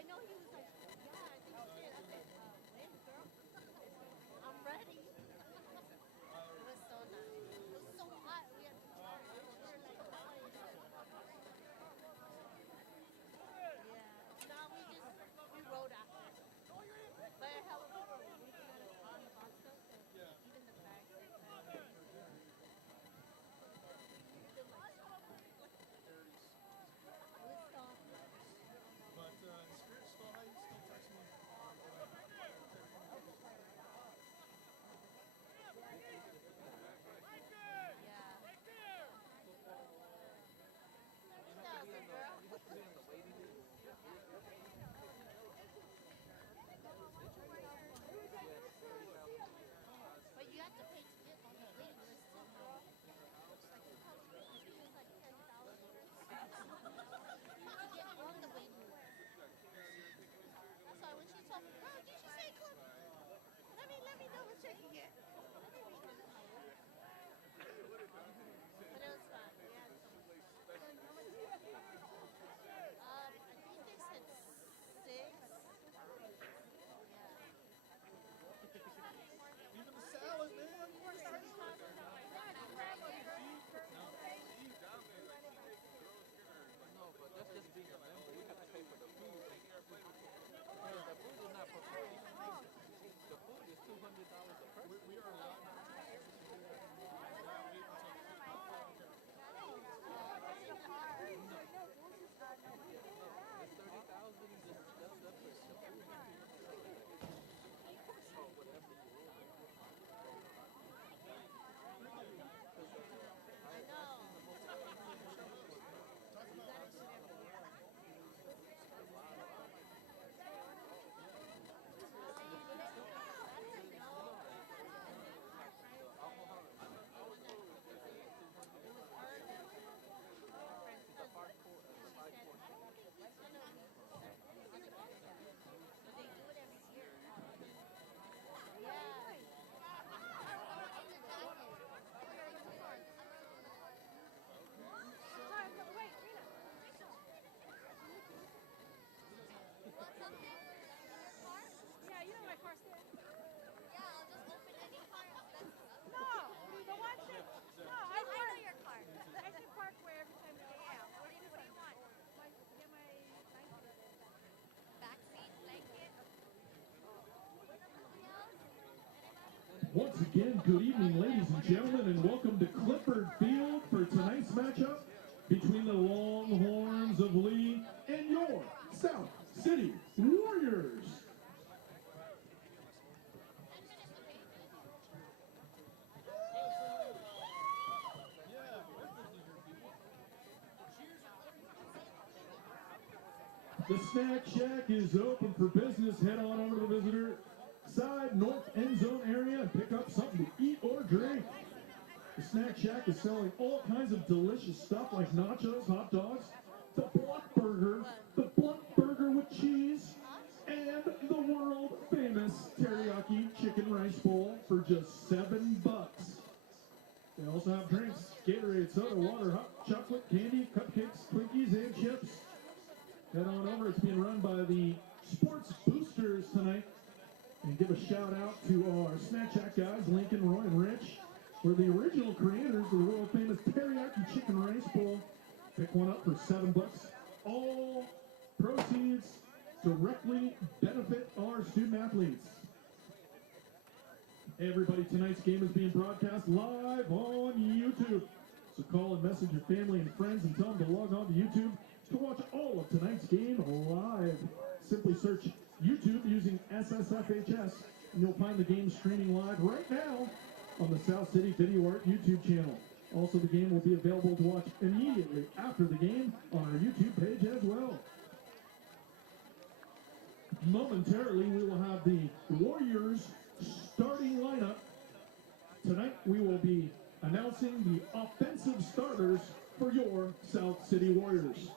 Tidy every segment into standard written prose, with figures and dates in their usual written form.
I know he was like, yeah, I think you did. I said, wait, girl, I'm ready. It was so nice. It was so hot. We had to charge. We were like, yeah. No, we rode after. But hell of people were working on the box though, so even the bags like that. It was soft. But in spirit, still, how you still text me? Yeah. 30,000, girl. But you have to pay to get on the waiting list too, girl. Like it costs, I think it's like $10 to get on the waiting list. That's why when she told me, girl, did you say club? Let me double check again. Let me read this. But it was fun. We had so much fun. I think they said 6. Yeah. Even the salad, man. No, but that's just being a member. We have to pay for the food. Yeah, the food is not for free. The food is $200 a person. We are live. It's 30,000 just that's the food. Or whatever you order. I know. Yeah, you know my car stand. Yeah, I'll just open any car. No, the one thing. No, I know your car. I should park where every time we go out. What do you want? Get my blanket. Backseat blanket. Once again, good evening, ladies and gentlemen, and welcome to Clifford Field for tonight's matchup between the Longhorns of Leigh and your South City Warriors. The Snack Shack is open for business. Head on over to the visitor side north end zone area and pick up something to eat or drink. The Snack Shack is selling all kinds of delicious stuff like nachos, hot dogs, the Blunt Burger with cheese, and the world famous teriyaki chicken rice bowl for just $7. They also have drinks, Gatorade, soda, water, hot chocolate, candy, cupcakes, Twinkies, and chips. Head on over. It's being run by the Sports Boosters tonight. And give a shout out to our Snack Shack guys, Lincoln, Roy, and Rich. We're the original creators of the world famous teriyaki chicken rice bowl. Pick one up for $7. All proceeds directly benefit our student athletes. Hey everybody, tonight's game is being broadcast live on YouTube. So call and message your family and friends and tell them to log on to YouTube to watch all of tonight's game live. Simply search YouTube using SSFHS and you'll find the game streaming live right now on the South City Video Art YouTube channel. Also, the game will be available to watch immediately after the game on our YouTube page as well. Momentarily, we will have the Warriors starting lineup. Tonight, we will be announcing the offensive starters for your South City Warriors.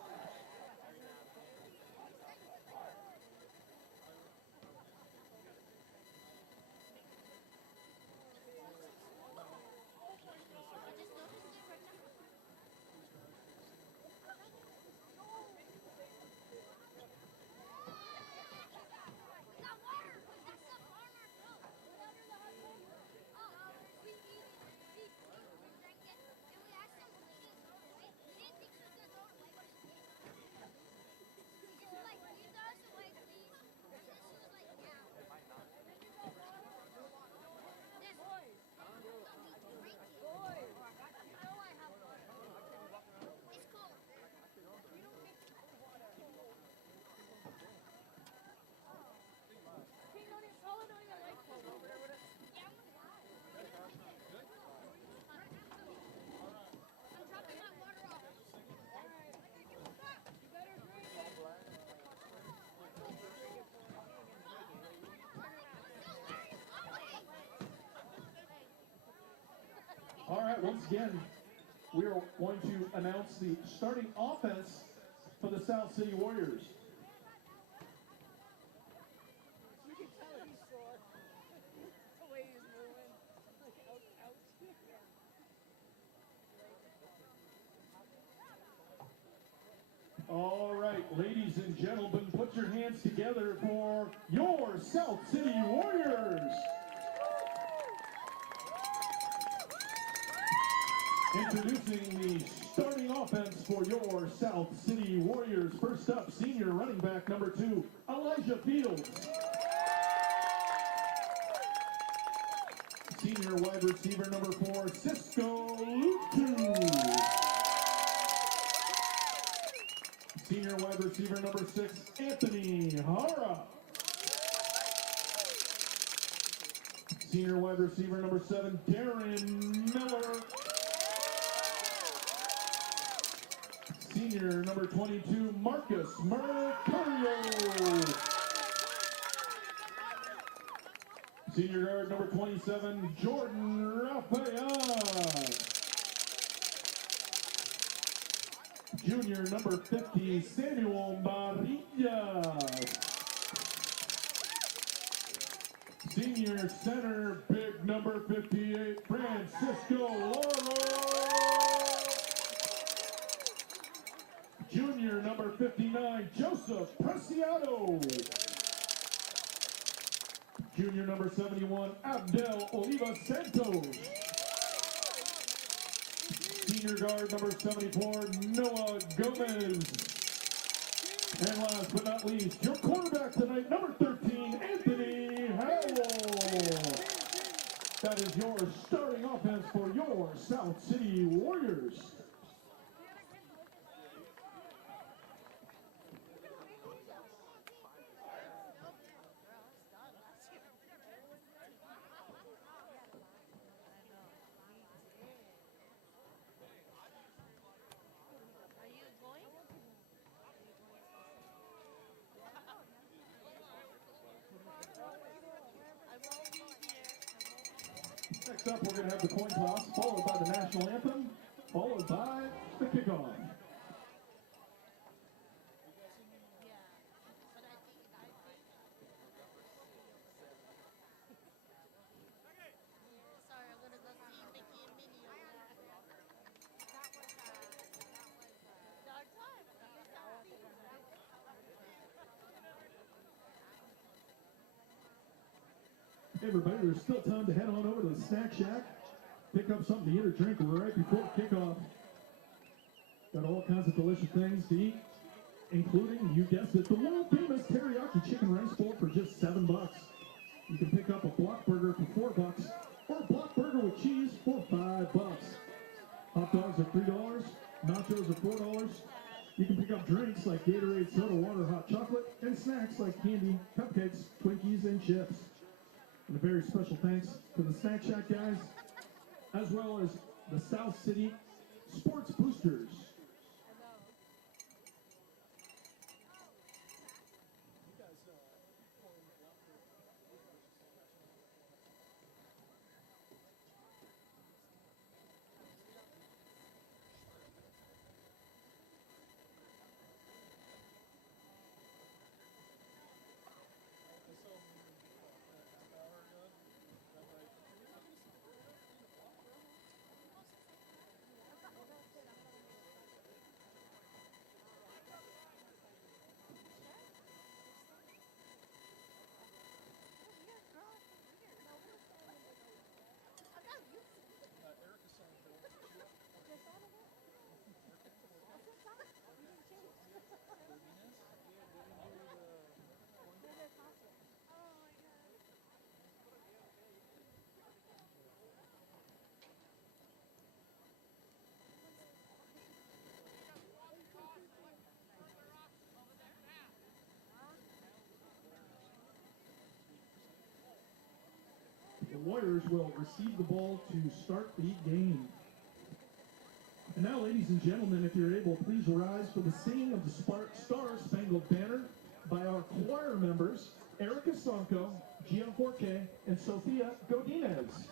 once again, we are going to announce the starting offense for the South City Warriors. You can tell he's sore. The way he's moving. Like, ouch, ouch. All right, ladies and gentlemen, put your hands together for your South City Warriors. Introducing the starting offense for your South City Warriors. First up, senior running back number 2, Elijah Fields. Senior wide receiver number 4, Cisco Lutu. Senior wide receiver number 6, Anthony Hara. Senior wide receiver number 7, Darren Miller. Senior number 22, Marcus Mercurio. Senior guard number 27, Jordan Raphael. Junior number 50, Samuel Marilla. Senior center, big number 58, Francisco Loro. Junior number 59, Joseph Preciado. Junior number 71, Abdel Oliva Santos. Senior guard number 74, Noah Gomez. And last but not least, your quarterback tonight, number 13, Anthony Howell. That is your starting offense for your South City Warriors. Next up, we're going to have the coin toss, followed by the national anthem, followed by the kickoff. Sorry, I'm gonna go see Mickey and Minnie over there. Dark time. Hey everybody, there's still time to head on over to the Snack Shack, pick up something to eat or drink right before kickoff. Got all kinds of delicious things to eat, including, you guessed it, the world famous teriyaki chicken rice bowl for just $7. You can pick up a block burger for $4, or a block burger with cheese for $5. Hot dogs are $3, nachos are $4. You can pick up drinks like Gatorade, soda water, hot chocolate, and snacks like candy, cupcakes, Twinkies, and chips. And a very special thanks to the Snack Shack guys, as well as the South City Sports Boosters. The Warriors will receive the ball to start the game. And now, ladies and gentlemen, if you're able, please rise for the singing of the Star-Spangled Banner by our choir members, Erica Sonko, Gianforte, and Sofia Godinez.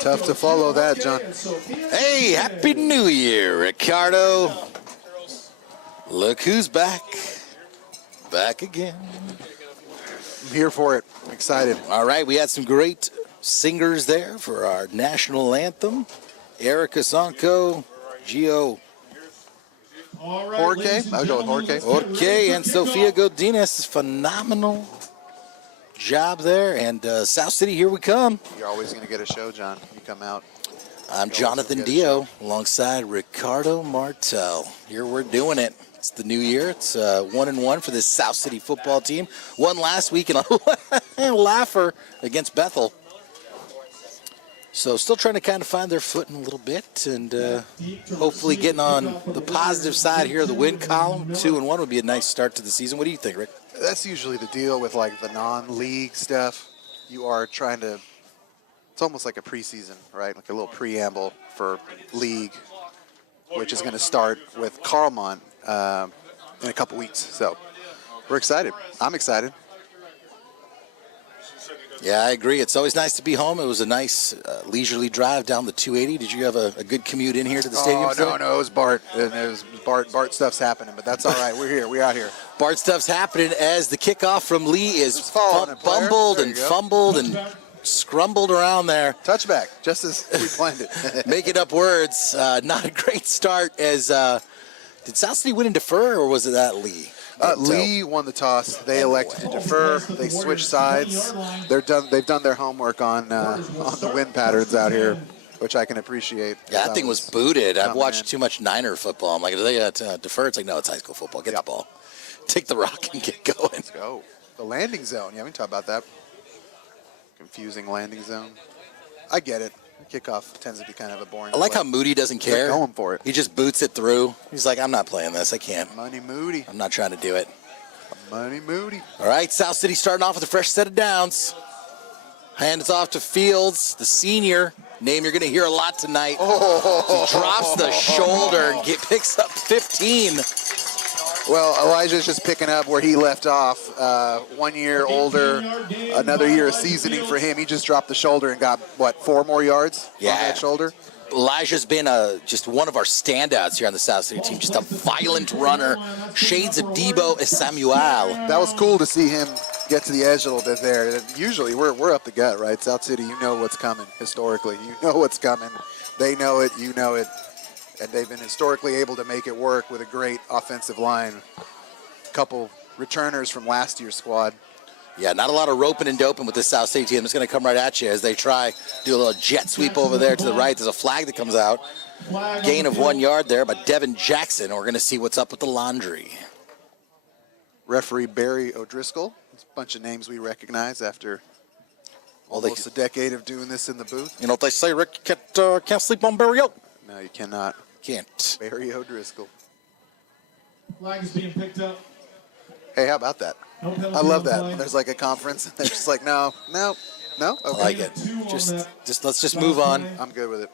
Tough to follow that, John. Hey, Happy New Year, Ricardo. Look who's back. Back again. I'm here for it. I'm excited. All right, we had some great singers there for our national anthem. Erica Sanko, Gio Jorge? I would go with Jorge. Jorge, and Sofia Godinez. Phenomenal job there. And South City, here we come. You're always going to get a show, John. You come out. I'm Jonathan Dio alongside Ricardo Martel. Here we're doing it. It's the new year. It's 1-1 for this South City football team. Won last week and a laugher against Bethel. So still trying to kind of find their footing a little bit and hopefully getting on the positive side here of the win column. 2-1 would be a nice start to the season. What do you think, Rick? That's usually the deal with like the non-league stuff. You are trying to, it's almost like a preseason, right? Like a little preamble for league, which is going to start with Carlmont in a couple weeks. So we're excited. I'm excited. Yeah, I agree. It's always nice to be home. It was a nice leisurely drive down the 280. Did you have a good commute in here to the stadium? Oh, no, it was Bart. And it was Bart stuff's happening, but that's all right. We're here. We're out here. Bart stuff's happening as the kickoff from Leigh is fumbled and fumbled and scrumbled around there. Touchback, just as we planned it. Making up words. Not a great start as did South City win and defer, or was it that Leigh? Leigh won the toss. They elected to defer. They switched sides. They've done their homework on the wind patterns out here, which I can appreciate. Yeah, that thing was booted. I've watched too much Niner football. I'm like, are they defer? It's like, no, it's high school football. Get the ball. Take the rock and get going. Let's go. The landing zone. Yeah, we can talk about that. Confusing landing zone. I get it. Kickoff tends to be kind of a boring I like play. how Moody doesn't care. They're going for it. He just boots it through. He's like, I'm not playing this. I can't. Money Moody. I'm not trying to do it. Money Moody. All right, South City starting off with a fresh set of downs. Hands off to Fields, the senior. Name you're going to hear a lot tonight. He drops the shoulder and picks up 15. Well, Elijah's just picking up where he left off. 1 year older, another year of seasoning for him. He just dropped the shoulder and got, what, 4 more yards on that shoulder? Elijah's been just one of our standouts here on the South City team. Just a violent runner. Shades of Debo Samuel. That was cool to see him get to the edge a little bit there. Usually we're up the gut, right? South City, you know what's coming historically. You know what's coming. They know it, you know it. And they've been historically able to make it work with a great offensive line. A couple returners from last year's squad. Yeah, not a lot of roping and doping with this South City team. It's going to come right at you as they try do a little jet sweep over there to the right. There's a flag that comes out. Gain of 1 yard there by Devin Jackson. We're going to see what's up with the laundry. Referee Barry O'Driscoll. It's a bunch of names we recognize after almost a decade of doing this in the booth. You know what they say, Rick? You can't sleep on Barry O. No, you cannot. Can't. Barry O'Driscoll. Flag is being picked up. Hey, how about that? I love that. When there's like a conference, and they're just like, no. Okay. I like it. Let's just move on. I'm good with it.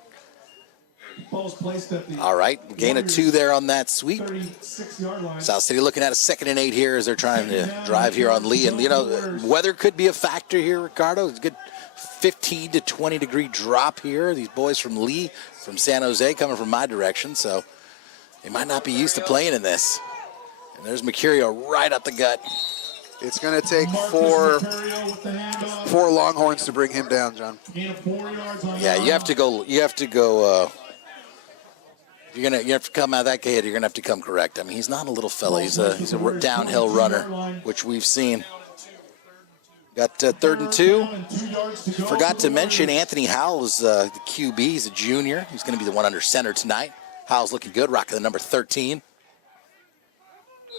All right, gain of 2 there on that sweep. 36-yard line. South City looking at a 2nd and 8 here as they're trying to drive here on Leigh. And, you know, weather could be a factor here, Ricardo. It's a good 15 to 20 degree drop here. These boys from Leigh, from San Jose, coming from my direction. So they might not be used to playing in this. And there's Mercurio right up the gut. It's going to take four Longhorns to bring him down, John. Yeah, you have to go. You have to go. You have to come out that kid. You're gonna have to come correct. I mean, he's not a little fella. He's a downhill runner, which we've seen. Got 3rd and 2. Forgot to mention Anthony Howell's the QB. He's a junior. He's going to be the one under center tonight. Howell's looking good, rocking the number 13.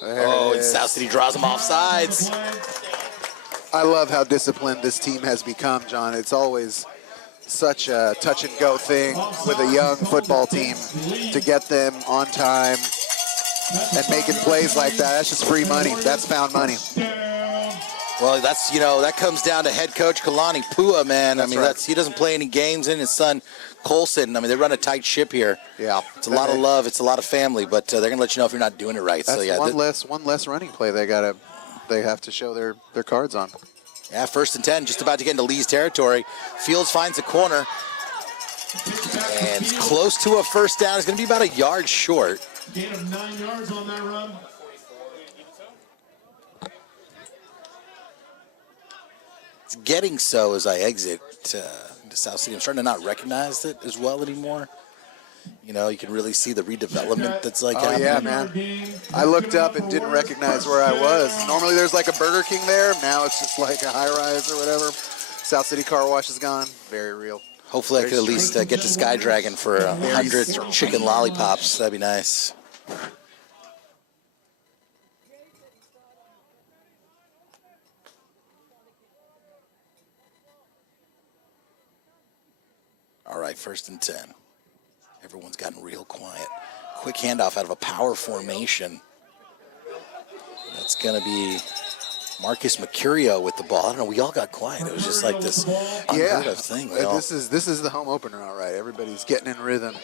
And South City draws him off sides. I love how disciplined this team has become, John. It's always such a touch-and-go thing with a young football team to get them on time and making plays like that. That's just free money. That's found money. Well, that's, that comes down to head coach Kalani Pua, man. That's I mean, right. he doesn't play any games, and his son Colson. I mean, they run a tight ship here. Yeah. It's a lot of love. It's a lot of family, but they're going to let you know if you're not doing it right. That's so, yeah, one less running play they have to show their cards on. Yeah, 1st and 10, just about to get into Lee's territory. Fields finds a corner. And it's close to a first down. It's going to be about a yard short. Gain of 9 yards on that run. It's getting so as I exit into South City. I'm starting to not recognize it as well anymore. You know, you can really see the redevelopment that's like happening. Yeah, man. I looked up and didn't recognize where I was. Normally there's like a Burger King there. Now it's just like a high-rise or whatever. South City Car Wash is gone. Very real. Hopefully I could at least get to Sky Dragon for 100 chicken lollipops. That'd be nice. All right, 1st and 10. Everyone's gotten real quiet. Quick handoff out of a power formation. That's going to be Marcus Mercurio with the ball. I don't know. We all got quiet. It was just like this unheard of thing. This is the home opener, all right. Everybody's getting in rhythm.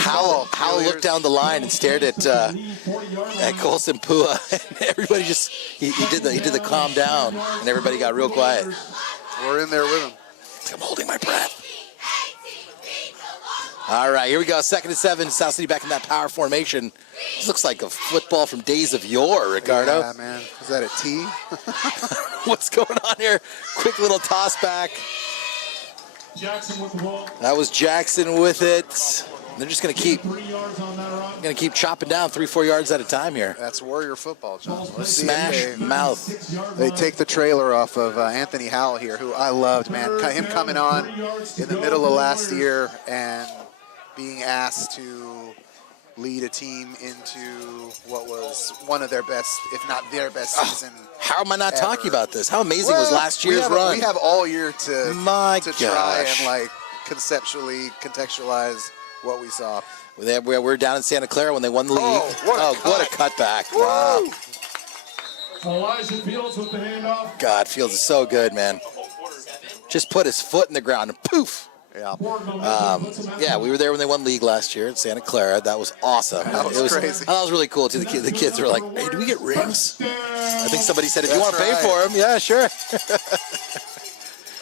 Howell looked down the line and stared at Colson Pua, and everybody just he did the calm down, and everybody got real quiet. We're in there with him. I'm holding my breath. All right, here we go. 2nd and 7. South City back in that power formation. This looks like a football from days of yore, Ricardo. Yeah, man. Is that a T? What's going on here? Quick little toss back. Jackson with the ball. That was Jackson with it. They're just going to keep chopping down 3-4 yards at a time here. That's Warrior football, John. Smash mouth. They take the trailer off of Anthony Howell here, who I loved, man. Him coming on in the middle of last year and being asked to lead a team into what was one of their best, if not their best season. How am I not ever. talking about this? How amazing was last year's run? We have all year to try and like contextualize what we saw. We're down in Santa Clara when they won the league. What a cutback. Wow. Elijah Fields with the handoff. God, Fields is so good, man. Just put his foot in the ground and poof. Yeah. We were there when they won league last year in Santa Clara. That was awesome. That was crazy. That was really cool, too. The kids were like, hey, do we get rings? I think somebody said, if you want to pay for them, yeah, sure.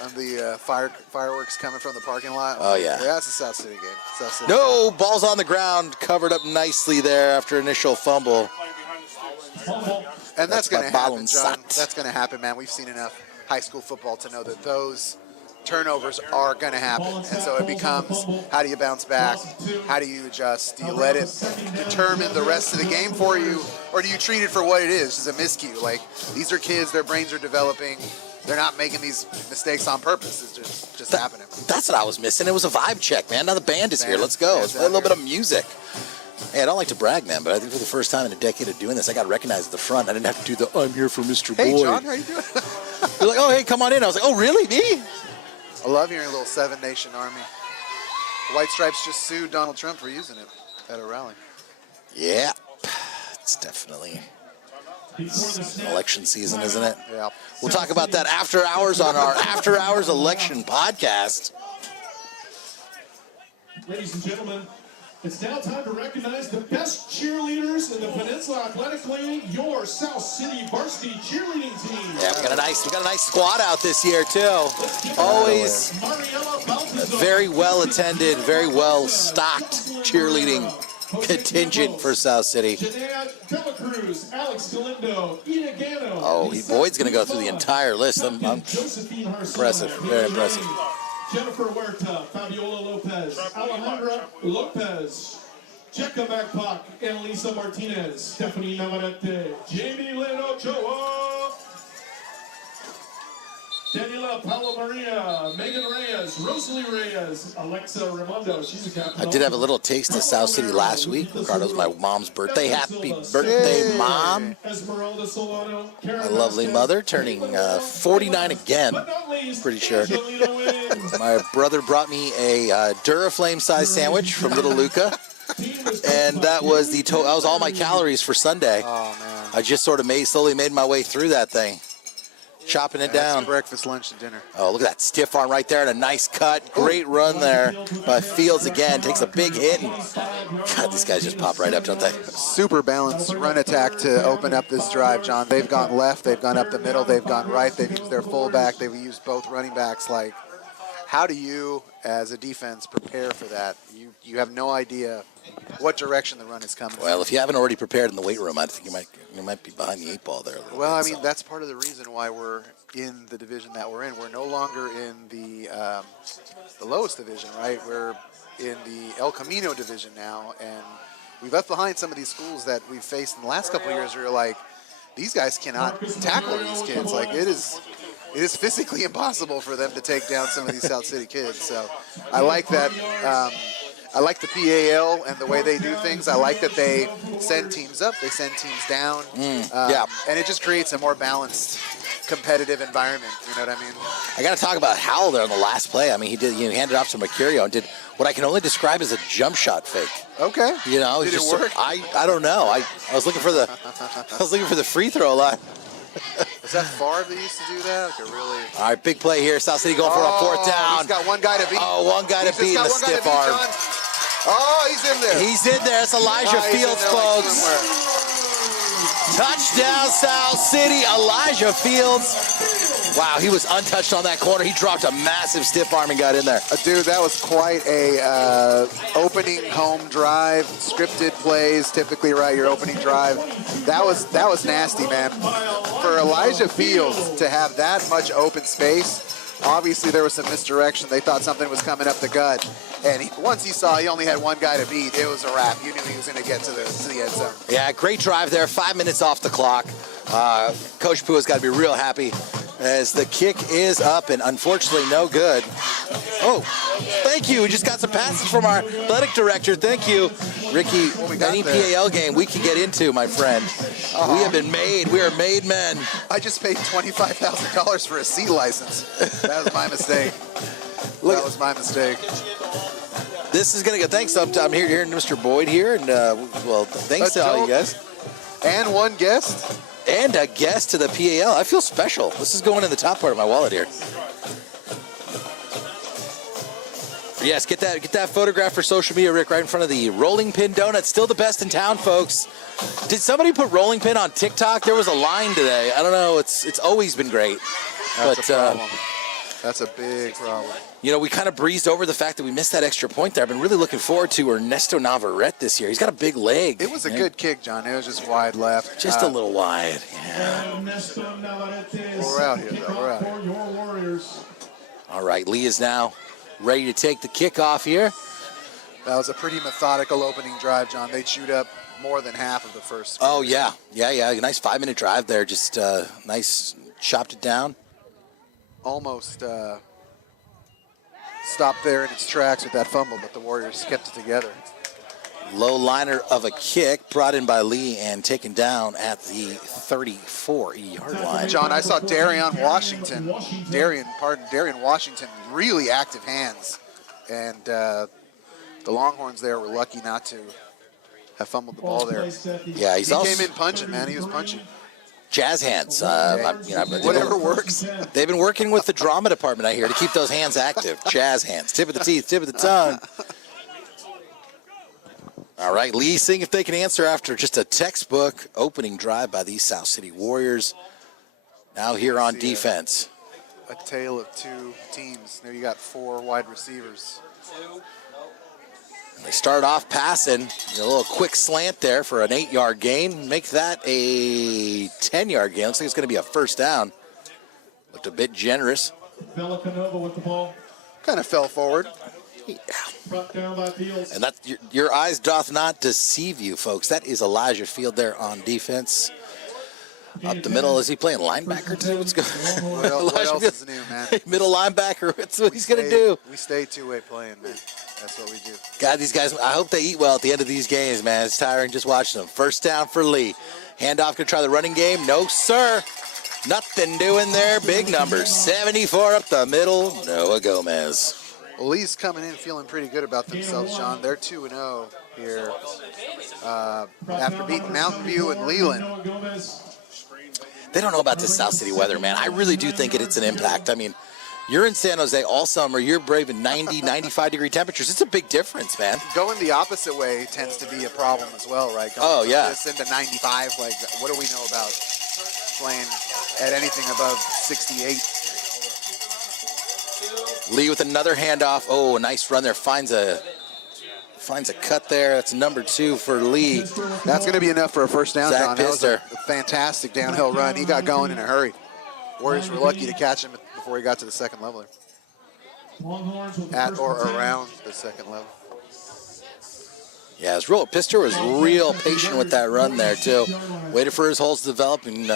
And the fireworks coming from the parking lot. Oh, yeah. Yeah, it's a South City game. South City No, ball's on the ground, covered up nicely there after initial fumble. And that's going to happen, John. Sat. That's going to happen, man. We've seen enough high school football to know that those turnovers are going to happen. And so it becomes, how do you bounce back? How do you adjust? Do you let it determine the rest of the game for you? Or do you treat it for what it is, just a miscue? Like, these are kids, their brains are developing. They're not making these mistakes on purpose. It's just happening. That's what I was missing. It was a vibe check, man. Now the band is here. Let's go. Let's play a little bit of music. Hey, I don't like to brag, man, but I think for the first time in a decade of doing this, I got recognized at the front. I didn't have to do the I'm here for Mr. Boyd. Hey, John, how you doing? They're like, oh, hey, come on in. I was like, oh, really? Me? I love hearing a little Seven Nation Army. The White Stripes just sued Donald Trump for using it at a rally. Yeah. It's definitely election season, isn't it? Yeah. We'll talk about that after hours on our After Hours Election podcast. Ladies and gentlemen, it's now time to recognize the best cheerleaders in the Peninsula Athletic League, your South City varsity cheerleading team. Yeah, we got a nice squad out this year too. Always very well attended, very well stocked cheerleading contingent for South City. Oh, Boyd's gonna go through the entire list. I'm impressive, very impressive. Jennifer Huerta, Fabiola Lopez, Alejandra Lopez, Checa Backpack, Annalisa Martinez, Stephanie Navarrete, Jamie Lynn Ochoa, Daniela Paolo Maria, Megan Reyes, Rosalie Reyes, Alexa Raimondo, she's a captain. I did have a little taste of South City last week. Ricardo, was my mom's birthday. Happy birthday, Mom. Esmeralda Solano, My lovely mother turning 49 again, pretty sure. My brother brought me a Duraflame size sandwich from Little Luca, and that was that was all my calories for Sunday. Oh, man. I just sort of slowly made my way through that thing. chopping it That's down. breakfast, lunch, and dinner. Oh, look at that stiff arm right there and a nice cut. Great run there by Fields again. Takes a big hit. And, God, these guys just pop right up, don't they? Super balanced run attack to open up this drive, John. They've gone left, they've gone up the middle, they've gone right, they've used their fullback, they've used both running backs. Like, how do you, as a defense, prepare for that? You have no idea what direction the run is coming. Well, if you haven't already prepared in the weight room, I think you might be behind the 8 ball there. Well, I mean, that's part of the reason why we're in the division that we're in. We're no longer in the lowest division, right? We're in the El Camino division now, and we've left behind some of these schools that we've faced in the last couple of years where you're like, these guys cannot tackle these kids. Like, it is physically impossible for them to take down some of these South City kids. So I like that. I like the PAL and the way they do things. I like that they send teams up, they send teams down. Yeah. And it just creates a more balanced, competitive environment. You know what I mean? I got to talk about Howell there on the last play. I mean, he handed off to Mercurio and did what I can only describe as a jump shot fake. Okay. You know, did just it work? I don't know. I was looking for the free throw line. Is that Favre that used to do that? Like, really? All right, big play here. South City going for a 4th down. He's got one guy to beat. Oh, one guy to beat in the stiff arm. Oh, he's in there. He's in there. It's Elijah Fields, folks. Touchdown, South City. Elijah Fields. Wow, he was untouched on that corner. He dropped a massive stiff arm and got in there. Dude, that was quite a opening home drive. Scripted plays, typically, right? Your opening drive. That was nasty, man. For Elijah Fields to have that much open space, obviously there was some misdirection. They thought something was coming up the gut. And once he saw he only had one guy to beat, it was a wrap. You knew he was going to get to the end zone. Yeah, great drive there. 5 minutes off the clock. Coach Pua's got to be real happy as the kick is up and unfortunately no good. Oh, thank you. We just got some passes from our athletic director. Thank you, Ricky. Any PAL game we can get into, my friend. We have been made. We are made men. I just paid $25,000 for a C license. That was my mistake. That was my mistake. This is going to go. Thanks. I'm here to Mr. Boyd here. And, well, thanks to all you guys. And one guest. And a guest to the PAL. I feel special. This is going in the top part of my wallet here. Yes, get that photograph for social media, Rick, right in front of the Rolling Pin Donut. Still the best in town, folks. Did somebody put Rolling Pin on TikTok? There was a line today. I don't know. It's always been great. That's a problem. That's a big problem. You know, we kind of breezed over the fact that we missed that extra point there. I've been really looking forward to Ernesto Navarrete this year. He's got a big leg. It was a good kick, John. It was just wide left. Just a little wide. Yeah. We're out here, though. We're out here. All right, Leigh is now ready to take the kickoff here. That was a pretty methodical opening drive, John. They chewed up more than half of the first. Oh, yeah. Yeah. Nice 5-minute drive there. Just nice, chopped it down. Almost stopped there in its tracks with that fumble, but the Warriors kept it together. Low liner of a kick brought in by Leigh and taken down at the 34-yard line. John, I saw Darian Washington, really active hands. And the Longhorns there were lucky not to have fumbled the ball there. Yeah, he came in punching, man. He was punching. Jazz hands. Whatever works. They've been working with the drama department, I hear, to keep those hands active. Jazz hands. Tip of the teeth, tip of the tongue. All right, Leigh seeing if they can answer after just a textbook opening drive by these South City Warriors. Now here on defense. A tale of two teams. Now you got 4 wide receivers. They start off passing. A little quick slant there for an 8-yard gain. Make that a 10-yard gain. Looks like it's going to be a first down. Looked a bit generous. Villacanova with the ball. Kind of fell forward. Brought down by Fields. And that your eyes doth not deceive you, folks. That is Elijah Field there on defense. Up the middle. Is he playing linebacker today? What's going on? What else is new, man? Middle linebacker. That's what he's going to do. We stay two-way playing, man. That's what we do. God, these guys, I hope they eat well at the end of these games, man. It's tiring just watching them. First down for Leigh. Handoff, going to try the running game. No, sir. Nothing doing there. Big numbers. 74 up the middle. Noah Gomez. Well, Leigh's coming in feeling pretty good about themselves, John. They're 2-0 here after beating Mountain View and Leland. They don't know about this South City weather, man. I really do think it's an impact. I mean, you're in San Jose all summer. You're braving 90, 95-degree temperatures. It's a big difference, man. Going the opposite way tends to be a problem as well, right? Oh, yeah. This into 95, like, what do we know about playing at anything above 68? Leigh with another handoff. Oh, a nice run there. Finds a cut there. That's number 2 for Leigh. That's going to be enough for a first down, Zach John. That was a Pister. fantastic downhill run. He got going in a hurry. Warriors were lucky to catch him before he got to the second level. At or around the second level. Yeah, Pister was real patient with that run there, too. Waited for his holes to develop and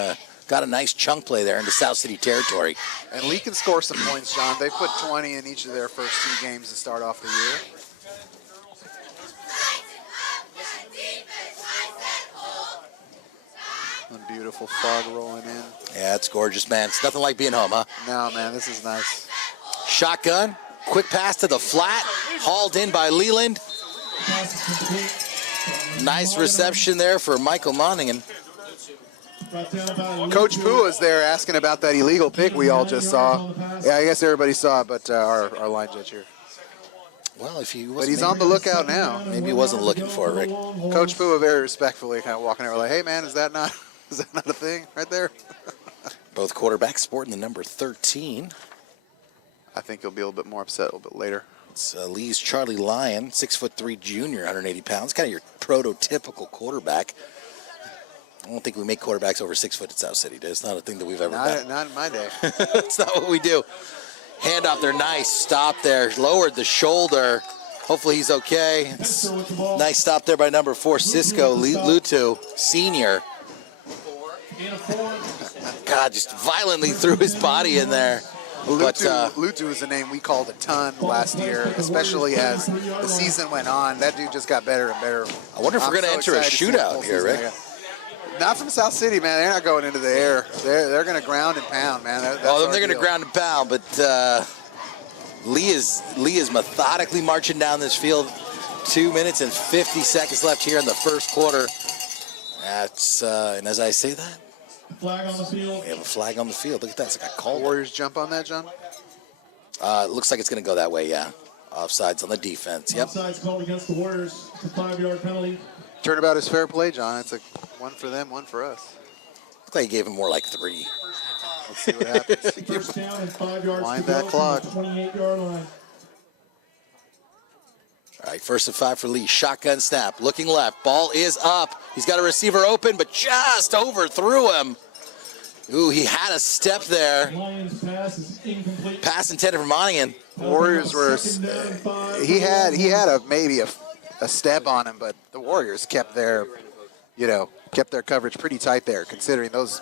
got a nice chunk play there into South City territory. And Leigh can score some points, John. They put 20 in each of their first 2 games to start off the year. And beautiful fog rolling in. Yeah, it's gorgeous, man. It's nothing like being home, huh? No, man, this is nice. Shotgun, quick pass to the flat, hauled in by Leland. Nice reception there for Michael Monaghan. Coach Poo was there asking about that illegal pick we all just saw. Yeah, I guess everybody saw it, but our line judge here. Well, if he was, but he's on the lookout now. Maybe he wasn't looking for it, Rick. Coach Poo very respectfully kind of walking over like, hey, man, is that not a thing right there? Both quarterbacks sporting the number 13. I think he'll be a little bit more upset a little bit later. It's Leigh's Charlie Lyon, 6'3" junior, 180 pounds. Kind of your prototypical quarterback. I don't think we make quarterbacks over 6 foot at South City. It's not a thing that we've ever done. Not in my day. That's not what we do. Hand off there, nice stop there. Lowered the shoulder. Hopefully he's okay. Nice stop there by number 4, Cisco Lutu, senior. God, just violently threw his body in there. Lutu is a name we called a ton last year, especially as the season went on. That dude just got better and better. I wonder if we're going to enter a shootout here, Rick. Not from South City, man. They're not going into the air. They're going to ground and pound, man. They're going to ground and pound, but Leigh is methodically marching down this field. 2 minutes and 50 seconds left here in the first quarter. That's and as I say that, flag on the field. We have a flag on the field. Look at that. It's like a call. Warriors jump on that, John? It looks like it's going to go that way, yeah. Offsides on the defense. Yep. Offsides called against the Warriors. It's a 5-yard penalty. Turnabout is fair play, John. It's like one for them, one for us. Looks like he gave him more like 3. Let's see what happens. First down and 5 yards Wind to that go clock. from the 28-yard line. All right, 1st and 5 for Leigh. Shotgun snap. Looking left. Ball is up. He's got a receiver open, but just overthrew him. Ooh, he had a step there. Lions pass is incomplete. Pass intended for Monaghan. Warriors were. He had maybe a step on him, but the Warriors kept their coverage pretty tight there, considering those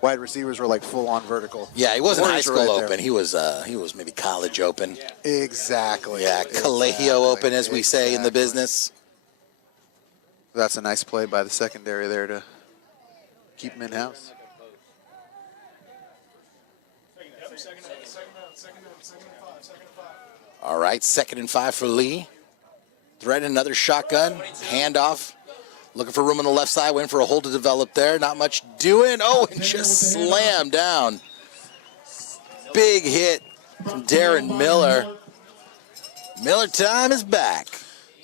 wide receivers were like full on vertical. Yeah, he wasn't high Warriors were school right open. there. He was maybe college open. Exactly. Yeah, Colegio open, as we say in the business. That's a nice play by the secondary there to keep him in house. All right, 2nd and 5 for Leigh. Threading another shotgun. Handoff. Looking for room on the left side. Waiting for a hole to develop there. Not much doing. Oh, and just slammed down. Big hit from Darren Miller. Miller time is back.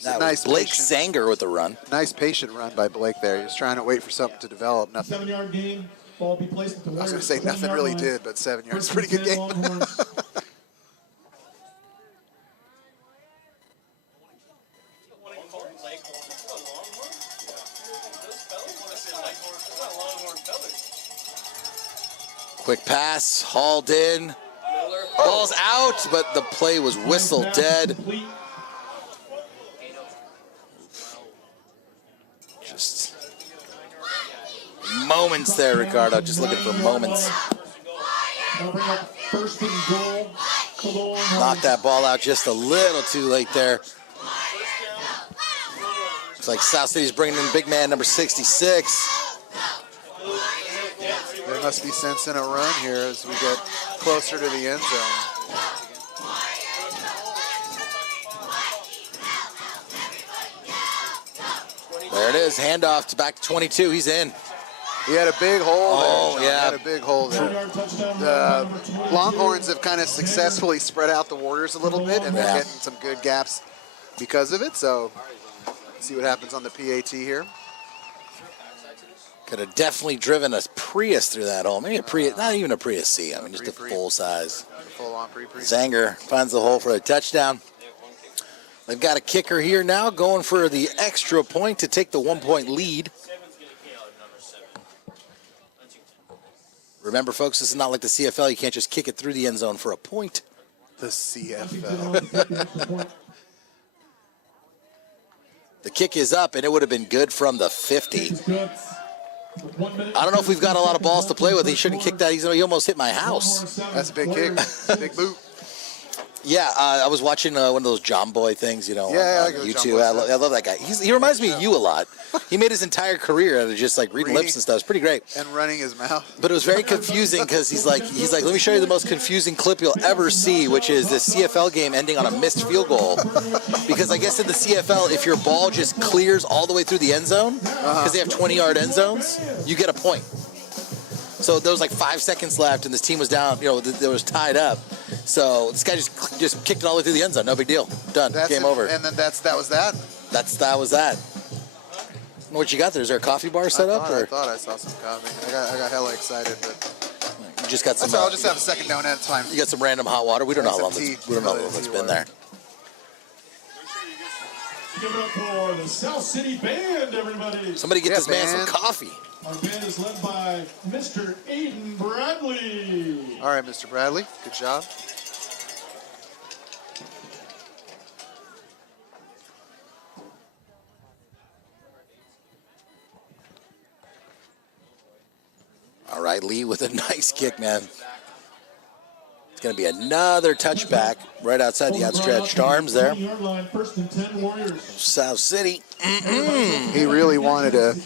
That was Blake Sanger with the run. Nice patient run by Blake there. He was trying to wait for something to develop. Nothing. 7-yard gain. Ball be placed at the I was going to Warriors. say nothing really did, but 7 yards, pretty good game. Longhorns. Quick pass, hauled in. Ball's out, but the play was whistled dead. Just moments there, Ricardo. Just looking for moments. First and goal. Knocked that ball out just a little too late there. Looks like South City's bringing in big man number 66. There must be sense in a run here as we get closer to the end zone. There it is, handoff to back to 22. He's in. He had a big hole there. Oh, John. yeah. He had a big hole there. 2-yard touchdown The run by number 22. Longhorns have kind of successfully spread out the Warriors a little bit, and they're Yeah. getting some good gaps because of it. So, see what happens on the PAT here. Could have definitely driven a Prius through that hole. Maybe a Prius, not even a Prius C. I mean, just a full size. Full-on pre-pre. Zanger finds the hole for a touchdown. They've got a kicker here now going for the extra point to take the 1-point lead. Remember, folks, this is not like the CFL. You can't just kick it through the end zone for a point. The Washington CFL. on to take the extra point. The kick is up, and it would have been good from the 50. It's good. 1 minute. I don't know if we've got a lot of balls to play with. He shouldn't kick that. He almost hit my house. That's a big kick. Big boot. Yeah, I was watching one of those John Boy things, you know, Yeah, I on like those John YouTube. Boy I love that guy. He reminds me of you a lot. He made his entire career out of just like reading lips and stuff. It's pretty great. And running his mouth. But it was very confusing because he's like, let me show you the most confusing clip you'll ever see, which is the CFL game ending on a missed field goal. Because I guess in the CFL, if your ball just clears all the way through the end zone, because they have 20-yard end zones, you get a point. So there was like 5 seconds left, and this team was down. You know, it was tied up. So this guy just kicked it all the way through the end zone. No big deal. Done. Game over. And then that was that. That was that. What you got there? Is there a coffee bar set up? I Or thought I saw some coffee. I got hella excited, but you just got some? I'll just have a second donut. It's fine. You got some random hot water. We don't know how long Some it's, tea. we don't know how long Tea it's water. been there. Give it up for the South City Band, everybody. Somebody get Yeah, this man some man. coffee. Our band is led by Mr. Aiden Bradley. All right, Mr. Bradley. Good job. All right, Leigh with a nice kick, man. It's going to be another touchback right outside the outstretched arms there. 20-yard line, 1st and 10 Warriors. South City. He really wanted to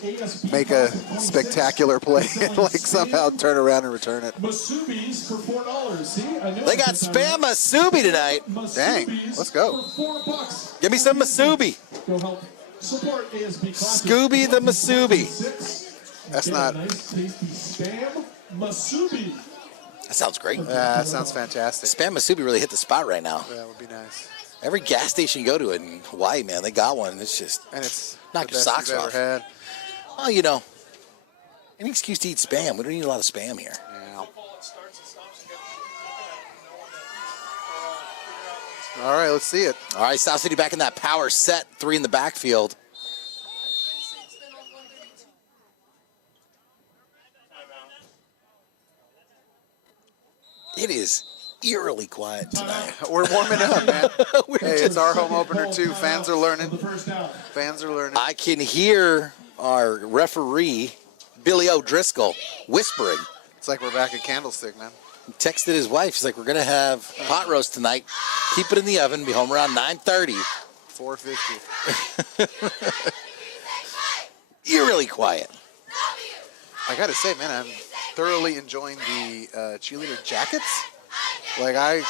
make a spectacular play and like somehow turn around and return it. Masubi's for $4. See, I knew They it got this time. Spam Masubi tonight. Dang, Masubi's let's go. For $4. Give me some Masubi. Go help support ASB Classic. Scooby the Masubi. 6. That's Get not. a nice tasty Spam Masubi. That sounds great. That sounds fantastic. Spam Masubi really hit the spot right now. That would be nice. Every gas station you go to in Hawaii, man, they got one. It's just And it's knock the your best socks you've off. ever had. Well, you know, any excuse to eat Spam. We don't need a lot of Spam here. Yeah. All right, let's see it. All right, South City back in that power set. 3 in the backfield. It is eerily quiet tonight. We're warming up, man. We're Hey, it's our home opener too. Fans are The learning. first down. Fans are learning. I can hear our referee, Billy O'Driscoll, whispering. It's like we're back at Candlestick, man. He texted his wife. She's like, we're going to have pot roast tonight. Keep it in the oven. Be home around 9:30. 450. Eerily quiet. I gotta say, man, I'm thoroughly enjoying the cheerleader jackets. Like, I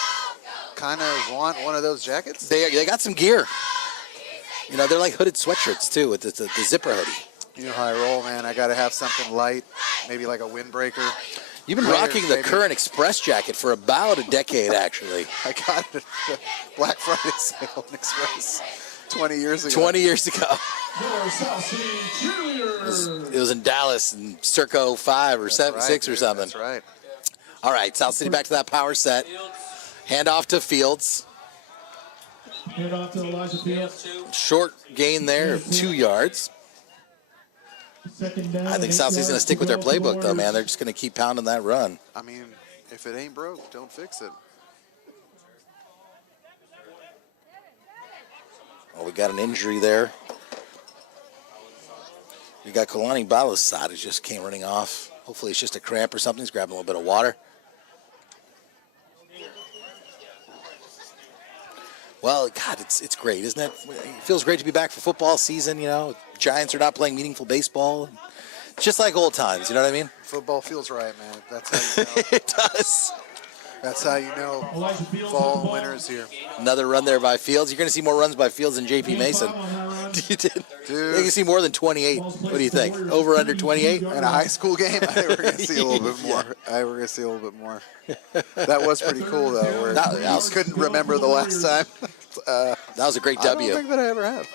kind of want one of those jackets. They got some gear. You know, they're like hooded sweatshirts, too, with the zipper hoodie. You know how I roll, man. I gotta have something light, maybe like a windbreaker. You've been Layers, rocking the baby. Current Express jacket for about a decade, actually. I got it at the Black Friday sale in Express 20 years ago. 20 years ago. Your South City Cheerleaders. It was in Dallas in circa 5 or That's 7, right, 6 or dude. something. That's right. All right, South City back to that power set. Hand off to Fields. Hand off to Elijah Fields. Short gain there of 2 yards. Second down. I think South City's going to stick with their playbook, though, man. They're just going to keep pounding that run. I mean, if it ain't broke, don't fix it. Oh, we got an injury there. We got Kalani Balasad who just came running off. Hopefully it's just a cramp or something. He's grabbing a little bit of water. Well, God, it's great, isn't it? It feels great to be back for football season, you know. Giants are not playing meaningful baseball. It's just like old times, you know what I mean? Football feels right, man. That's how you know. It does. That's how you know Elijah Fields fall with the and ball. winter is here. Another run there by Fields. You're going to see more runs by Fields than J.P. Mason. On that run. You did. Dude. You can see more than 28. What do you think? Over under 28? In a high school game, I think we're going to see a little bit more. I we're going to see a little bit more. That was pretty cool, though. Where I couldn't remember the last time. That was a great W. I don't think that I ever have.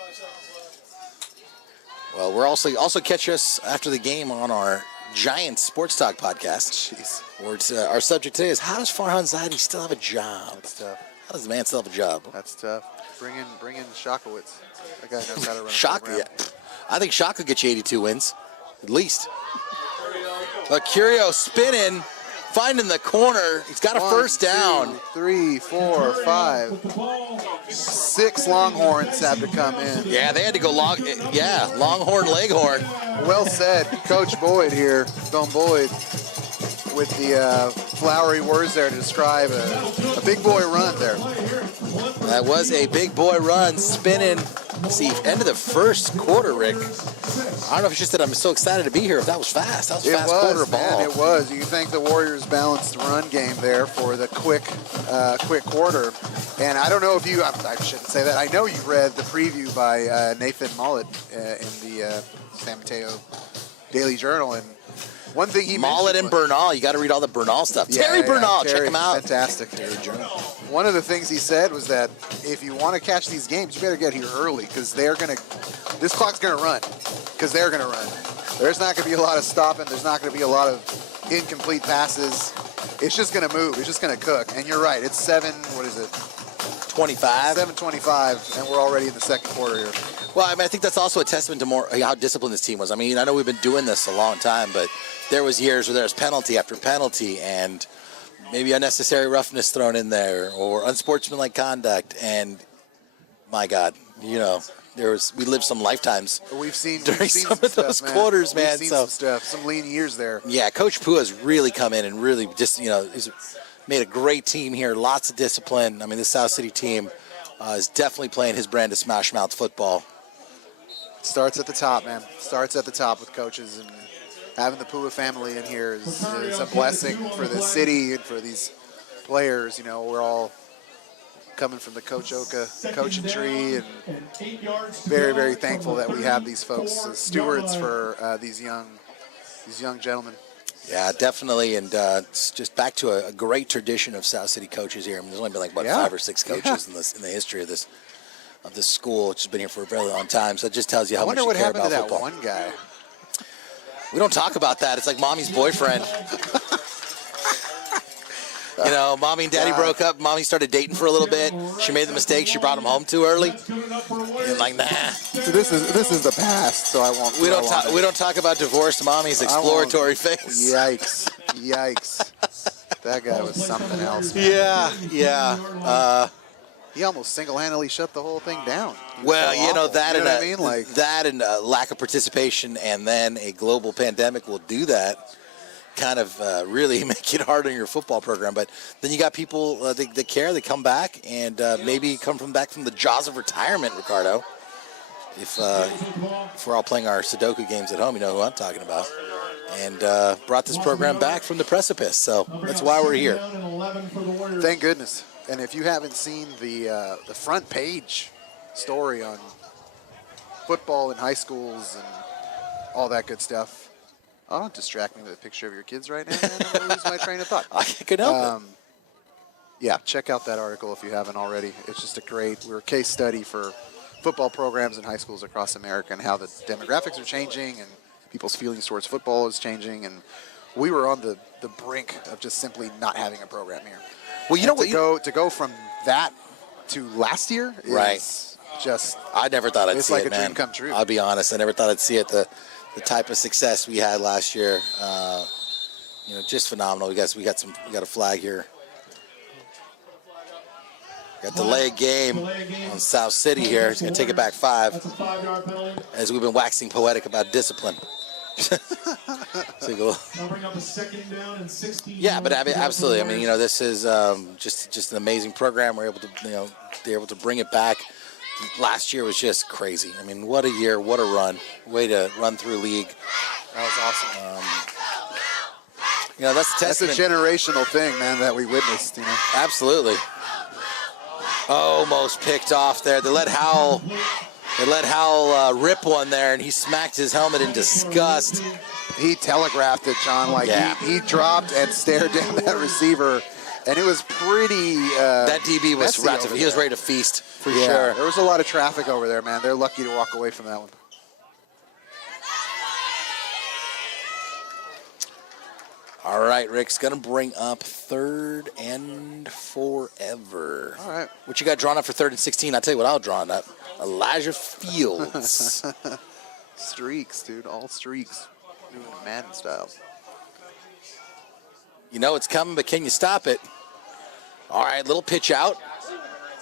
Well, we're also catch us after the game on our Giant Sports Talk podcast. Jeez. Where it's, our subject today is, how does Farhan Zaidi still have a job? That's tough. How does the man still have a job? That's tough. Bring in Shakowitz. That guy knows how to run a Shaka, program. yeah. I think Shaka will get you 82 wins, at least. Curio spinning, finding the corner. He's got a first down. 2, 3, 4, 5. 6 Longhorns have to come in. Yeah, they had to go Longhorn, Leghorn. Well said, Coach Boyd here, Don Boyd, with the flowery words there to describe a big boy run there. That was a big boy run, spinning. See, end of the first quarter, Rick. I don't know if it's just that I'm so excited to be here. If that was fast, that was a fast quarter ball. It was. You can thank the Warriors' balanced run game there for the quick quarter. And I don't know if I shouldn't say that. I know you read the preview by Nathan Mullet in the San Mateo Daily Journal, and one thing he Mullet and Bernal, you got to read all the Bernal stuff. Terry Bernal, check him out. Fantastic. One of the things he said was that if you want to catch these games, you better get here early because this clock's going to run because they're going to run. There's not going to be a lot of stopping. There's not going to be a lot of incomplete passes. It's just going to move. It's just going to cook. And you're right. It's 25. 7:25, and we're already in the second quarter here. Well, I mean, I think that's also a testament to how disciplined this team was. I mean, I know we've been doing this a long time, but there was years where there was penalty after penalty and maybe unnecessary roughness thrown in there or unsportsmanlike conduct. And my God, we lived some lifetimes. We've seen some of those quarters, man. We've seen some stuff, some lean years there. Yeah, Coach Pooh has really come in and really just, he's made a great team here. Lots of discipline. I mean, this South City team is definitely playing his brand of smash mouth football. Starts at the top, man. Starts at the top with coaches, and having the Pua family in here is a blessing for the city and for these players. We're all coming from the Coach Oka coaching tree, and very, very thankful that we have these folks as stewards for these young gentlemen. Yeah, definitely, and it's just back to a great tradition of South City coaches here. I mean, there's only been 5 or 6 coaches in the history of this school, which has been here for a very long time. So it just tells you how much you care about football. I wonder what happened to that one guy. We don't talk about that. It's like mommy's boyfriend. Mommy and daddy broke up. Mommy started dating for a little bit. She made the mistake. She brought him home too early. And like, nah. So this is the past. So I won't. We don't talk about divorced mommy's exploratory phase. Yikes! That guy was something else, man. Yeah. He almost single-handedly shut the whole thing down. Well, that and lack of participation, and then a global pandemic will do that. Kind of really make it hard on your football program. But then you got people that care, they come back, and maybe come back from the jaws of retirement, Ricardo. If we're all playing our Sudoku games at home, you know who I'm talking about. And brought this program back from the precipice. So that's why we're here. Thank goodness. And if you haven't seen the front page story on football in high schools and all that good stuff, don't distract me with a picture of your kids right now, man. I'm going to lose my train of thought. I can help it. Yeah, check out that article if you haven't already. It's just we're a case study for football programs in high schools across America and how the demographics are changing and people's feelings towards football is changing. And we were on the brink of just simply not having a program here. Well, to go from that to last year is just. I never thought I'd see it, man. It's like a dream come true. I'll be honest. I never thought I'd see it. The type of success we had last year, just phenomenal. We got a flag here. Got delay game on South City here. He's going to take it back 5. As we've been waxing poetic about discipline. Yeah, but absolutely. I mean, this is just an amazing program. We're able to bring it back. Last year was just crazy. I mean, what a year, what a run. Way to run through league. That was awesome. That's a testament. That's a generational thing, man, that we witnessed, Absolutely. Almost picked off there. They let Howell They let Howell rip one there, and he smacked his helmet in disgust. He telegraphed it, John. Like he dropped and stared down that receiver, and it was pretty. That DB was he was ready to feast for sure. There was a lot of traffic over there, man. They're lucky to walk away from that one. All right, Rick's going to bring up 3rd and forever. All right. What you got drawn up for 3rd and 16? I'll tell you what I'll draw up. Elijah Fields. Streaks, dude. All streaks. Doing Madden style. You know it's coming, but can you stop it? All right, little pitch out.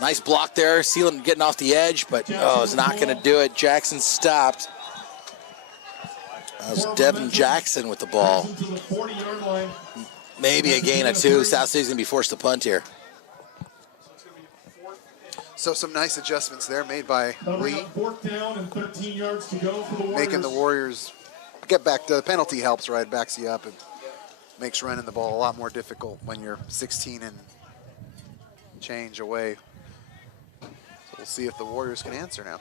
Nice block there. Sealing getting off the edge, but it's not going to do it. Jackson stopped. That was Devin Jackson with the ball. Maybe a gain of 2. South City's going to be forced to punt here. So some nice adjustments there made by Leigh. 4th down and 13 yards to go for the Warriors. Making the Warriors get back to the penalty helps, right? Backs you up and makes running the ball a lot more difficult when you're 16 and change away. So we'll see if the Warriors can answer now.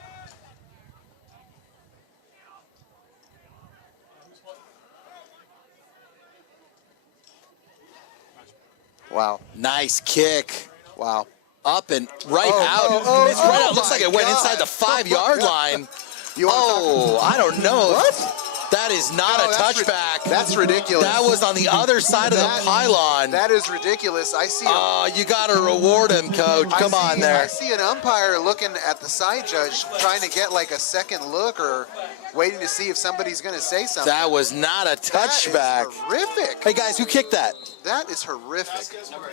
Wow. Nice kick. Wow. Up and right out. It's right out. Looks like it went inside the 5-yard line. I don't know. What? That is not a touchback. That's ridiculous. That was on the other side of the pylon. That is ridiculous. I see. You got to reward him, Coach. Come on there. I see an umpire looking at the side judge, trying to get like a second look or waiting to see if somebody's going to say something. That was not a touchback. That is horrific. Hey, guys, who kicked that? That is horrific. Wow.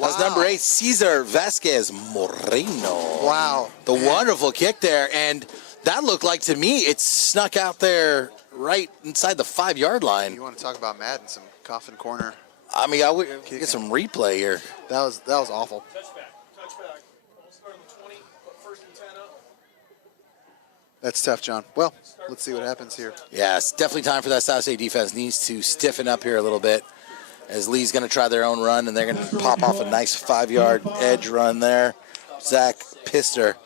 That was number 8, Cesar Vasquez Moreno. Wow. The wonderful kick there. And that looked like, to me, it snuck out there right inside the 5-yard line. You want to talk about Madden, some coffin corner. I mean, I would get some replay here. That was awful. Touchback. We'll start on the 20, put 1st and 10 up. That's tough, John. Well, let's see what happens here. Yeah, it's definitely time for that South State defense. Needs to stiffen up here a little bit as Lee's going to try their own run, and they're going to pop off a nice 5-yard edge run there. Zach Pister.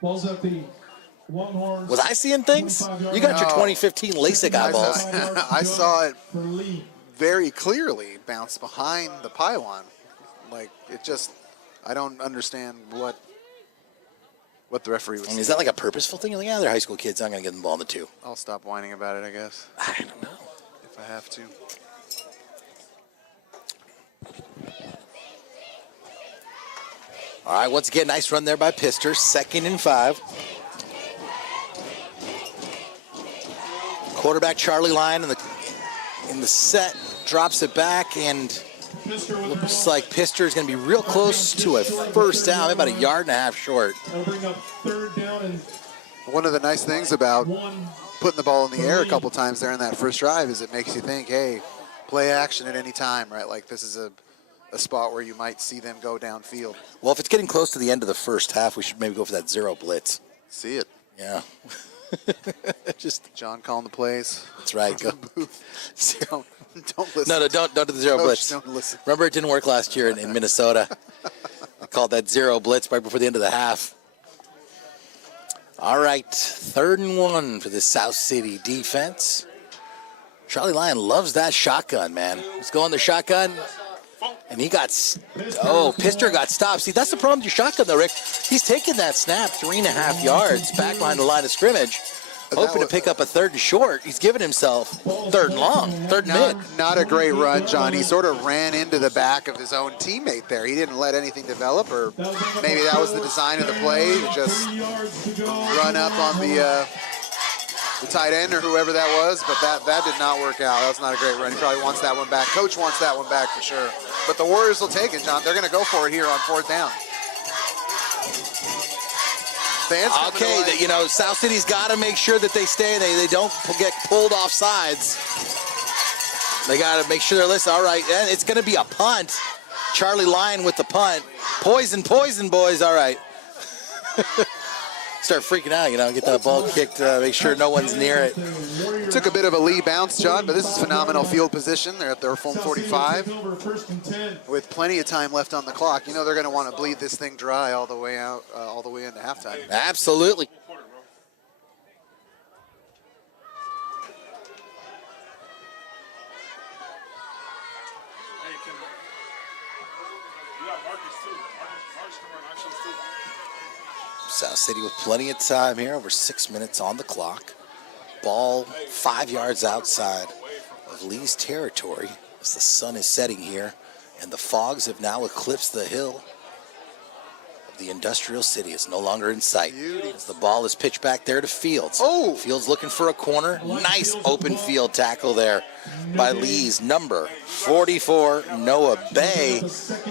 Ball's at the Longhorns. Was I seeing things? You got your 2015 LASIK eyeballs. I saw it very clearly bounce behind the pylon. Like, it just, I don't understand what the referee was saying. Is that like a purposeful thing? Like, they're high school kids. I'm going to get the ball in the 2. I'll stop whining about it, I guess. I don't know. If I have to. All right, once again, nice run there by Pister. 2nd and 5. Quarterback Charlie Lyon in the set drops it back, and looks like Pister is going to be real close to a 1st down, about 1.5 yards short. That'll bring up 3rd down and one of the nice things about putting the ball in the air a couple times there in that first drive is it makes you think, hey, play action at any time, right? Like, this is a spot where you might see them go downfield. Well, if it's getting close to the end of the first half, we should maybe go for that 0 blitz. See it. Yeah. Just John calling the plays. That's right. Go. Don't listen. No, don't do the 0 Coach, blitz. don't listen. Remember, it didn't work last year in Minnesota. I called that 0 blitz right before the end of the half. All right, 3rd and 1 for the South City defense. Charlie Lyon loves that shotgun, man. He's going the shotgun, and he got, Pister got stopped. See, that's the problem with your shotgun, though, Rick. He's taking that snap 3.5 yards back behind the line of scrimmage, hoping to pick up a 3rd and short. He's giving himself 3rd and long, 3rd and mid. Not a great run, John. He sort of ran into the back of his own teammate there. He didn't let anything develop, or maybe that was the design of the play, to just run up on the tight end or whoever that was, but that did not work out. That was not a great run. He probably wants that one back. Coach wants that one back for sure. But the Warriors will take it, John. They're going to go for it here on 4th down. Okay, South City's got to make sure that they stay. They don't get pulled off sides. They got to make sure they're listening. All right, and it's going to be a punt. Charlie Lyon with the punt. Poison, boys. All right. start freaking out, you know, get that ball kicked, make sure no one's near it. Took a bit of a Leigh bounce, John, but this is phenomenal field position. They're at their home 45 with plenty of time left on the clock. You know they're going to want to bleed this thing dry all the way out, all the way into halftime. Absolutely. South City with plenty of time here, over 6 minutes on the clock. Ball 5 yards outside of Leigh's territory as the sun is setting here, and the fogs have now eclipsed the hill of the industrial city. It's no longer in sight. As the ball is pitched back there to Fields. Oh! Fields looking for a corner. Nice open field tackle there by Leigh's number 44, Noah Bay.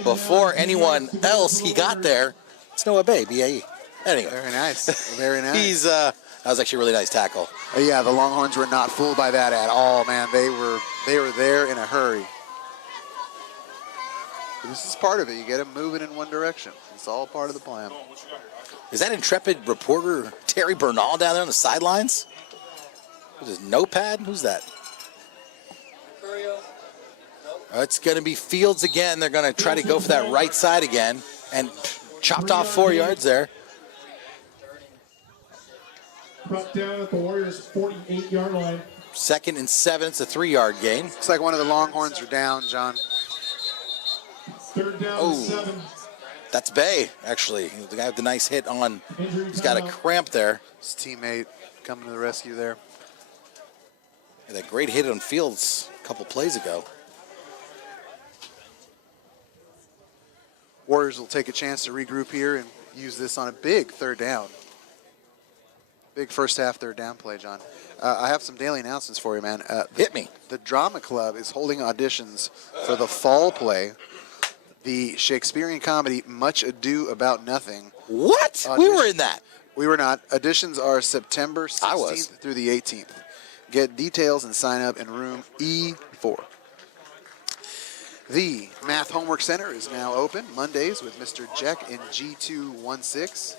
Before anyone else he got there, it's Noah Bay, B-A-E. Anyway. Very nice. Very nice. That was actually a really nice tackle. Yeah, the Longhorns were not fooled by that at all, man. They were there in a hurry. This is part of it. You get them moving in one direction. It's all part of the plan. Is that intrepid reporter Terry Bernal down there on the sidelines? With his notepad? Who's that? It's going to be Fields again. They're going to try to go for that right side again. And chopped off 4 yards there. Brought down at the Warriors' 48-yard line. 2nd and 7. It's a 3-yard gain. Looks like one of the Longhorns are down, John. 3rd down and 7. That's Bay, actually. The guy with the nice hit on. He's got a cramp there. His teammate coming to the rescue there. Yeah, that great hit on Fields a couple plays ago. Warriors will take a chance to regroup here and use this on a big 3rd down. Big first half 3rd down play, John. I have some daily announcements for you, man. Hit me. The Drama Club is holding auditions for the fall play, the Shakespearean comedy Much Ado About Nothing. What? We were in that. We were not. Auditions are September 16th through the 18th. Get details and sign up in room E4. The Math Homework Center is now open Mondays with Mr. Jack in G216.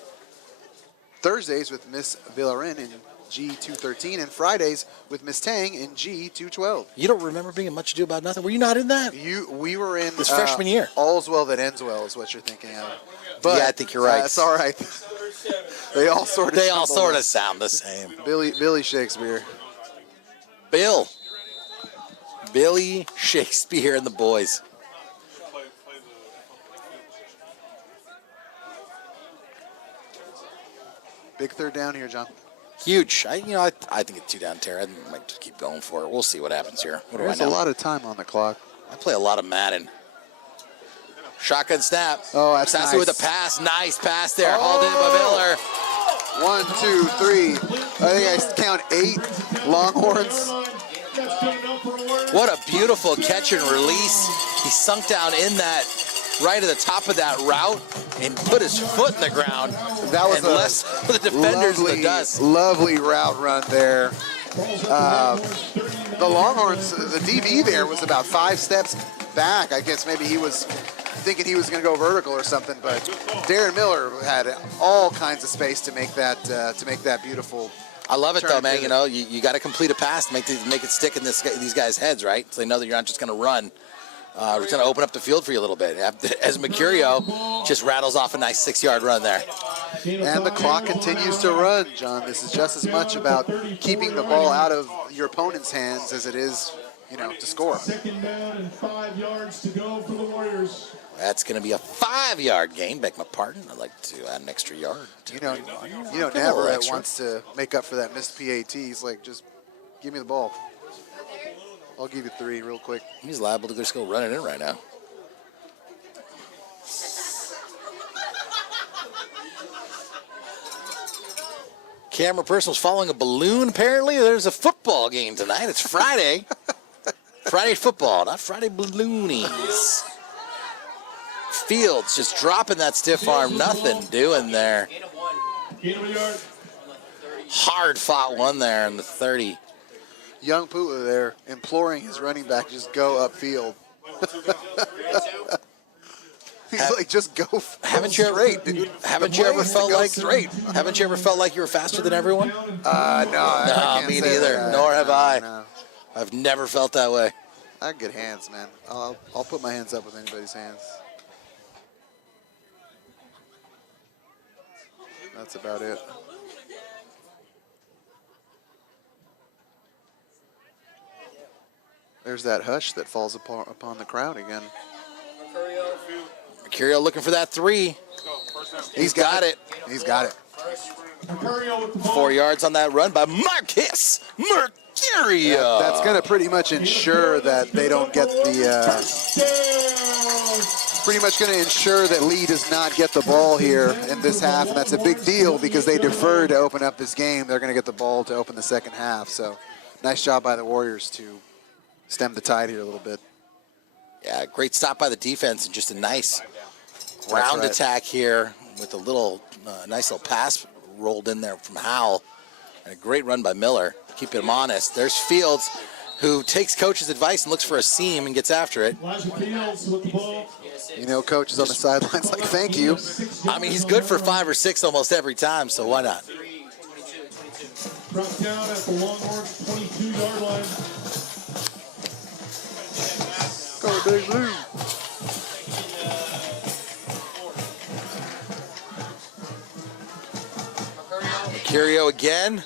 Thursdays with Miss Villarin in G213, and Fridays with Miss Tang in G212. You don't remember being in Much Ado About Nothing? Were you not in that? We were in this freshman year. All's Well That Ends Well is what you're thinking of. But yeah, I think you're right. That's all right. They all sort of sound the same. Billy Shakespeare. Billy Shakespeare and the boys. Big 3rd down here, John. Huge. I think it's 2 down, Tara. I might just keep going for it. We'll see what happens here. There's a lot of time on the clock. I play a lot of Madden. Shotgun snap. Oh, that's Sassy nice. with a pass. Nice pass there. Hauled in by Miller. Miller. 1, 2, 3. I think I count 8 Longhorns. What a beautiful catch and release. He sunk down in that, right at the top of that route, and put his foot in the ground. That was left the defenders in the dust. Lovely route run there. The Longhorns, the DB there was about 5 steps back. I guess maybe he was thinking he was going to go vertical or something, but Darren Miller had all kinds of space to make that beautiful. I love it though, man. You know, you got to complete a pass to make it stick in these guys' heads, right? So they know that you're not just going to run. It's going to open up the field for you a little bit. As Mercurio just rattles off a nice 6-yard run there. And the clock continues to run, John. This is just as much about keeping the ball out of your opponent's hands as it is, to score. 2nd down and 5 yards to go for the Warriors. That's going to be a 5-yard gain. Beg my pardon. I'd like to add an extra yard. Navarrete wants to make up for that missed PAT. He's like, just give me the ball. I'll give you 3 real quick. He's liable to just go running in right now. Camera person was following a balloon, apparently. There's a football game tonight. It's Friday. Friday football, not Friday balloonies. Fields just dropping that stiff arm. Nothing doing there. Hard fought one there in the 30. Young Pula there imploring his running back just go upfield. He's like, just go Haven't you straight, dude. Haven't you ever felt like straight? Haven't you ever felt like you were faster than everyone? No, No, I can't me say neither. that. Nor have I. No. I've never felt that way. I have good hands, man. I'll put my hands up with anybody's hands. That's about it. There's that hush that falls upon the crowd again. Mercurio looking for that 3. He's got it. He's got it. 4 yards on that run by Marcus Mercurio. That's going to pretty much ensure that they don't get the... pretty much going to ensure that Leigh does not get the ball here in this half, and that's a big deal because they defer to open up this game. They're going to get the ball to open the second half. So nice job by the Warriors to stem the tide here a little bit. Yeah, great stop by the defense and just a nice ground attack here with a little nice little pass rolled in there from Howell, and a great run by Miller, keeping him honest. There's Fields, who takes coach's advice and looks for a seam and gets after it. You know, coach is on the sidelines like, thank you. I mean, he's good for 5 or 6 almost every time, so why not? Dropped down at the Longhorns 22-yard line. Go Big Blue. Mercurio again,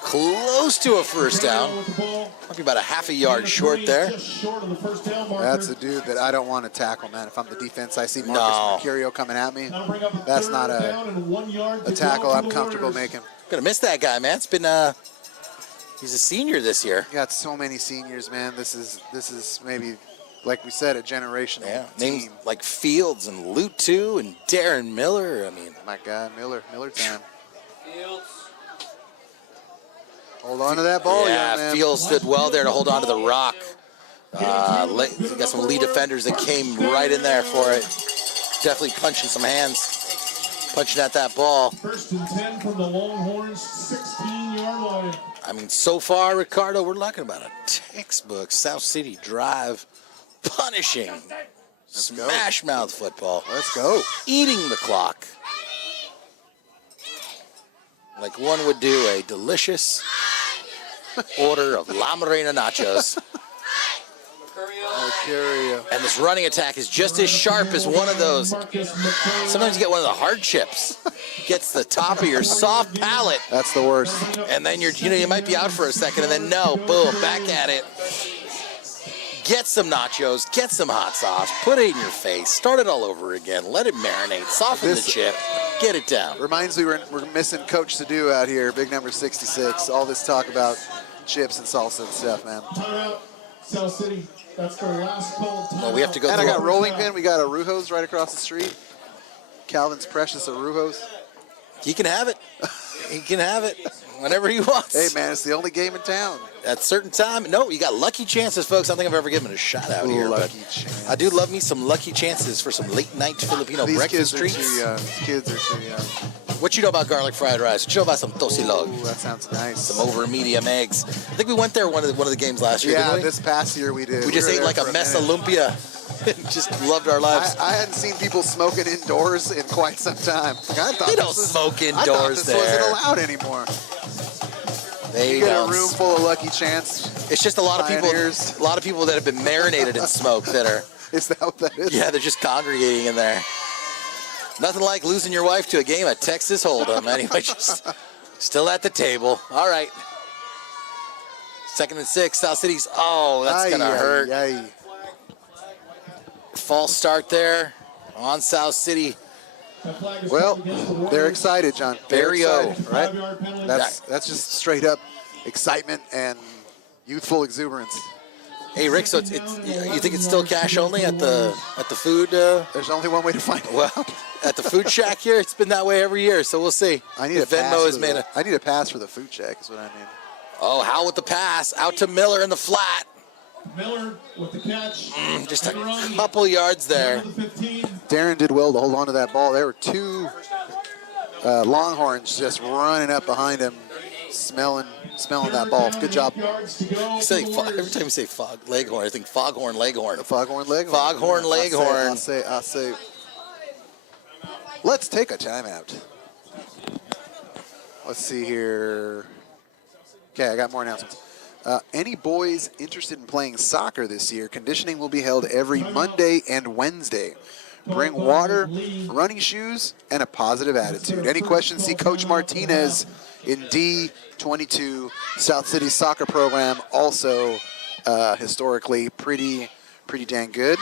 close to a first down. Might be about a half a yard short there. That's a dude that I don't want to tackle, man. If I'm the defense, I see Marcus Mercurio coming at me. That's not a tackle I'm comfortable making. Gonna miss that guy, man. It's been he's a senior this year. You got so many seniors, man. This is maybe, like we said, a generational team. Names like Fields and Lutu and Darren Miller. I mean, my God, Miller time. Hold on to that ball, yeah, man. Fields stood well there to hold on to the rock. Got some Leigh defenders that came right in there for it. Definitely punching some hands, punching at that ball. 1st and 10 from the Longhorns, 16-yard line. I mean, so far, Ricardo, we're talking about a textbook South City drive, punishing, smash mouth football. Let's go. Eating the clock. Like one would do a delicious order of La Morena nachos. Mercurio. And this running attack is just as sharp as one of those. Sometimes you get one of the hard chips. Gets the top of your soft palate. That's the worst. And then you might be out for a second, and then no, boom, back at it. Get some nachos, get some hot sauce, put it in your face, start it all over again, let it marinate, soften the chip, get it down. Reminds me we're missing Coach Sadu out here, big number 66. All this talk about chips and salsa and stuff, man. Timeout, South City. That's their last call. Well, we have to go And I through got rolling pin. We got Arujos right across the street. Calvin's Precious Arujos. He can have it. He can have it whenever he wants. Hey, man, it's the only game in town. At a certain time, no, you got Lucky Chances, folks. I don't think I've ever given a shout out here. Lucky but Chance. I do love me some Lucky Chances for some late night Filipino breakfast treats. These kids are too young. What you know about garlic fried rice? What you know about some tosilog? Ooh, that sounds nice. Some over medium eggs. I think we went there one of the games last year. Yeah, didn't we? this past year we did. We just were ate there like for a mess minute. of lumpia. Just loved our lives. I hadn't seen people smoking indoors in quite some time. Like, I thought They don't this was- smoke I thought indoors this there. wasn't allowed anymore. They You get a don't. room full of Lucky Chance. It's just a lot of Pioneers. people. A lot of people that have been marinated in smoke that are. Is that what that is? Yeah, they're just congregating in there. Nothing like losing your wife to a game of Texas Hold'em. Anyway, just still at the table. All right. 2nd and 6. South City's. Oh, that's gonna hurt. Aye. False start there on South City. Well, they're excited, John. They're Barrio, excited, right? That's just straight up excitement and youthful exuberance. Hey Rick, so you think it's still cash only at the food? There's only one way to find it. Well, at the food shack here, it's been that way every year. So we'll see. I need If a pass. Venmo is made. I need a pass for the food shack. Is what I need. Oh, Howell with the pass out to Miller in the flat. Miller with the catch. Just a couple yards there. Darren did well to hold on to that ball. There were two Longhorns just running up behind him, smelling that ball. Good job. Every time you say Leghorn, I think Foghorn Leghorn. Foghorn Leghorn. Foghorn Leghorn. I say Let's take a timeout. Let's see here. Okay, I got more announcements. Any boys interested in playing soccer this year, conditioning will be held every Monday and Wednesday. Bring water, running shoes, and a positive attitude. Any questions, see Coach Martinez in D22 South City soccer program. Also, historically, pretty dang good.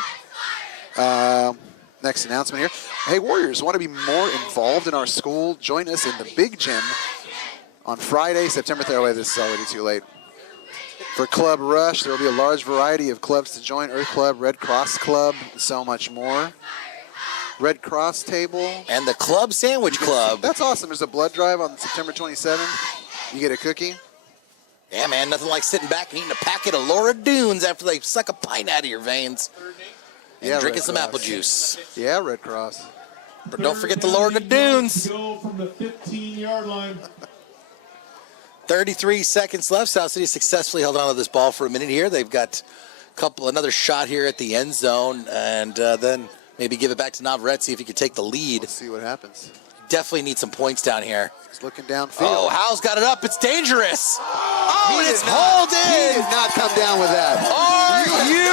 Next announcement here. Hey, Warriors, want to be more involved in our school? Join us in the Big Gym on Friday, September 3rd. Oh, wait, this is already too late. For Club Rush, there will be a large variety of clubs to join. Earth Club, Red Cross Club, and so much more. Red Cross table. And the Club Sandwich Club. That's awesome. There's a blood drive on September 27th. You get a cookie. Yeah, man, nothing like sitting back and eating a packet of Laura Dunes after they suck a pint out of your veins. And drinking some apple juice. Yeah, Red Cross. But don't forget the Laura Dunes. Go from the 15-yard line. 33 seconds left. South City successfully held on to this ball for a minute here. They've got another shot here at the end zone, and then maybe give it back to Navarrete, see if he could take the lead. Let's see what happens. Definitely need some points down here. He's looking downfield. Oh, Hal's got it up. It's dangerous. Oh, and it's hauled in. He did not come down with that. Are you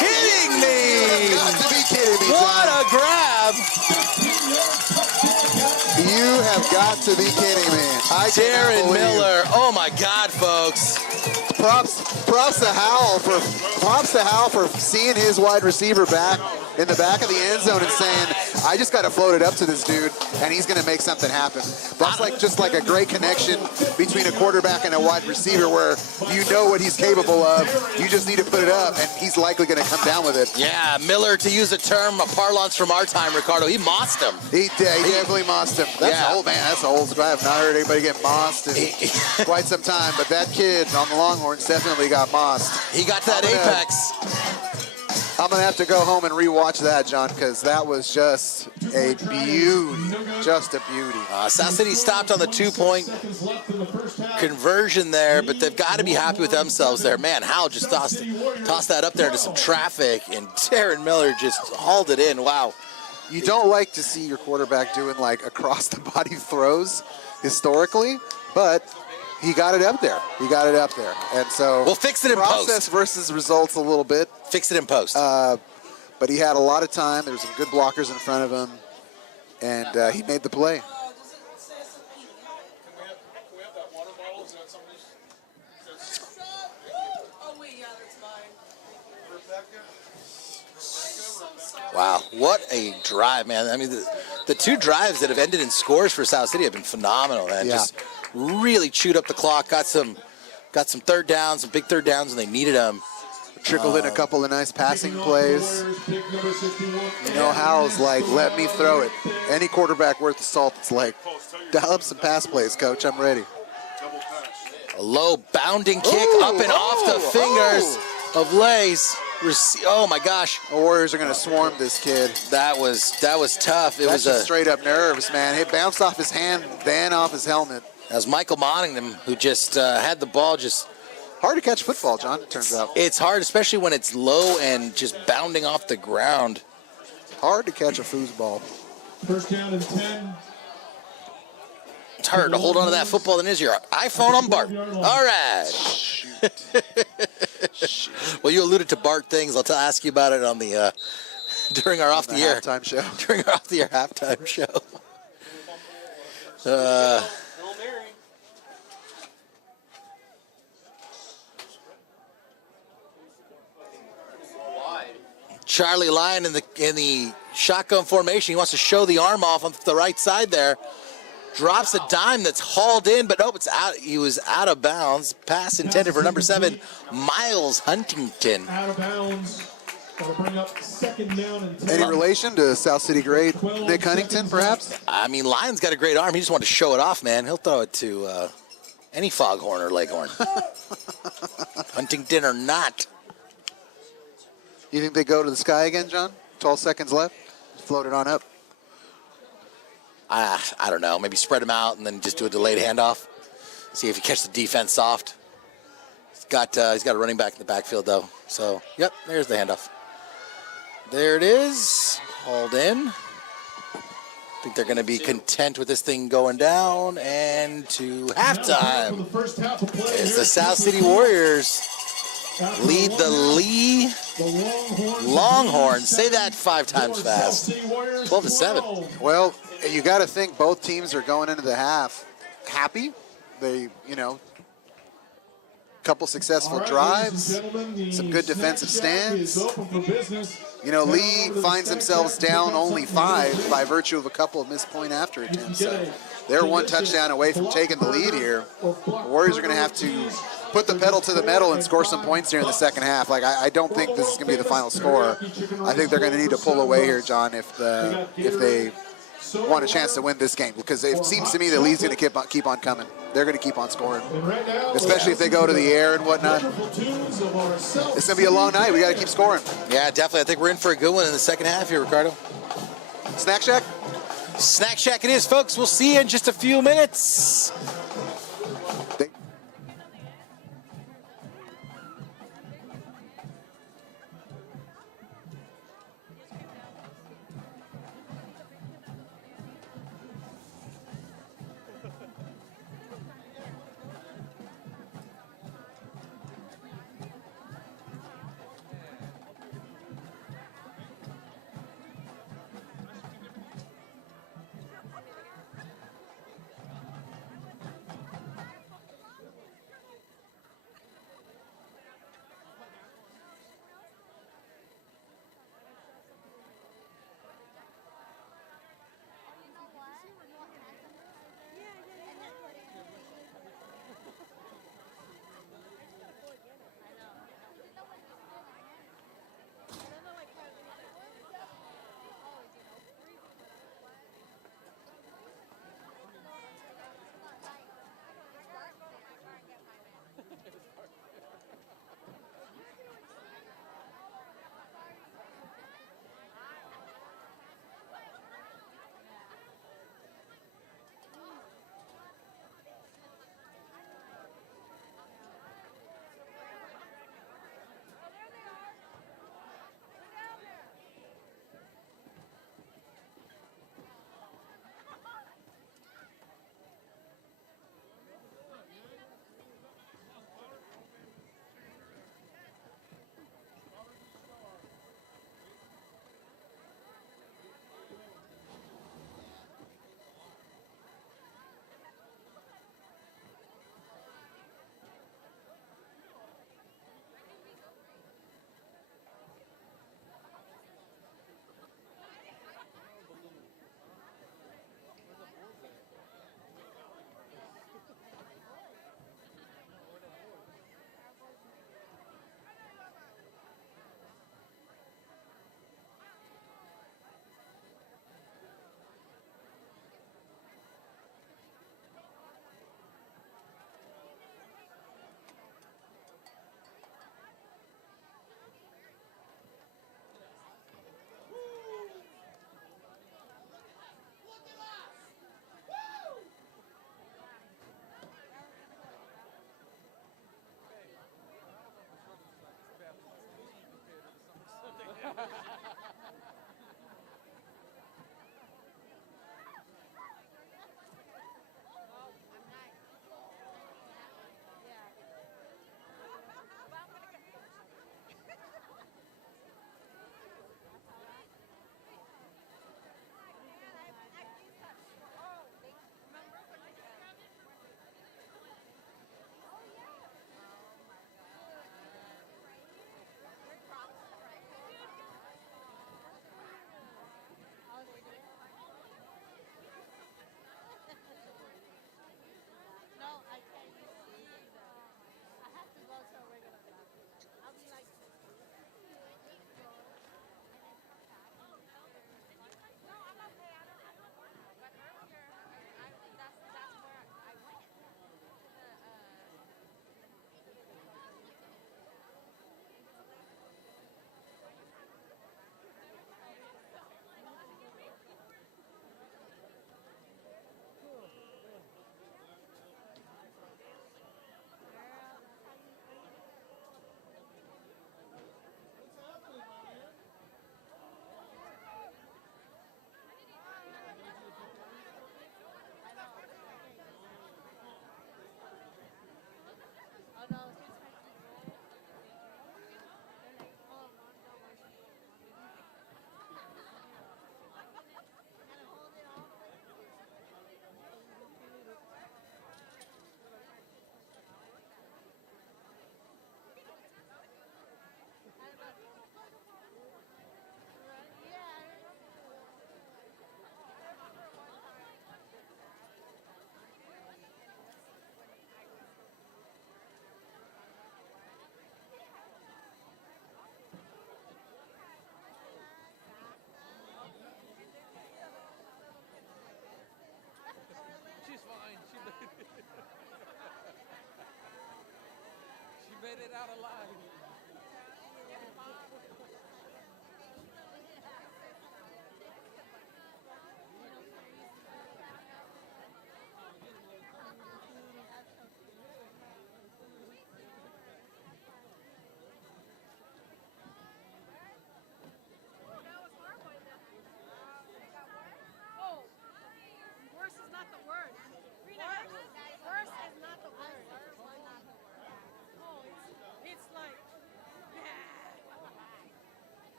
kidding me? You have got to be kidding me, What John. a grab. You have got to be kidding me. Darren Miller. Oh, my God, folks. Props to Hal for seeing his wide receiver back in the back of the end zone and saying, I just got to float it up to this dude, and he's going to make something happen. That's just like a great connection between a quarterback and a wide receiver where you know what he's capable of. You just need to put it up, and he's likely going to come down with it. Yeah, Miller, to use a parlance from our time, Ricardo, he mossed him. He definitely mossed him. That's old. I have not heard anybody get mossed in quite some time, but that kid on the Longhorns definitely got mossed. He got that apex. I'm going to have to go home and rewatch that, John, because that was just a beauty. Just a beauty. South City stopped on the 2-point conversion there, but they've got to be happy with themselves there. Man, Hal just tossed that up there to some traffic, and Darren Miller just hauled it in. Wow. You don't like to see your quarterback doing, like, across-the-body throws historically, but he got it up there. And so we'll fix it in process post. Versus results a little bit. Fix it in post. But he had a lot of time. There were some good blockers in front of him, and he made the play. Wow, what a drive, man. I mean, the two drives that have ended in scores for South City have been phenomenal, man. Yeah. Just really chewed up the clock, got some third downs, some big third downs, and they needed them. Trickled in a couple of nice passing plays. You know, Hal's like, let me throw it. Any quarterback worth the salt, it's like, dial up some pass plays, coach. I'm ready. A low bounding kick up and off the fingers of Leigh's. Oh my gosh! The Warriors are going to swarm this kid. That was tough. It was just straight up nerves, man. It bounced off his hand, then off his helmet. That was Michael Monningham who just had the ball. Just hard to catch football, John. It turns out it's hard, especially when it's low and just bounding off the ground. Hard to catch a foosball. First down and 10. It's harder to hold on to that football than is your iPhone on Bart. All right. Shoot. Well, you alluded to Bart things. I'll ask you about it on the during our off the air halftime show. During our off the air halftime show. Charlie Lyon in the shotgun formation. He wants to show the arm off on the right side there. Drops a dime that's hauled in, but nope, it's out. He was out of bounds. Pass intended for number 7, Miles Huntington. Out of bounds. That'll bring up second down and 10. Any relation to South City great Nick Huntington, perhaps? I mean, Lyon's got a great arm. He just wanted to show it off, man. He'll throw it to any foghorn or leghorn. Huntington or not. You think they go to the sky again, John? 12 seconds left. Float it on up. I don't know. Maybe spread them out and then just do a delayed handoff. See if you catch the defense soft. He's got a running back in the backfield though. So yep, there's the handoff. There it is. Hauled in. think they're going to be content with this thing going down. And to halftime is the South City Warriors lead the Leigh Longhorns. Say that 5 times fast. 12-7. Well, you got to think both teams are going into the half happy. They, couple successful drives, some good defensive stands. Leigh finds themselves down only 5 by virtue of a couple of missed point after attempts. So they're 1 touchdown away from taking the lead here. The Warriors are going to have to put the pedal to the metal and score some points here in the second half. I don't think this is going to be the final score. I think they're going to need to pull away here, John, if they want a chance to win this game, because it seems to me that Leigh's going to keep on coming. They're going to keep on scoring, especially if they go to the air and whatnot. It's going to be a long night. We got to keep scoring. Yeah, definitely. I think we're in for a good one in the second half here, Ricardo. Snack Shack? Snack Shack it is, folks. We'll see you in just a few minutes.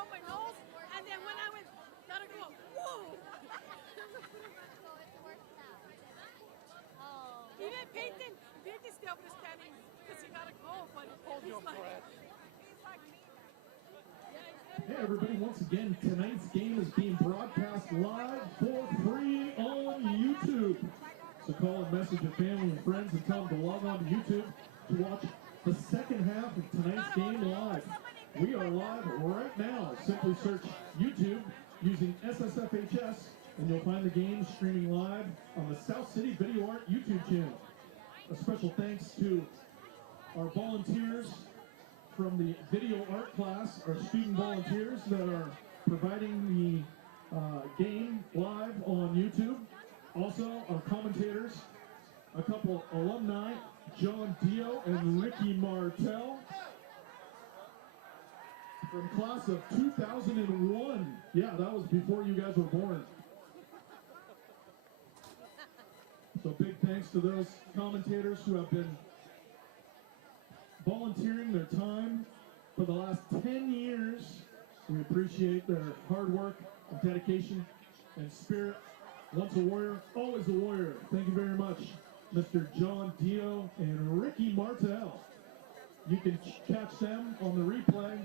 blow my nose, and then when I went, gotta go, whoa! Even Peyton still was standing because he gotta go, but he's like me. Hey everybody, once again, tonight's game is being broadcast live for free on YouTube. So call and message your family and friends and tell them to log on to YouTube to watch the second half of tonight's game live. We are live right now. Simply search YouTube using SSFHS and you'll find the game streaming live on the South City Video Art YouTube channel. A special thanks to our volunteers from the video art class, our student volunteers that are providing the game live on YouTube. Also, our commentators, a couple alumni, John Dio and Ricky Martell, from class of 2001. Yeah, that was before you guys were born. So big thanks to those commentators who have been volunteering their time for the last 10 years. We appreciate their hard work and dedication and spirit. Once a warrior, always a warrior. Thank you very much, Mr. John Dio and Ricky Martell. You can catch them on the replay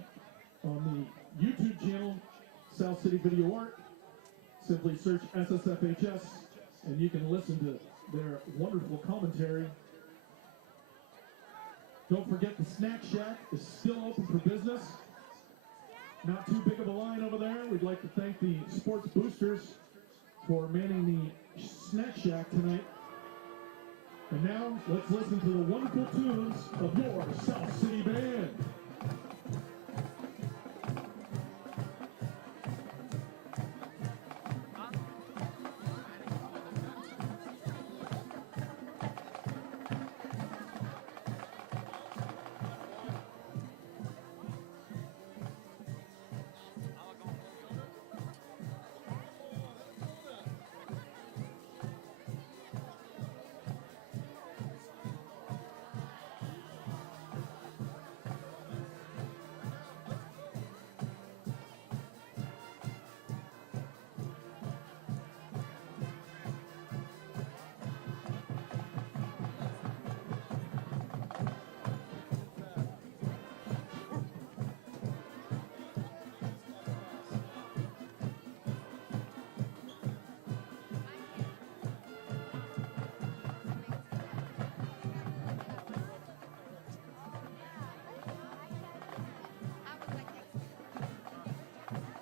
on the YouTube channel, South City Video Art. Simply search SSFHS and you can listen to their wonderful commentary. Don't forget the Snack Shack is still open for business. Not too big of a line over there. We'd like to thank the sports boosters for manning the Snack Shack tonight. And now, let's listen to the wonderful tunes of your South City band.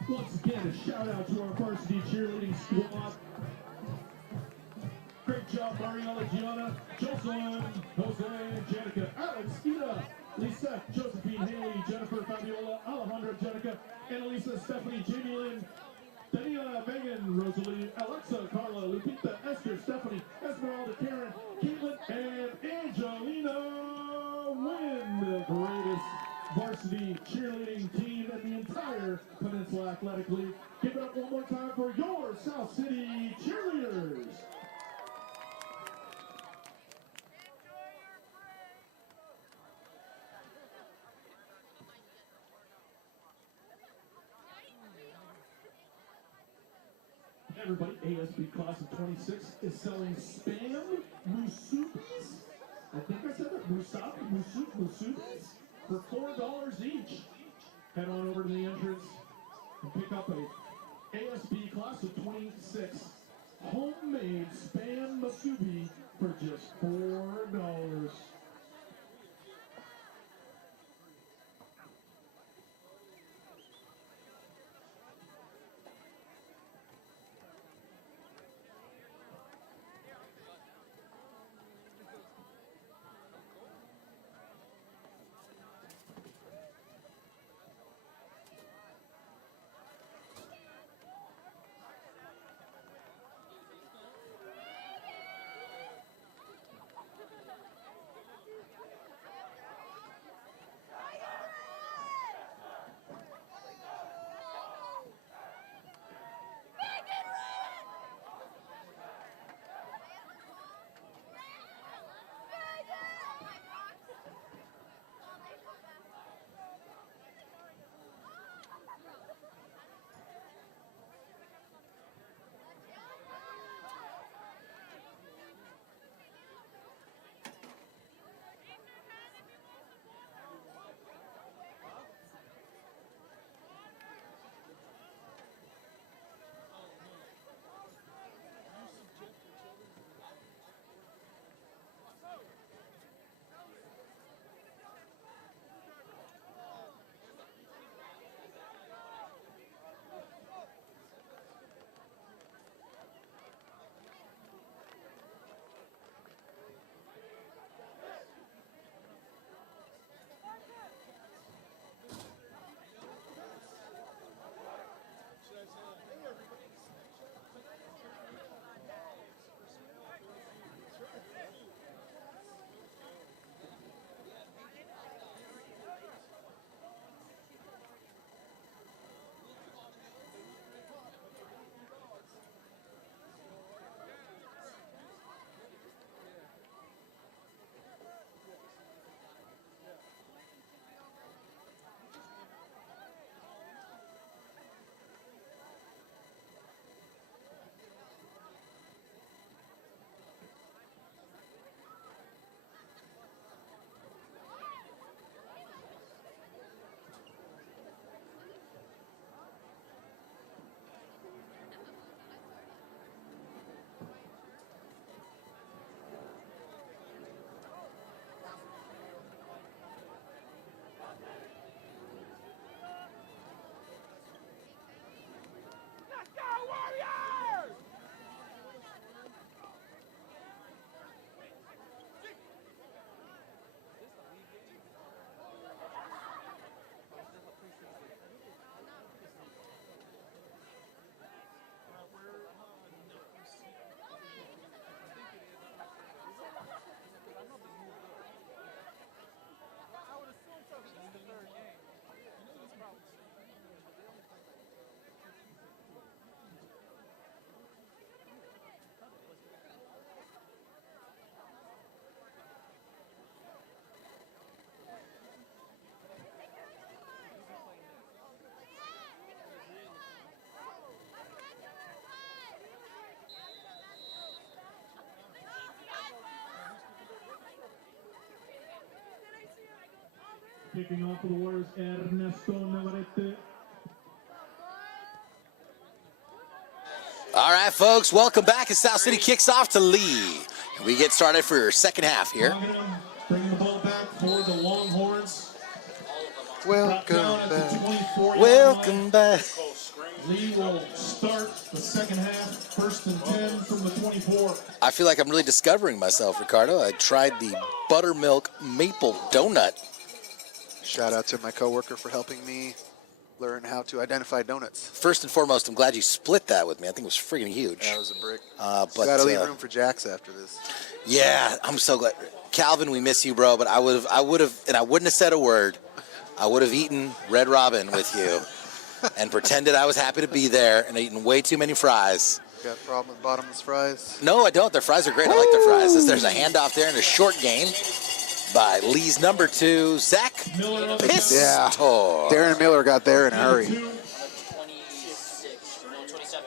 Once again, a shout out to our varsity cheerleading squad. Great job, Mariella, Gianna, Jocelyn, Jose, Jenica, Alex, Ida, Lisa, Josephine, Haley, Jennifer, Fabiola, Alejandra, Jenica, Annalisa, Stephanie, Jamie Lynn, Daniela, Megan, Rosalie, Alexa, Carla, Lupita, Esther, Stephanie, Esmeralda, Karen, Caitlin, and Angelina win the greatest varsity cheerleading team in the entire Peninsula Athletic League. Give it up one more time for your South City Cheerleaders. Everybody, ASB class of 26 is selling Spam Musubis. I think I said that. Musubis for $4 each. Head on over to the entrance and pick up a ASB class of 26 homemade Spam Musubi for just $4. Kicking off for the Warriors, Ernesto Navarrete. All right, folks, welcome back as South City kicks off to Leigh. We get started for second half here. Bringing the ball back for the Longhorns. Welcome back. Welcome back. Leigh will start the second half, 1st and 10 from the 24. I feel like I'm really discovering myself, Ricardo. I tried the buttermilk maple donut. Shout out to my coworker for helping me learn how to identify donuts. First and foremost, I'm glad you split that with me. I think it was freaking huge. That was a brick. But Gotta leave room for Jax after this. Yeah, I'm so glad. Calvin, we miss you, bro. But I would have, and I wouldn't have said a word. I would have eaten Red Robin with you, and pretended I was happy to be there, and eaten way too many fries. Got a problem with bottomless fries? No, I don't. Their fries are great. I like their fries. There's a handoff there in a short game by Lee's number 2, Zach Pistor. Yeah, Darren Miller got there in a hurry.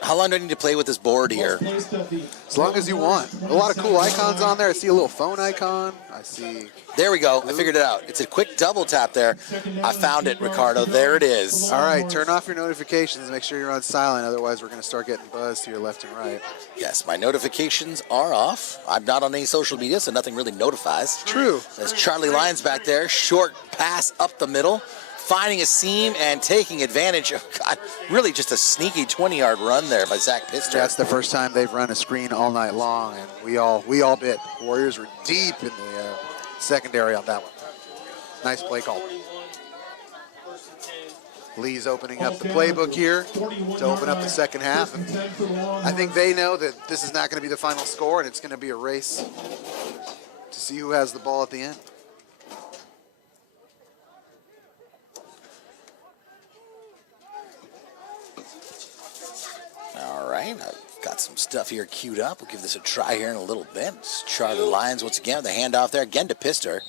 How long do I need to play with this board here? As long as you want. A lot of cool icons on there. I see a little phone icon. I see. There we go. I figured it out. It's a quick double tap there. I found it, Ricardo. There it is. All right, turn off your notifications. Make sure you're on silent. Otherwise, we're going to start getting buzzed to your left and right. Yes, my notifications are off. I'm not on any social media, so nothing really notifies. True. There's Charlie Lyons back there. Short pass up the middle. Finding a seam and taking advantage of, God, really just a sneaky 20-yard run there by Zach Pistor. That's the first time they've run a screen all night long, and we all bit. Warriors were deep in the secondary on that one. Nice play call. Lee's opening up the playbook here to open up the second half. And I think they know that this is not going to be the final score, and it's going to be a race to see who has the ball at the end. All right, I've got some stuff here queued up. We'll give this a try here in a little bit. It's Charlie Lyons once again, the handoff there again to Pistor.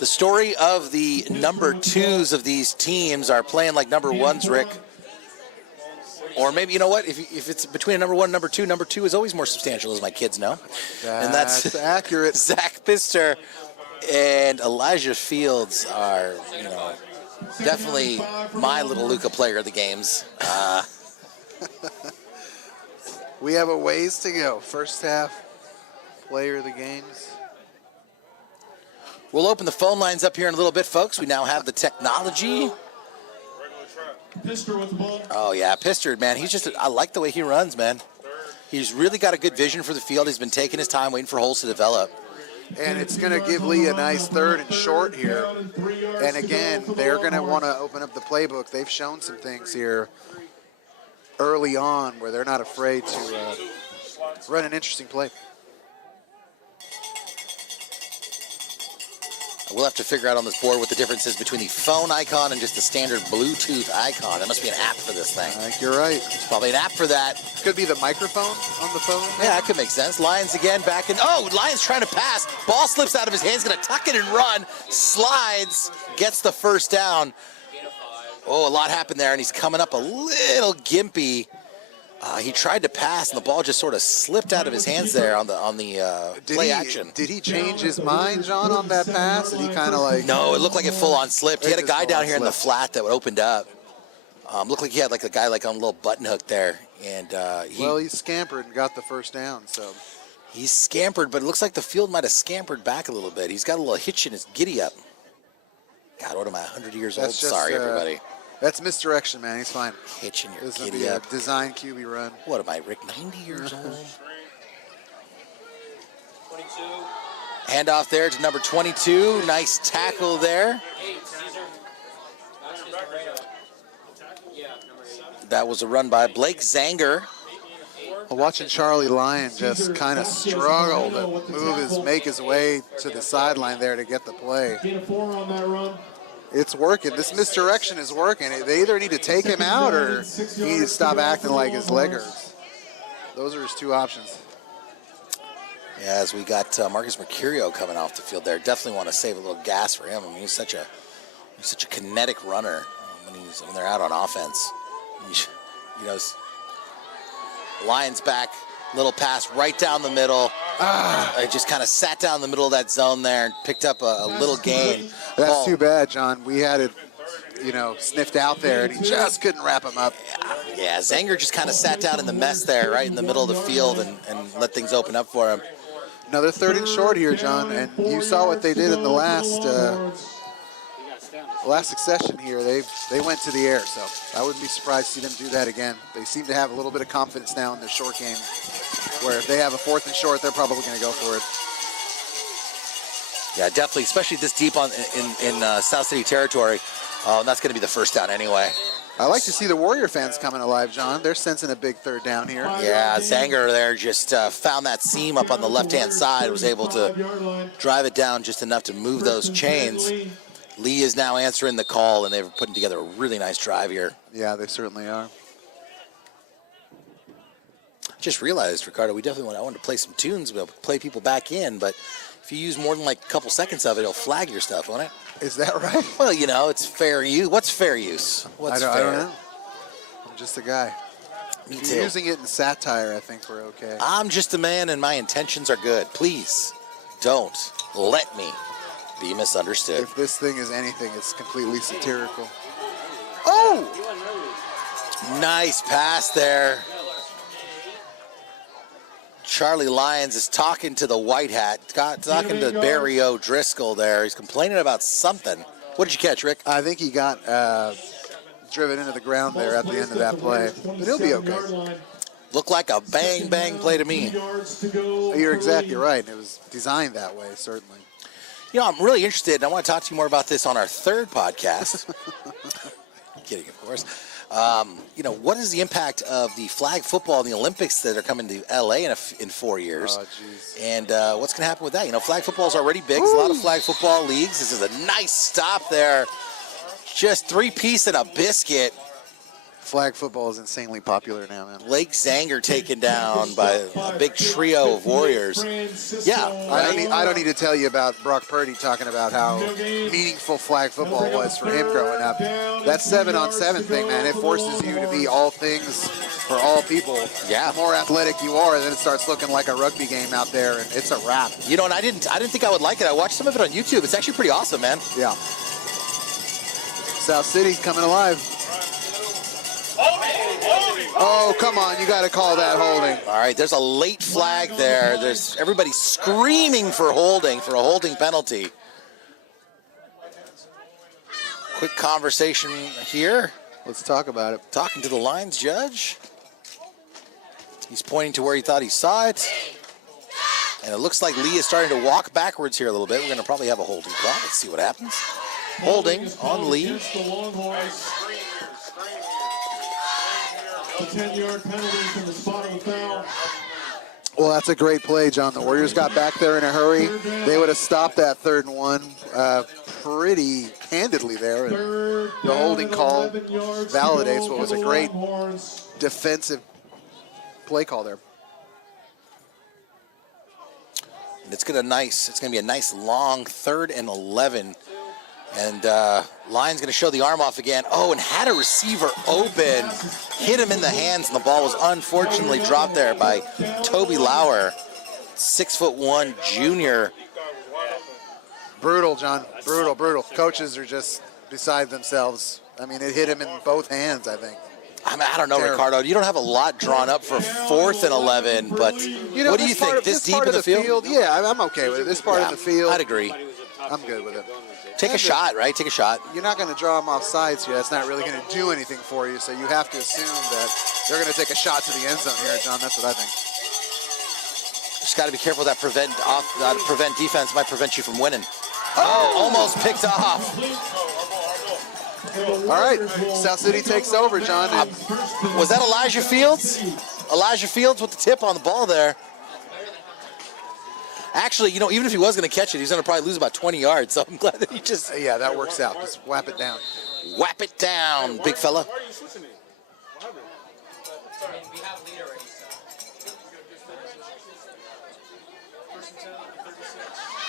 The story of the number 2s of these teams are playing like number 1s, Rick. Or maybe, you know what, if it's between a number 1 and number 2 is always more substantial, as my kids know. And that's accurate. Zach Pistor and Elijah Fields are, you know, definitely my little Luca player of the games. We have a ways to go. First half player of the games. We'll open the phone lines up here in a little bit, folks. We now have the technology. Pistor with the ball. Oh, yeah, Pistor, man. I like the way he runs, man. He's really got a good vision for the field. He's been taking his time, waiting for holes to develop. And it's going to give Leigh a nice 3rd and short here. And again, they're going to want to open up the playbook. They've shown some things here early on where they're not afraid to run an interesting play. We'll have to figure out on this board what the difference is between the phone icon and just the standard Bluetooth icon. There must be an app for this thing. I think you're right. There's probably an app for that. Could be the microphone on the phone. Yeah, that could make sense. Lyons again back in. Oh, Lyons trying to pass. Ball slips out of his hands. Going to tuck it and run. Slides. Gets the first down. Oh, a lot happened there, and he's coming up a little gimpy. He tried to pass, and the ball just sort of slipped out of his hands there on the play action. Did he change his mind, John, on that pass? Did he kind of like... No, it looked like it full-on slipped. He had a guy down here in the flat that opened up. Looked like he had like a guy like on a little button hook there. And he scampered and got the first down, so... He's scampered, but it looks like the field might have scampered back a little bit. He's got a little hitch in his giddy-up. God, what am I, 100 years old? Sorry, everybody. That's misdirection, man. He's fine. Hitching your This is giddy up. a design QB run. What am I, Rick? 90 years old? 22. Handoff there to number 22. Nice tackle there. That was a run by Blake Zanger. Well, watching Charlie Lyon just kind of struggle to make his way to the sideline there to get the play. It's working. This misdirection is working. They either need to take him out or he needs to stop acting like his leg hurts. Those are his two options. Yeah, as we got Marcus Mercurio coming off the field there, definitely want to save a little gas for him. I mean, he's such a kinetic runner when they're out on offense. You know, Lions back, little pass right down the middle. I just kind of sat down in the middle of that zone there and picked up a little gain. That's too bad, John. We had it, sniffed out there, and he just couldn't wrap him up. Yeah, Zanger just kind of sat down in the mess there, right in the middle of the field, and let things open up for him. Another 3rd and short here, John, and you saw what they did in the last succession here. They went to the air, so I wouldn't be surprised to see them do that again. They seem to have a little bit of confidence now in their short game, where if they have a 4th and short, they're probably going to go for it. Yeah, definitely, especially this deep in South City territory. That's going to be the first down anyway. I like to see the Warrior fans coming alive, John. They're sensing a big 3rd down here. Yeah, Zanger there just found that seam up on the left-hand side, was able to drive it down just enough to move those chains. Leigh is now answering the call, and they're putting together a really nice drive here. Yeah, they certainly are. Just realized, Ricardo, I wanted to play some tunes. We'll play people back in, but if you use more than like a couple seconds of it, it'll flag your stuff, won't it? Is that right? Well, it's fair use. What's fair use? I don't know. I'm just a guy. Me If too. you're using it in satire, I think we're okay. I'm just a man, and my intentions are good. Please don't let me be misunderstood. If this thing is anything, it's completely satirical. Oh! Nice pass there. Charlie Lyons is talking to the white hat, talking to Barry O'Driscoll there. He's complaining about something. What did you catch, Rick? I think he got driven into the ground there at the end of that play, but he'll be okay. Looked like a bang play to me. You're exactly right. It was designed that way, certainly. I'm really interested, and I want to talk to you more about this on our 3rd podcast. Kidding, of course. What is the impact of the flag football and the Olympics that are coming to LA in 4 years? Oh, geez. And what's going to happen with that? Flag football is already big. There's a lot of flag football leagues. This is a nice stop there. Just 3-piece and a biscuit. Flag football is insanely popular now, man. Lake Zanger taken down by a big trio of Warriors. Yeah. I don't need to tell you about Brock Purdy talking about how meaningful flag football was for him growing up. That 7-on-7 thing, man, it forces you to be all things for all people. Yeah. The more athletic you are, then it starts looking like a rugby game out there, and it's a wrap. And I didn't think I would like it. I watched some of it on YouTube. It's actually pretty awesome, man. Yeah. South City's coming alive. Oh, come on. You got to call that holding. All right, there's a late flag there. There's everybody screaming for a holding penalty. Quick conversation here. Let's talk about it. Talking to the lines judge. He's pointing to where he thought he saw it. And it looks like Leigh is starting to walk backwards here a little bit. We're going to probably have a holding call. Let's see what happens. Holding on Leigh. The Longhorns. A 10-yard penalty from the spot of the foul. Well, that's a great play, John. The Warriors got back there in a hurry. They would have stopped that 3rd and 1 pretty handedly there. And the holding call validates what was a great defensive play call there. It's going to be a nice long 3rd and 11. And Lyon's going to show the arm off again. Oh, and had a receiver open. Hit him in the hands, and the ball was unfortunately dropped there by Toby Lauer, 6'1" junior. Brutal, John. Brutal. Coaches are just beside themselves. I mean, it hit him in both hands, I think. I don't know, terrible. Ricardo. You don't have a lot drawn up for 4th and 11, but what do you think? This deep in the field? Yeah, I'm okay with it. This part of the field. I'd agree. I'm good with it. Take a shot, right? Take a shot. You're not going to draw them off sides here. That's not really going to do anything for you, so you have to assume that they're going to take a shot to the end zone here, John. That's what I think. Just got to be careful that prevent defense might prevent you from winning. Oh, almost picked off. All right, South City takes over, John. Was that Elijah Fields? Elijah Fields with the tip on the ball there. Actually, even if he was going to catch it, he's going to probably lose about 20 yards. So I'm glad that he just... Yeah, that works out. Just whap it down. Whap it down, big fella.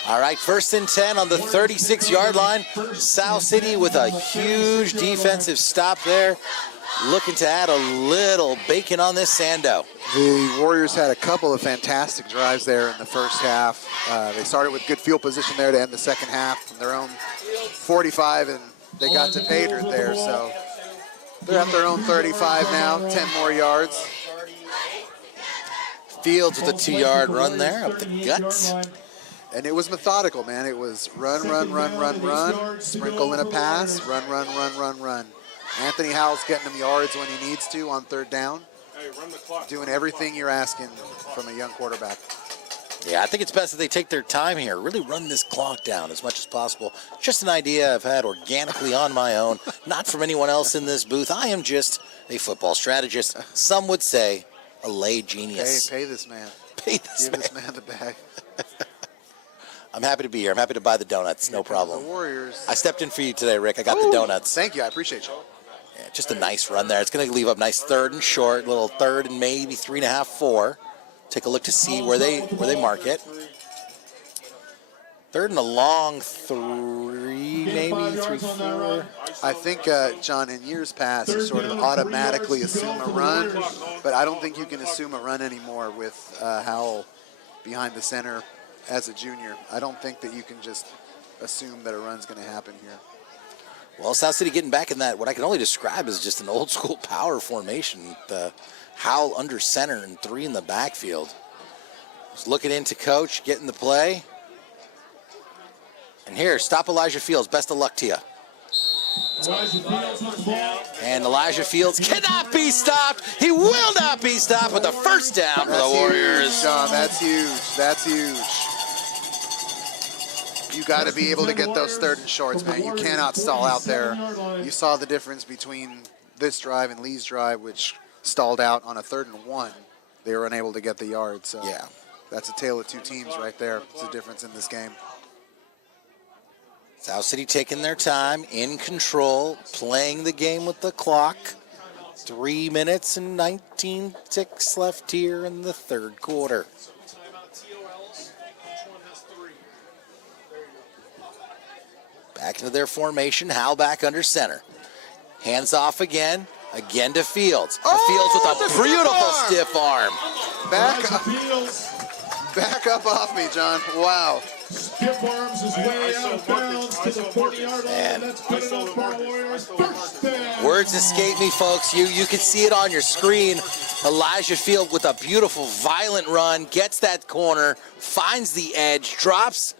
All right, 1st and 10 on the 36-yard line. South City with a huge defensive stop there, looking to add a little bacon on this Sando. The Warriors had a couple of fantastic drives there in the first half. They started with good field position there to end the second half from their own 45, and they got to pay dirt there. So they're at their own 35 now, 10 more yards. Fields with a 2-yard run there up the gut. And it was methodical, man. It was run, sprinkle in a pass, run. Anthony Howell's getting him yards when he needs to on 3rd down. Doing everything you're asking from a young quarterback. Yeah, I think it's best that they take their time here, really run this clock down as much as possible. Just an idea I've had organically on my own, not from anyone else in this booth. I am just a football strategist. Some would say a lay genius. Pay this man. Pay this man. Give this man the bag. I'm happy to be here. I'm happy to buy the donuts. No problem. The Warriors. I stepped in for you today, Rick. I got the donuts. Thank you. I appreciate you. Yeah, just a nice run there. It's going to leave up nice 3rd and short, little 3rd and maybe 3.5, 4. Take a look to see where they mark it. 3rd and a long 3, maybe 3, 4. I think, John, in years past, you sort of automatically assume a run, but I don't think you can assume a run anymore with Howell behind the center as a junior. I don't think that you can just assume that a run's going to happen here. Well, South City getting back in that, what I can only describe as just an old school power formation. The Howell under center and 3 in the backfield. Just looking into coach, getting the play. And here, stop Elijah Fields. Best of luck to you. And Elijah Fields cannot be stopped. He will not be stopped with the 1st down for the Warriors. Huge, John, that's huge. That's huge. You got to be able to get those 3rd and shorts, man. You cannot stall out there. You saw the difference between this drive and Leigh's drive, which stalled out on a 3rd and 1. They were unable to get the yard. So yeah, that's a tale of 2 teams right there. It's a difference in this game. South City taking their time, in control, playing the game with the clock. 3 minutes and 19 ticks left here in the 3rd quarter. Back into their formation. Howell back under center. Hands off again. Again to Fields. Fields with a beautiful stiff arm. Back up off me, John. Wow. Stiff arms his way out of bounds to the 40-yard line. That's good enough for our Warriors. 1st down. Words escape me, folks. You can see it on your screen. Elijah Field with a beautiful, violent run. Gets that corner. Finds the edge. Drops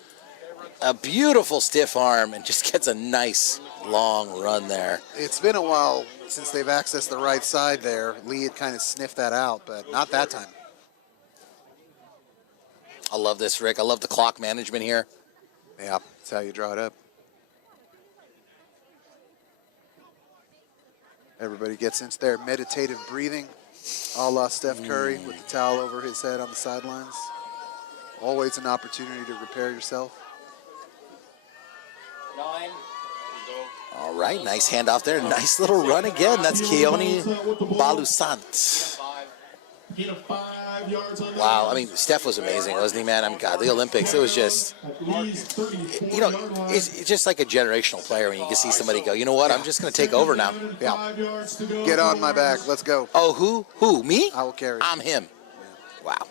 a beautiful stiff arm and just gets a nice long run there. It's been a while since they've accessed the right side there. Leigh had kind of sniffed that out, but not that time. I love this, Rick. I love the clock management here. Yeah, that's how you draw it up. Everybody gets into their meditative breathing, a la Steph Curry with the towel over his head on the sidelines. Always an opportunity to repair yourself. 9. All right, nice handoff there. Nice little run again. That's Keone Balusant. Wow, I mean, Steph was amazing, wasn't he, man? I mean, God, the Olympics, it was just, you know, it's just like a generational player when you can see somebody go, you know what, I'm just going to take over now. Yeah. Get on my back. Let's go. Oh, who? Who? Me? I will carry. I'm him. Wow.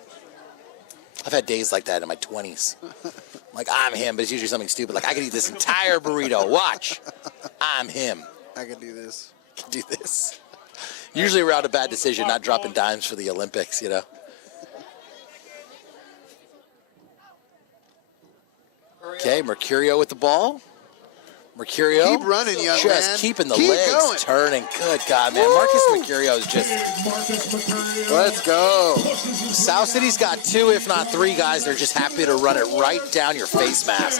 I've had days like that in my 20s. Like, I'm him, but it's usually something stupid. Like, I could eat this entire burrito. Watch. I'm him. I can do this. I can do this. Usually around a bad decision, not dropping dimes for the Olympics, you know. Okay, Mercurio with the ball. Mercurio. Keep running, young just man. Keeping the Keep legs going. turning. Good God, man. Marcus Mercurio is just... Let's go. South City's got 2, if not 3 guys. They're just happy to run it right down your face mask.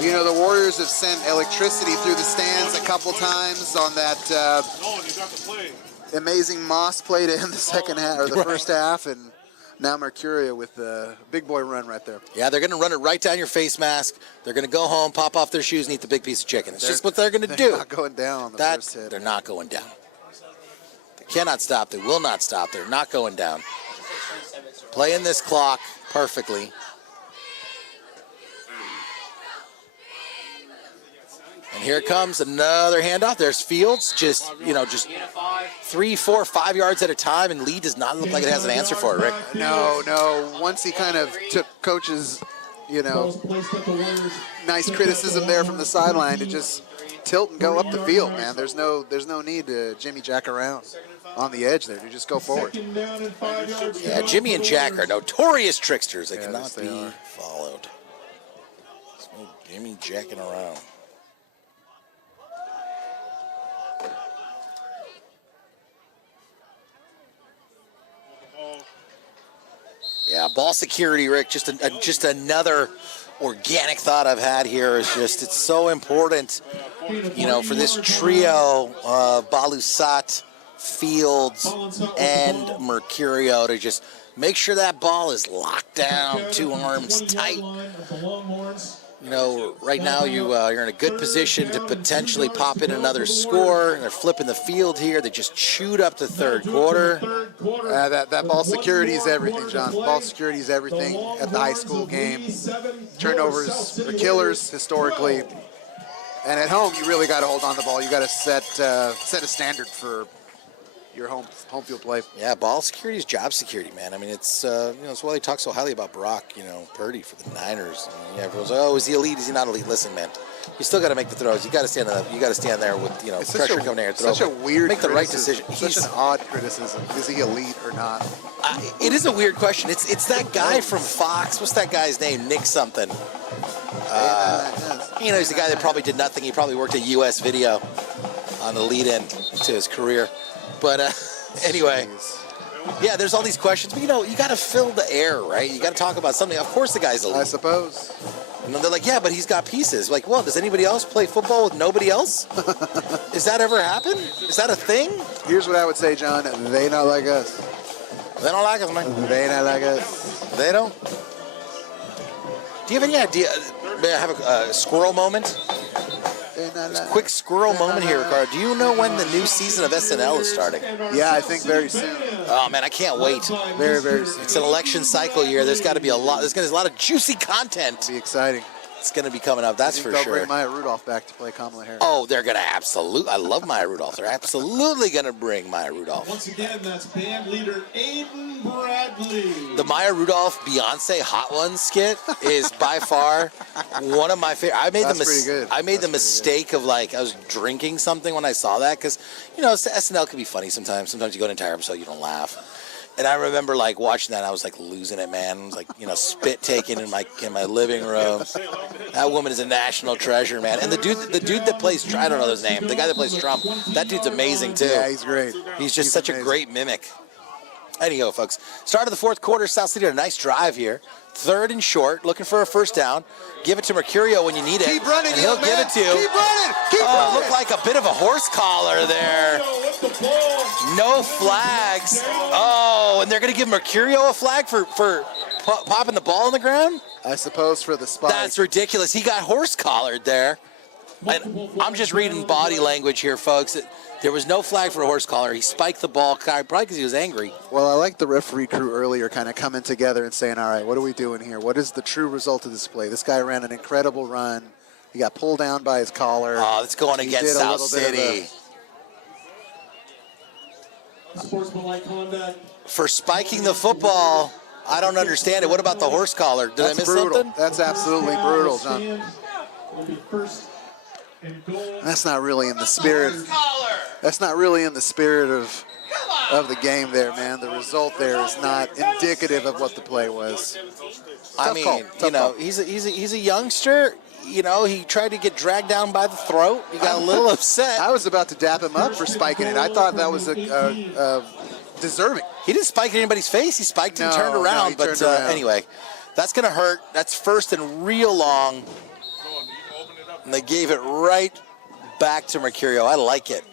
You know, the Warriors have sent electricity through the stands a couple times on that amazing Moss play to end the second half, or the first half, and now Mercurio with the big boy run right there. Yeah, they're going to run it right down your face mask. They're going to go home, pop off their shoes, and eat the big piece of chicken. It's just what they're going to do. They're not going down on the first hit. They're not going down. They cannot stop. They will not stop. They're not going down. Playing this clock perfectly. Here comes another handoff. There's Fields, just 3, 4, 5 yards at a time, and Leigh does not look like it has an answer for it, Rick. No. Once he kind of took coach's, nice criticism there from the sideline to just tilt and go up the field, man. There's no need to Jimmy Jack around on the edge there. You just go forward. Yeah, Jimmy and Jack are notorious tricksters. They cannot be followed. There's no Jimmy jacking around. Yeah, ball security, Rick. Just another organic thought I've had here is just it's so important, for this trio of Balusat, Fields, and Mercurio to just make sure that ball is locked down, 2 arms tight. Right now you're in a good position to potentially pop in another score. They're flipping the field here. They just chewed up the third quarter. That ball security is everything, John. Ball security is everything at the high school game. Turnovers are killers historically. And at home, you really got to hold on to the ball. You got to set a standard for your home field play. Yeah, ball security is job security, man. I mean, it's it's why they talk so highly about Brock, Purdy for the Niners. Everyone's like, oh, is he elite? Is he not elite? Listen, man, you still got to make the throws. You got to stand up. You got to stand there with pressure coming there. Such a weird. Make the right decision. Such an odd criticism. Is he elite or not? It is a weird question. It's that guy from Fox. What's that guy's name? Nick something. He's the guy that probably did nothing. He probably worked at US Video on the lead-in to his career. But anyway, yeah, there's all these questions. But, you got to fill the air, right? You got to talk about something. Of course the guy's elite. I suppose. And they're like, yeah, but he's got pieces. Like, well, does anybody else play football with nobody else? Does that ever happen? Is that a thing? Here's what I would say, John. They not like us. They don't like us, man. They not like us. They don't? Do you have any idea? May I have a squirrel moment? Quick squirrel moment here, Ricardo. Do you know when the new season of SNL is starting? Yeah, I think very soon. Oh, man, I can't wait. Very, very soon. It's an election cycle year. There's got to be a lot. There's a lot of juicy content. It'll be exciting. It's going to be coming up, that's for sure. They'll bring Maya Rudolph back to play Kamala Harris. Oh, they're going to absolutely. I love Maya Rudolph. They're absolutely going to bring Maya Rudolph. Once again, that's band leader Aiden Bradley. The Maya Rudolph Beyonce Hot Ones skit is by far one of my favorite. I made the mistake of I was drinking something when I saw that because, SNL can be funny sometimes. Sometimes you go an entire episode, you don't laugh. And I remember watching that, and I was losing it, man. I was spit taking in my living room. That woman is a national treasure, man. And the dude that plays, I don't know his name, the guy that plays Trump, that dude's amazing too. Yeah, he's great. He's such amazing. A great mimic. Anyhow, folks, start of the fourth quarter. South City had a nice drive here. 3rd and short, looking for a first down. Give it to Mercurio when you need it. Keep running, and he'll give it to you. Keep running. Keep running. Looked like a bit of a horse collar there. No flags. Oh, and they're going to give Mercurio a flag for popping the ball on the ground? I suppose for the spike. That's ridiculous. He got horse collared there. And I'm just reading body language here, folks. There was no flag for a horse collar. He spiked the ball, probably because he was angry. Well, I like the referee crew earlier kind of coming together and saying, all right, what are we doing here? What is the true result of this play? This guy ran an incredible run. He got pulled down by his collar. Oh, it's going against South City. Sportsmanlike conduct. For spiking the football, I don't understand it. What about the horse collar? Did I miss something? That's absolutely brutal, John. That's not really in the spirit. That's not really in the spirit of the game there, man. The result there is not indicative of what the play was. I mean, he's a youngster. He tried to get dragged down by the throat. He got a little upset. I was about to dap him up for spiking it. I thought that was deserving. He didn't spike in anybody's face. He spiked and turned around. But anyway, that's going to hurt. That's 1st and real long. And they gave it right back to Mercurio. I like it.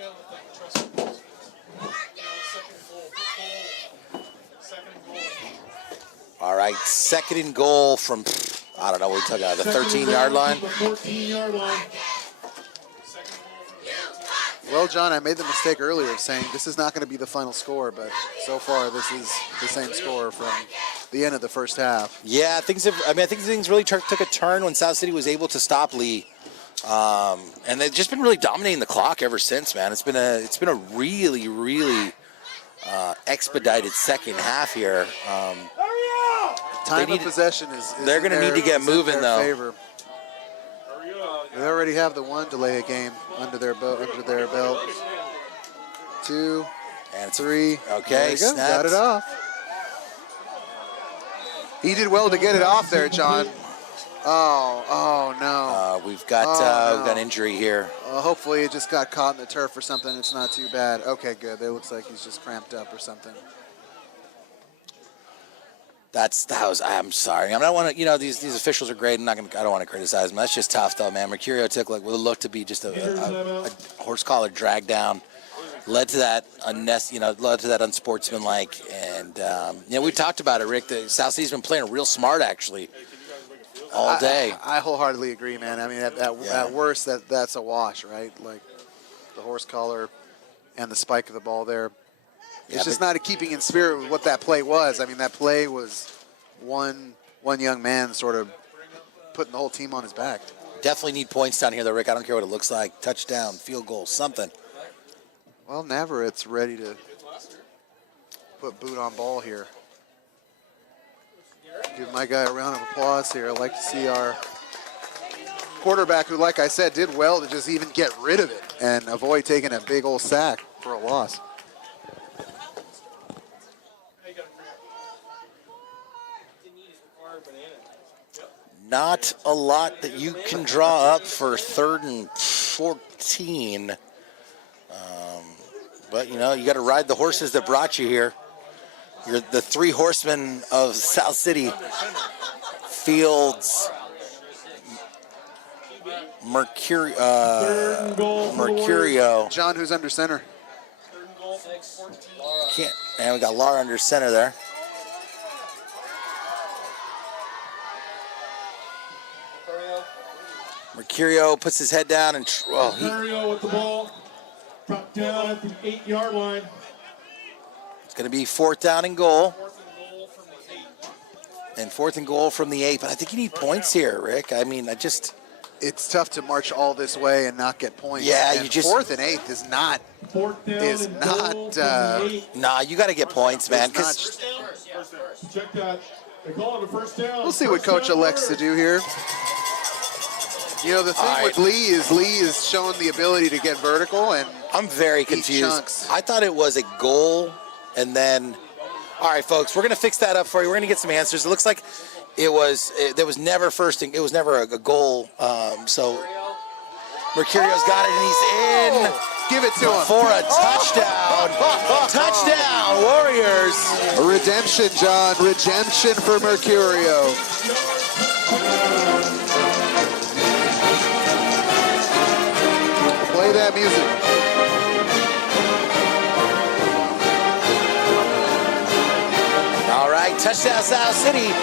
All right, 2nd and goal from, I don't know what we're talking about, the 13-yard line? 14-yard line. Well, John, I made the mistake earlier of saying this is not going to be the final score, but so far this is the same score from the end of the first half. Yeah, I think things really took a turn when South City was able to stop Leigh. And they've just been really dominating the clock ever since, man. It's been a really, really expedited second half here. Time of possession is they're going to need to get moving, though. Favor. They already have the one delay a game under their belt. 2 and 3. Okay, there you go. Got it off. He did well to get it off there, John. Oh no. We've got an injury here. Hopefully it just got caught in the turf or something. It's not too bad. Okay, good. It looks like he's just cramped up or something. I'm sorry. I mean, I want to, these officials are great. I don't want to criticize them. That's just tough, though, man. Mercurio took what looked to be just a horse collar drag down, led to that unsportsmanlike, and we talked about it, Rick. The South City's been playing real smart, actually, all day. I wholeheartedly agree, man. I mean, at worst, that's a wash, right? Like the horse collar and the spike of the ball there. It's just not keeping in spirit with what that play was. I mean, that play was one young man sort of putting the whole team on his back. Definitely need points down here, though, Rick. I don't care what it looks like. Touchdown, field goal, something. Well, Navarrette's ready to put boot on ball here. Give my guy a round of applause here. I'd like to see our quarterback, who, like I said, did well to just even get rid of it and avoid taking a big old sack for a loss. Not a lot that you can draw up for 3rd and 14. But, you got to ride the horses that brought you here. You're the 3 horsemen of South City. Fields, Mercurio. John, who's under center? And we got Laura under center there. Mercurio puts his head down and Mercurio with the ball. Dropped down at the 8-yard line. It's going to be 4th down and goal. And 4th and goal from the 8. But I think you need points here, Rick. I mean, it's tough to march all this way and not get points. Yeah, and 4th and 8th is not. Nah, you got to get points, man. Check that. They call it a first down. We'll see what Coach elects to do here. The thing with Leigh is showing the ability to get vertical, and I'm very confused. Chunks. I thought it was a goal, and then, all right, folks, we're gonna fix that up for you. We're gonna get some answers. It looks like there was never a goal. So Mercurio's got it, and he's in. Give it to him for a touchdown. Touchdown, Warriors! A redemption, John. Redemption for Mercurio. Play that music. All right, touchdown South City.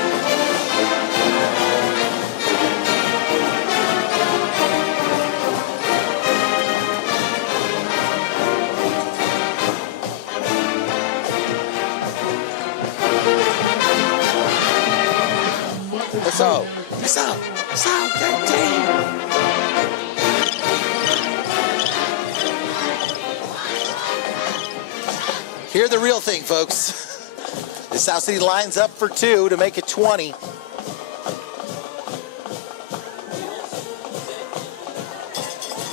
So 13. Here's the real thing, folks. The South City lines up for 2 to make it 20.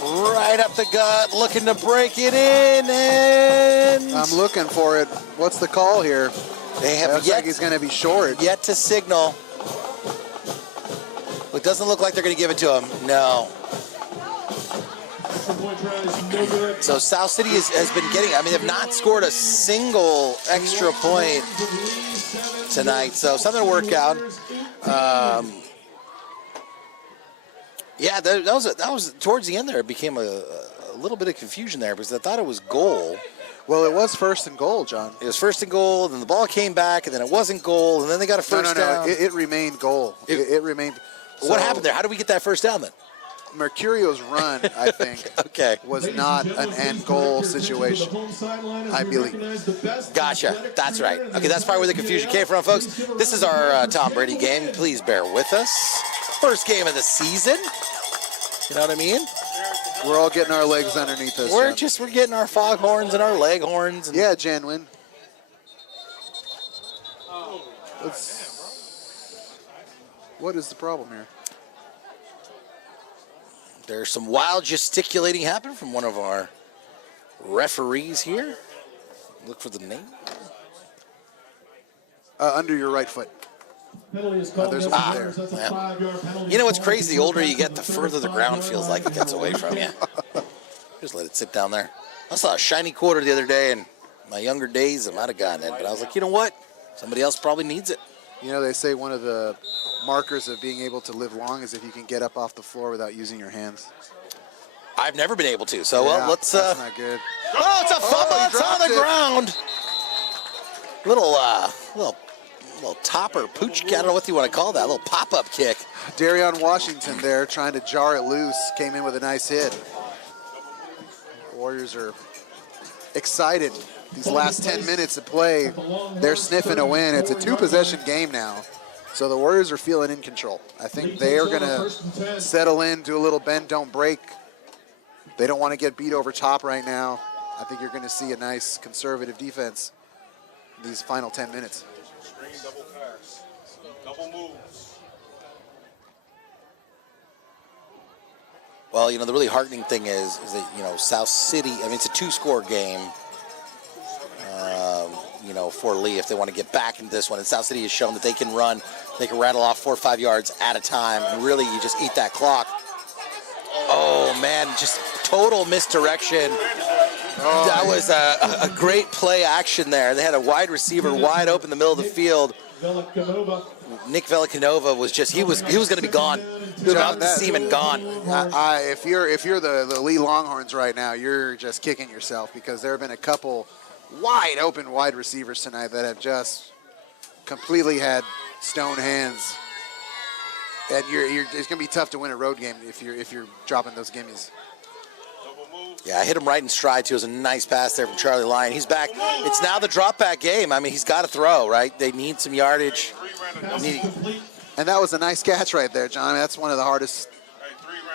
Right up the gut, looking to break it in, and I'm looking for it. What's the call here? They have looks like he's going to be short. Yet to signal. It doesn't look like they're going to give it to him. No. So South City has been getting, they've not scored a single extra point tonight. So something to work out. Yeah, that was towards the end there. It became a little bit of confusion there because I thought it was goal. Well, it was 1st and goal, John. It was 1st and goal, then the ball came back, and then it wasn't goal, and then they got a first down. It remained goal. It remained. So what happened there? How did we get that first down then? Mercurio's run, I think, was not an end goal situation, I believe. Gotcha. That's right. Okay, that's probably where the confusion came from, folks. This is our Tom Brady game. Please bear with us. First game of the season. You know what I mean? We're all getting our legs underneath us. We're John. we're getting our foghorns and our leghorns. And Yeah, Janwin. What is the problem here? There's some wild gesticulating happening from one of our referees here. Look for the name. Under your right foot. Penalty is called. There's That's one a there. 5-yard penalty. You know what's crazy? The older you get, the further the ground feels like it gets away from you. Just let it sit down there. I saw a shiny quarter the other day, and my younger days, I might have gotten it. But I was like, you know what? Somebody else probably needs it. You know, they say one of the markers of being able to live long is if you can get up off the floor without using your hands. I've never been able to. So, Yeah, well, let's... that's not good. Oh, it's a fumble. he It's on the dropped it. ground. Little topper, pooch, I don't know what you want to call that. A little pop-up kick. Darion Washington there trying to jar it loose. Came in with a nice hit. Warriors are excited. These last 10 minutes of play, they're sniffing a win. It's a 2-possession game now. So the Warriors are feeling in control. I think they are going to settle in, do a little bend, don't break. They don't want to get beat over top right now. I think you're going to see a nice conservative defense in these final 10 minutes. Screen, double pass, double moves. Well, you know, the really heartening thing is that, you know, South City, I mean, it's a 2-score game, you know, for Leigh if they want to get back into this one. And South City has shown that they can run, they can rattle off 4 or 5 yards at a time, and really you just eat that clock. Oh, man, just total misdirection. That was a great play action there. They had a wide receiver wide open in the middle of the field. Nick Velikanova was just, he was going to be gone. He was about to see him and gone. If you're the Leigh Longhorns right now, you're just kicking yourself because there have been a couple wide open wide receivers tonight that have just completely had stone hands. And it's going to be tough to win a road game if you're dropping those gimmies. Yeah, I hit him right in stride, too. It was a nice pass there from Charlie Lyon. He's back. It's now the drop-back game. I mean, he's got to throw, right? They need some yardage. And that was a nice catch right there, John. That's one of the hardest,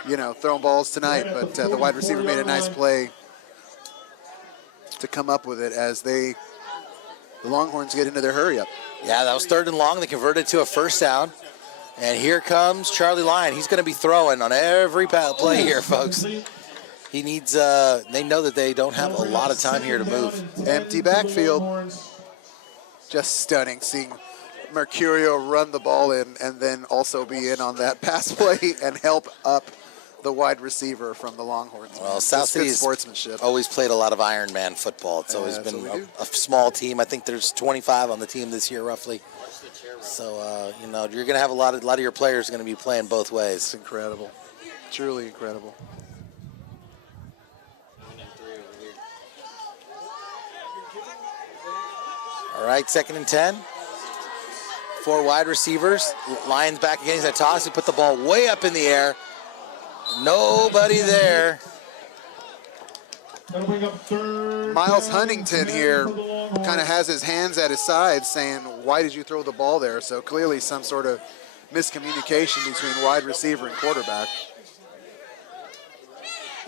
you know, thrown balls tonight. But the wide receiver made a nice play to come up with it as the Longhorns get into their hurry-up. Yeah, that was 3rd and long. They converted to a first down. And here comes Charlie Lyon. He's going to be throwing on every play here, folks. He needs, they know that they don't have a lot of time here to move. Empty backfield. Just stunning seeing Mercurio run the ball in and then also be in on that pass play and help up the wide receiver from the Longhorns. Well, South City's sportsmanship. Always played a lot of Iron Man football. It's always been a small team. I think there's 25 on the team this year, roughly. So, you know, you're going to have a lot of your players are going to be playing both ways. It's incredible. Truly incredible. All right, 2nd and 10. 4 wide receivers. Lions back again. He's going to toss. He put the ball way up in the air. Nobody there. Miles Huntington here kind of has his hands at his sides saying, why did you throw the ball there? So clearly some sort of miscommunication between wide receiver and quarterback.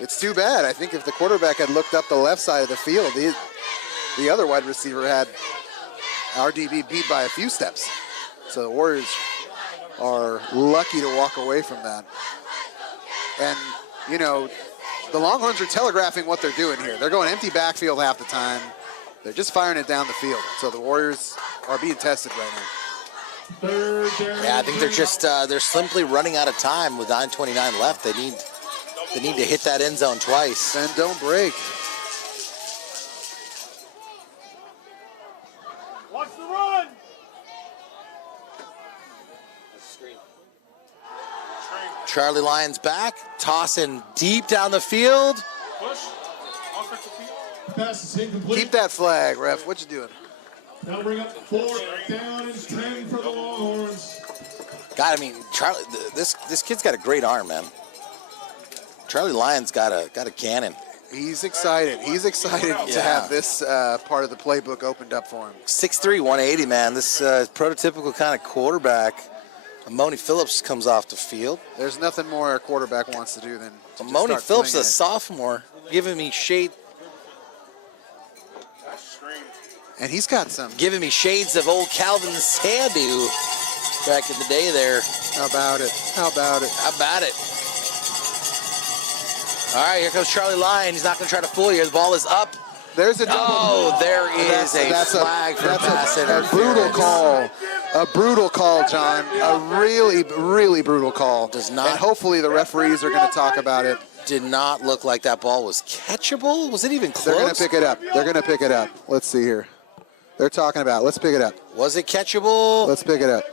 It's too bad. I think if the quarterback had looked up the left side of the field, the other wide receiver had RDB beat by a few steps. So the Warriors are lucky to walk away from that. And, you know, the Longhorns are telegraphing what they're doing here. They're going empty backfield half the time. They're just firing it down the field. So the Warriors are being tested right now. Yeah, I think they're just they're simply running out of time with 9:29 left. They need to hit that end zone twice. And don't break. Watch the run. Charlie Lyon's back, tossing deep down the field. Push. Offensive field. Pass is incomplete. Keep that flag, ref. What you doing? That'll bring up 4th down and 10 for the Longhorns. God, I mean, Charlie, this kid's got a great arm, man. Charlie Lyon's got a cannon. He's excited. He's excited to have this part of the playbook opened up for him. 6'3", 180, man. This prototypical kind of quarterback. Moni Phillips comes off the field. There's nothing more a quarterback wants to do than to just Moni start Phillips, flinging a it. sophomore, giving me shades And he's got some. of old Calvin's hairdo back in the day there. How about it? How about it? How about it? All right, here comes Charlie Lyon. He's not going to try to fool you. The ball is up. There's a double. Oh, there is a flag for pass a brutal interference. call. A brutal call, John. A really, really brutal call. Does not- And hopefully the referees are going to talk about it. Did not look like that ball was catchable. Was it even close? They're going to pick it up. They're going to pick it up. Let's see here. They're talking about it. Let's pick it up. Was it catchable? Let's pick it up.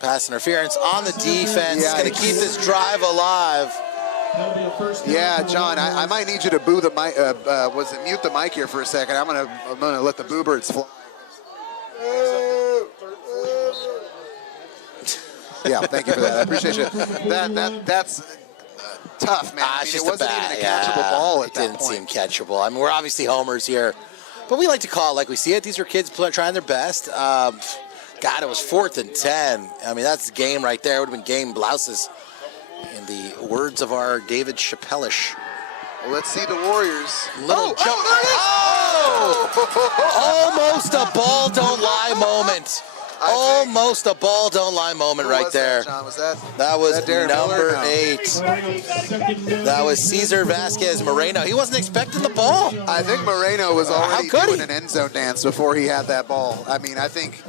Pass interference on the defense. Yeah, Going to keep this drive alive. Yeah, John, I might need you to boo the mic. Mute the mic here for a second. I'm gonna let the boo birds fly. Yeah, thank you for that. I appreciate you. That's tough, man. I mean, it wasn't even a catchable ball at that point. It didn't seem catchable. I mean, we're obviously homers here, but we like to call it like we see it. These are kids trying their best. God, it was 4th and 10. I mean, that's the game right there. It would have been game blouses, in the words of our David Chappelle-ish. Well, let's see the Warriors. Little jump. Almost a ball don't lie moment. Almost a ball don't lie moment right there. John, was that? That was Darren number Miller? No. 8. That was Cesar Vasquez Moreno. He wasn't expecting the ball. I think Moreno was already could doing he? an end zone dance before he had that ball. I mean, I think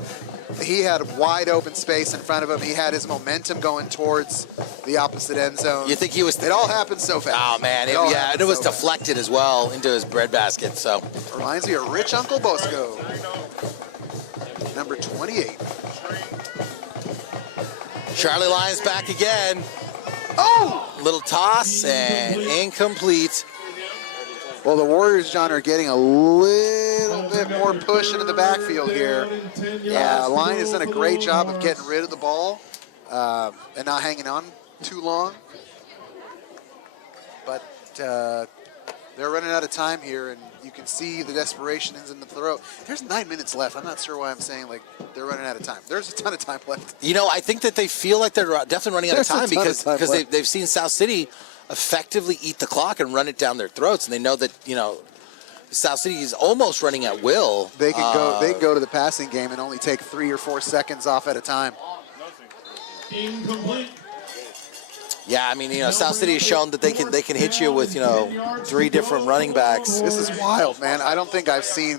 he had wide open space in front of him. He had his momentum going towards the opposite end zone. You think he was? It all happened so fast. Oh man, it was deflected as well into his breadbasket. So reminds me of Rich Uncle Bosco, number 28. Charlie Lyons back again. Oh! Little toss and incomplete. Well, the Warriors, John, are getting a little bit more push into the backfield here. Lyon has done a great job of getting rid of the ball and not hanging on too long. But they're running out of time here, and you can see the desperation is in the throw. There's 9 minutes left. I'm not sure why I'm saying, like, they're running out of time. There's a ton of time left. You know, I think that they feel like they're definitely running out of time because left. they've seen South City effectively eat the clock and run it down their throats, and they know that, you know, South City is almost running at will. They can go. They can go to the passing game and only take 3 or 4 seconds off at a time. Incomplete. Yeah, I mean, you know, South City has shown that they can hit you with, you know, 3 different running backs. This is wild, man. I don't think I've seen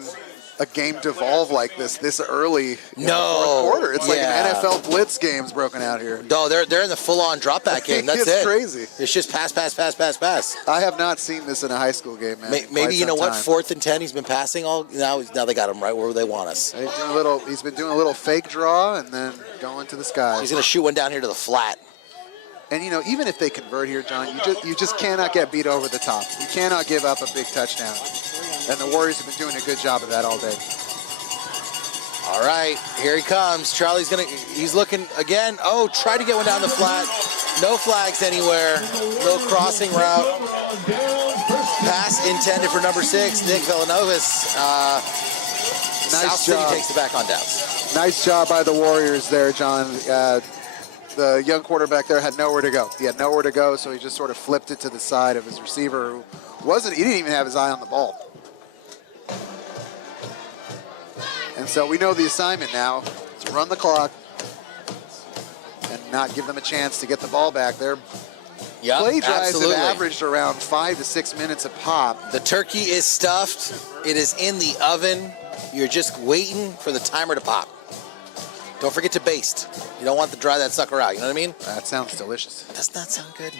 a game devolve like this early in the fourth quarter. It's like an NFL blitz game's broken out here. No, they're in the full-on drop-back game. That's it's crazy. It's just pass, pass, pass, pass, pass. I have not seen this in a high school game, man. Maybe you know what? 4th and 10, he's been passing all. Now they got him right where they want us. He's been doing a little fake draw and then going to the sky. He's gonna shoot one down here to the flat. And you know, even if they convert here, John, you just cannot get beat over the top. You cannot give up a big touchdown. And the Warriors have been doing a good job of that all day. All right, here he comes. He's looking again. Oh, try to get one down the flat. No flags anywhere. Little crossing route. Pass intended for number 6, Nick Villanovas. South City takes it back on downs. Nice job by the Warriors there, John. The young quarterback there had nowhere to go. He had nowhere to go, so he just sort of flipped it to the side of his receiver, who he didn't even have his eye on the ball. And so we know the assignment now is to run the clock and not give them a chance to get the ball back. Their play drives have averaged around 5 to 6 minutes a pop. The turkey is stuffed. It is in the oven. You're just waiting for the timer to pop. Don't forget to baste. You don't want to dry that sucker out. You know what I mean? That sounds delicious. Doesn't that sound good?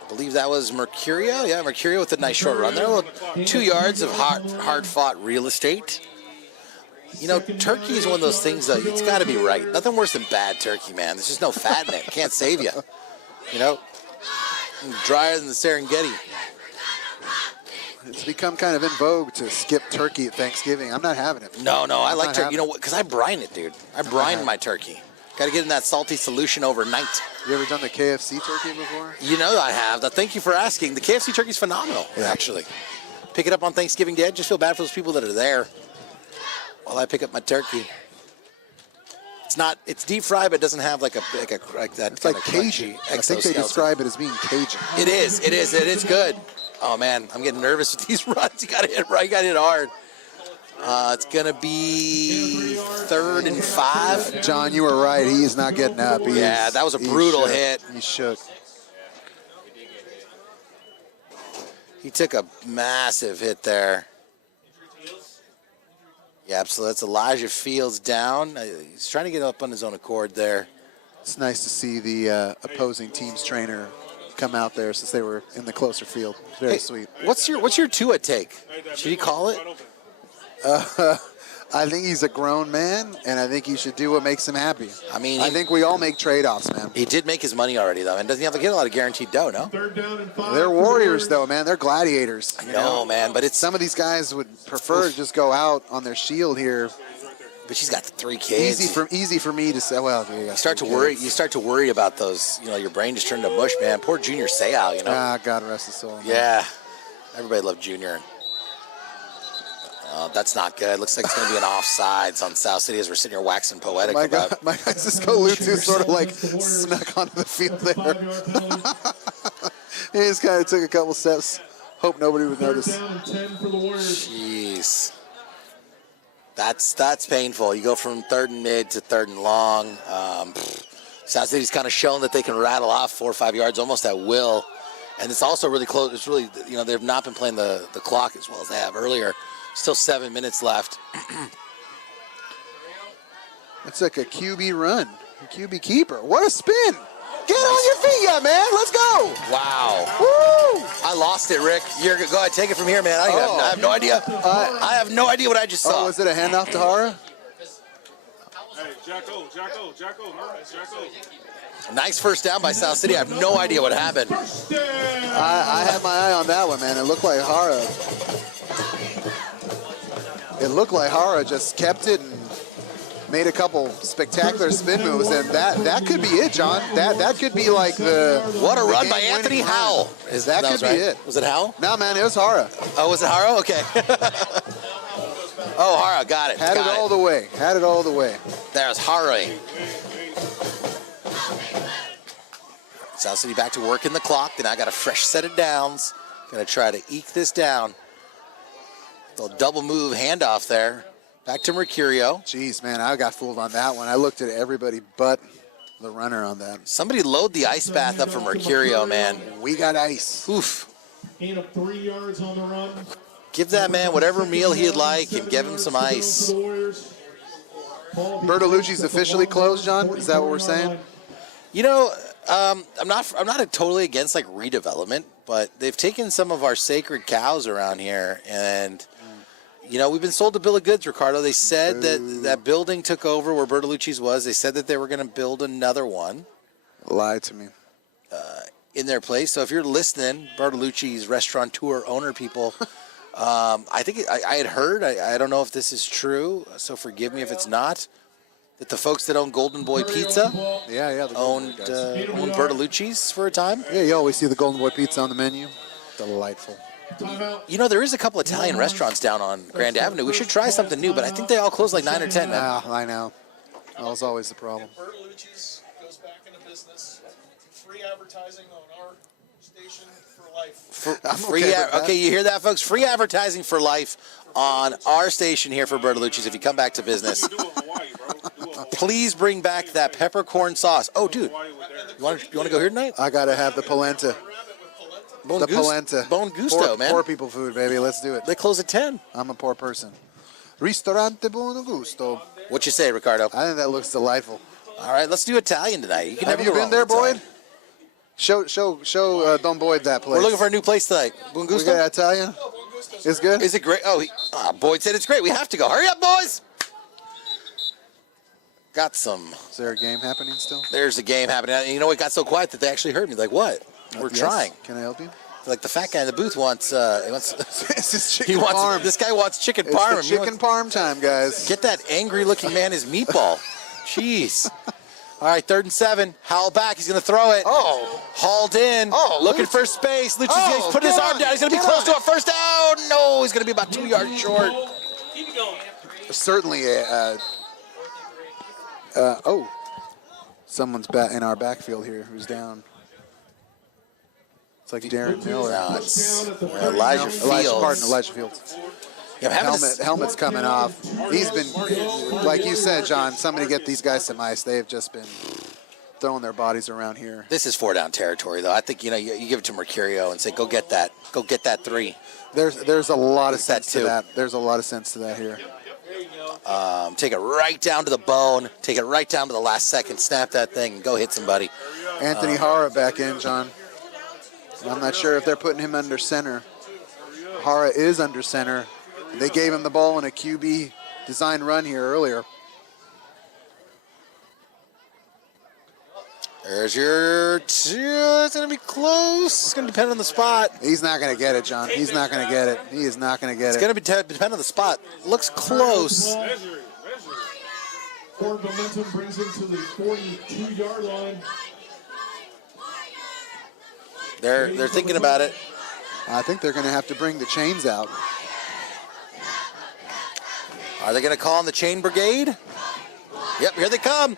I believe that was Mercurio. Yeah, Mercurio with a nice short run there. 2 yards of hard-fought real estate. You know, turkey is one of those things that it's got to be right. Nothing worse than bad turkey, man. There's just no fat in it. Can't save you. You know, drier than the Serengeti. It's become kind of in vogue to skip turkey at Thanksgiving. I'm not having it. No, I like turkey. You know what? Because I brine it, dude. I brine my turkey. Got to get in that salty solution overnight. You ever done the KFC turkey before? You know I have. Thank you for asking. The KFC turkey's phenomenal, actually. pick it up on Thanksgiving Day. I just feel bad for those people that are there while I pick up my turkey. It's deep fried, but it doesn't have like that. It's like Cajun. I think they describe it as being Cajun. It is good. Oh man, I'm getting nervous with these runs. You got to hit right. You got to hit hard. It's gonna be 3rd and 5. John, you were right. He is not getting up. That was a brutal hit. He shook. He took a massive hit there. Yeah, so that's Elijah Fields down. He's trying to get up on his own accord there. It's nice to see the opposing team's trainer come out there since they were in the closer field. Very sweet. What's your Tua take? Should he call it? I think he's a grown man, and I think he should do what makes him happy. I mean, I think we all make trade-offs, man. He did make his money already, though, and doesn't he have to get a lot of guaranteed dough, no? They're warriors, though, man. They're gladiators. I know, man, but it's... Some of these guys would prefer to just go out on their shield here. But she's got 3 kids. Easy for me to say, well, you start to worry. You start to worry about those, your brain just turned to mush, man. Poor Junior Seau, Ah, God rest his soul. Man. Yeah. Everybody loved Junior. That's not good. Looks like it's going to be an offsides on South City as we're sitting here waxing poetic about. My guy Cisco Lutu sort of like snuck onto the field there. He just kind of took a couple steps. Hope nobody would notice. Jeez. That's painful. You go from 3rd and mid to 3rd and long. South City's kind of shown that they can rattle off 4 or 5 yards almost at will. And it's also really close. It's really, they've not been playing the clock as well as they have earlier. Still 7 minutes left. It's like a QB run, a QB keeper. What a spin! Get on your feet, yeah, man. Let's go. Wow. Woo! I lost it, Rick. Go ahead, take it from here, man. I have no idea. I have no idea what I just saw. Oh, was it a handoff to Hara? Hey, Jacko. Nice first down by South City. I have no idea what happened. I had my eye on that one, man. It looked like Hara just kept it and made a couple spectacular spin moves, and that could be it, John. That could be like the what a run by Anthony Howell. That could be it. Was it Howell? No, man, it was Hara. Oh, was it Hara? Okay. Oh, Hara, got it. Had it all the way. There's Hara. South City back to work in the clock. Then I got a fresh set of downs. Gonna try to eke this down. Little double move handoff there. Back to Mercurio. Jeez, man, I got fooled on that one. I looked at everybody but the runner on that. Somebody load the ice bath up for Mercurio, man. We got ice. Oof. Gain of 3 yards on the run. Give that man whatever meal he'd like and give him some ice. Bertolucci's officially closed, John? Is that what we're saying? I'm not totally against like redevelopment, but they've taken some of our sacred cows around here, and we've been sold a bill of goods, Ricardo. They said that building took over where Bertolucci's was. They said that they were going to build another one. Lied to me. In their place. So if you're listening, Bertolucci's restaurateur owner people, I think I had heard. I don't know if this is true, so forgive me if it's not. That the folks that own Golden Boy Pizza owned Bertolucci's for a time. Yeah, you always see the Golden Boy Pizza on the menu. Delightful. There is a couple Italian restaurants down on Grand Avenue. We should try something new, but I think they all close like 9 or 10 now. I know. That was always the problem. Bertolucci's goes back into business. Free advertising on our station for life. Okay, you hear that, folks? Free advertising for life on our station here for Bertolucci's if you come back to business. Please bring back that peppercorn sauce. Oh, dude, you want to go here tonight? I gotta have the polenta. Polenta. Bone gusto, man. Poor people food, baby. Let's do it. They close at 10. I'm a poor person. Ristorante Buono Gusto. What you say, Ricardo? I think that looks delightful. All right, let's do Italian tonight. Have you been there, Boyd? Show Don Boyd that place. We're looking for a new place tonight. Buon gusto? We got Italian? It's good? Is it great? Oh, Boyd said it's great. We have to go. Hurry up, boys! Got some. Is there a game happening still? There's a game happening. And you know, it got so quiet that they actually heard me. Like, what? We're trying. Can I help you? Like the fat guy in the booth wants. This is chicken parm. This guy wants chicken it's parm. The chicken parm time, guys. Get that angry-looking man his meatball. Jeez. All right, 3rd and 7. Howell back. He's going to throw it. Oh. Hauled in. Oh, looking Luch. for space. Luch Oh, is putting his arm down. He's going to be get close on to a first down. No, he's going to be about 2 yards short. Keep it going. Certainly someone's in our backfield here who's down. It's like Darren Miller. No, it's Elijah Fields. Elijah Fields. Yeah, Helmet's coming off. He's been, like you said, John, somebody get these guys some ice. They've just been throwing their bodies around here. This is 4-down territory, though. I think, you give it to Mercurio and say, go get that. Go get that 3. There's a lot of sense to too. that. There's a lot of sense to that here. Take it right down to the bone. Take it right down to the last second. Snap that thing and go hit somebody. Anthony Hara back in, John. I'm not sure if they're putting him under center. Hara is under center. They gave him the ball in a QB design run here earlier. There's your it's going to be close. It's going to depend on the spot. He's not going to get it, John. He's not going to get it. He is not going to get It's it. going to depend on the spot. Looks close. Forward momentum brings him to the 42-yard line. They're thinking about it. I think they're going to have to bring the chains out. Are they going to call on the chain brigade? Yep, here they come.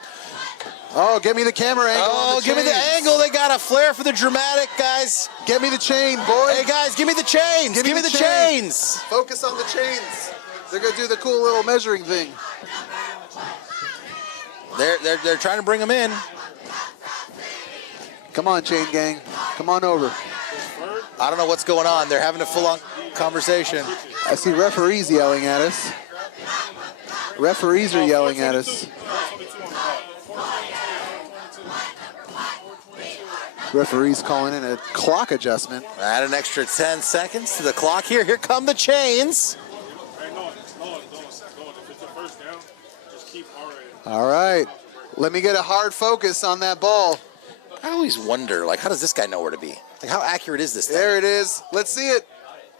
Oh, give me the camera angle. Oh, give me the angle. They got a flair for the dramatic, guys. Get me the chain, boy. Hey, guys, give me the chains. Give me the chains. Focus on the chains. They're going to do the cool little measuring thing. They're trying to bring them in. Come on, chain gang. Come on over. I don't know what's going on. They're having a full-on conversation. I see referees yelling at us. Referees are yelling at us. Referees calling in a clock adjustment. Add an extra 10 seconds to the clock here. Here come the chains. All right. Let me get a hard focus on that ball. I always wonder, how does this guy know where to be? How accurate is this thing? There it is. Let's see it.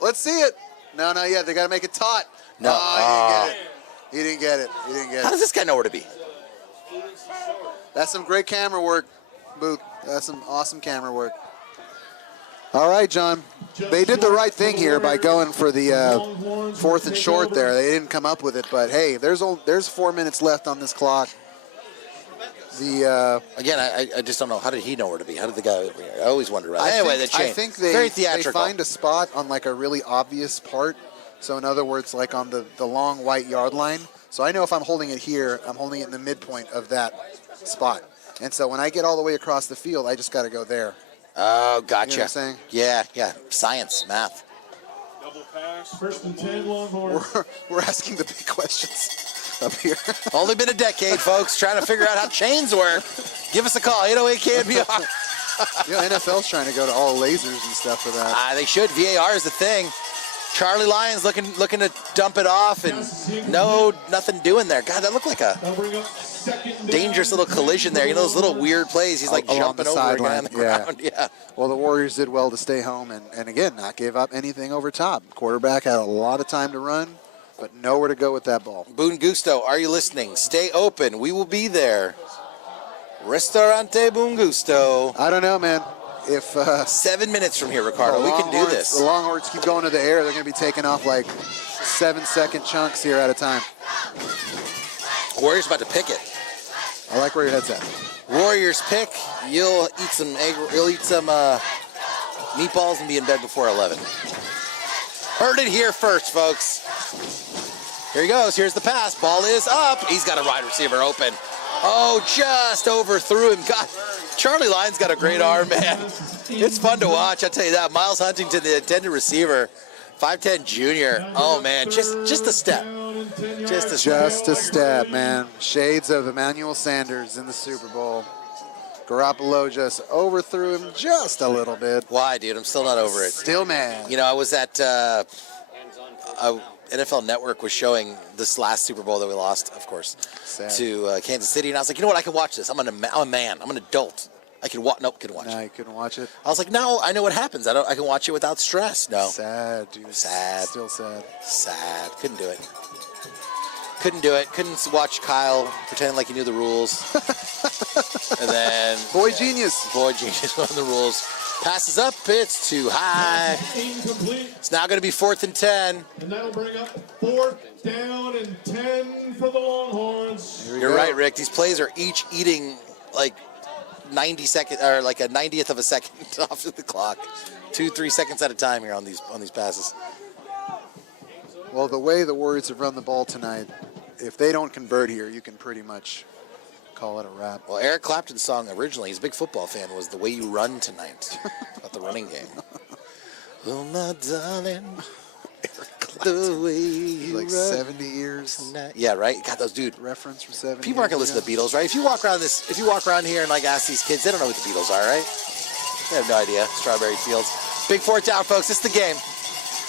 Let's see it. No, not yet. They got to make it taut. No. Oh, he didn't get it. He didn't get it. How does this guy know where to be? That's some great camera work, Booth. That's some awesome camera work. All right, John. They did the right thing here by going for the 4th and short there. They didn't come up with it, but hey, there's 4 minutes left on this clock. Again, I just don't know. How did he know where to be? How did the guy over here? I always wonder. Anyway, the chain. I think very they theatrical. find a spot on a really obvious part. So in other words, on the long white yard line. So I know if I'm holding it here, I'm holding it in the midpoint of that spot. And so when I get all the way across the field, I just got to go there. Oh, gotcha. You know what I'm saying? Yeah. Science, math. Double pass. 1st and 10, Longhorns. We're asking the big questions up here. Only been a decade, folks, trying to figure out how chains work. Give us a call, 808-KNBR. NFL's trying to go to all lasers and stuff for that. They should. VAR is the thing. Charlie Lyons looking to dump it off, and nothing doing there. God, that looked like a dangerous little collision there. Those little weird plays. He's jumping over again on the ground. Yeah. Well, the Warriors did well to stay home and again, not give up anything over top. Quarterback had a lot of time to run, but nowhere to go with that ball. Boone Gusto, are you listening? Stay open. We will be there. Restaurante Boone Gusto. I don't know, man. If 7 minutes from here, Ricardo, we can do this. The Longhorns keep going to the air. They're going to be taking off 7-second chunks here at a time. Warriors about to pick it. I like where your head's at. Warriors pick. You'll eat some egg. You'll eat some meatballs and be in bed before 11. Heard it here first, folks. Here he goes. Here's the pass. Ball is up. He's got a wide receiver open. Oh, just overthrew him. God, Charlie Lyons got a great arm, man. It's fun to watch. I'll tell you that. Miles Huntington, the intended receiver, 5'10 junior. Oh, man, just a step. Just a step, man. Shades of Emmanuel Sanders in the Super Bowl. Garoppolo just overthrew him just a little bit. Why, dude? I'm still not over it. Still mad. I was at NFL Network was showing this last Super Bowl that we lost, of course, to Kansas City, and I was like, you know what? I can watch this. I'm a man. I'm an adult. I can watch. Nope, couldn't watch it. No, you couldn't watch it. I was like, no, I know what happens. I can watch it without stress. No. Sad, dude. Sad. Still sad. Sad. Couldn't do it. Couldn't do it. Couldn't watch Kyle pretending like he knew the rules. And then Boy genius. Boy genius on the rules. Passes up. It's too high. Incomplete. It's now going to be 4th and 10. And that'll bring up 4th down and 10 for the Longhorns. You're right, Rick. These plays are each eating like 90 seconds, or like a 90th of a second off of the clock. 2-3 seconds at a time here on these passes. Well, the way the Warriors have run the ball tonight, if they don't convert here, you can pretty much call it a wrap. Well, Eric Clapton's song originally, he's a big football fan, was "The Way You Run Tonight," about the running game. Oh my darling, the way you Like run 70 years. tonight. Yeah, right. God, those dude. Reference from 70 People aren't gonna listen to the Beatles, right? If you walk around here and like ask these kids, they don't know what the Beatles are, right? They have no idea. Strawberry Fields. Big 4th down, folks. This is the game.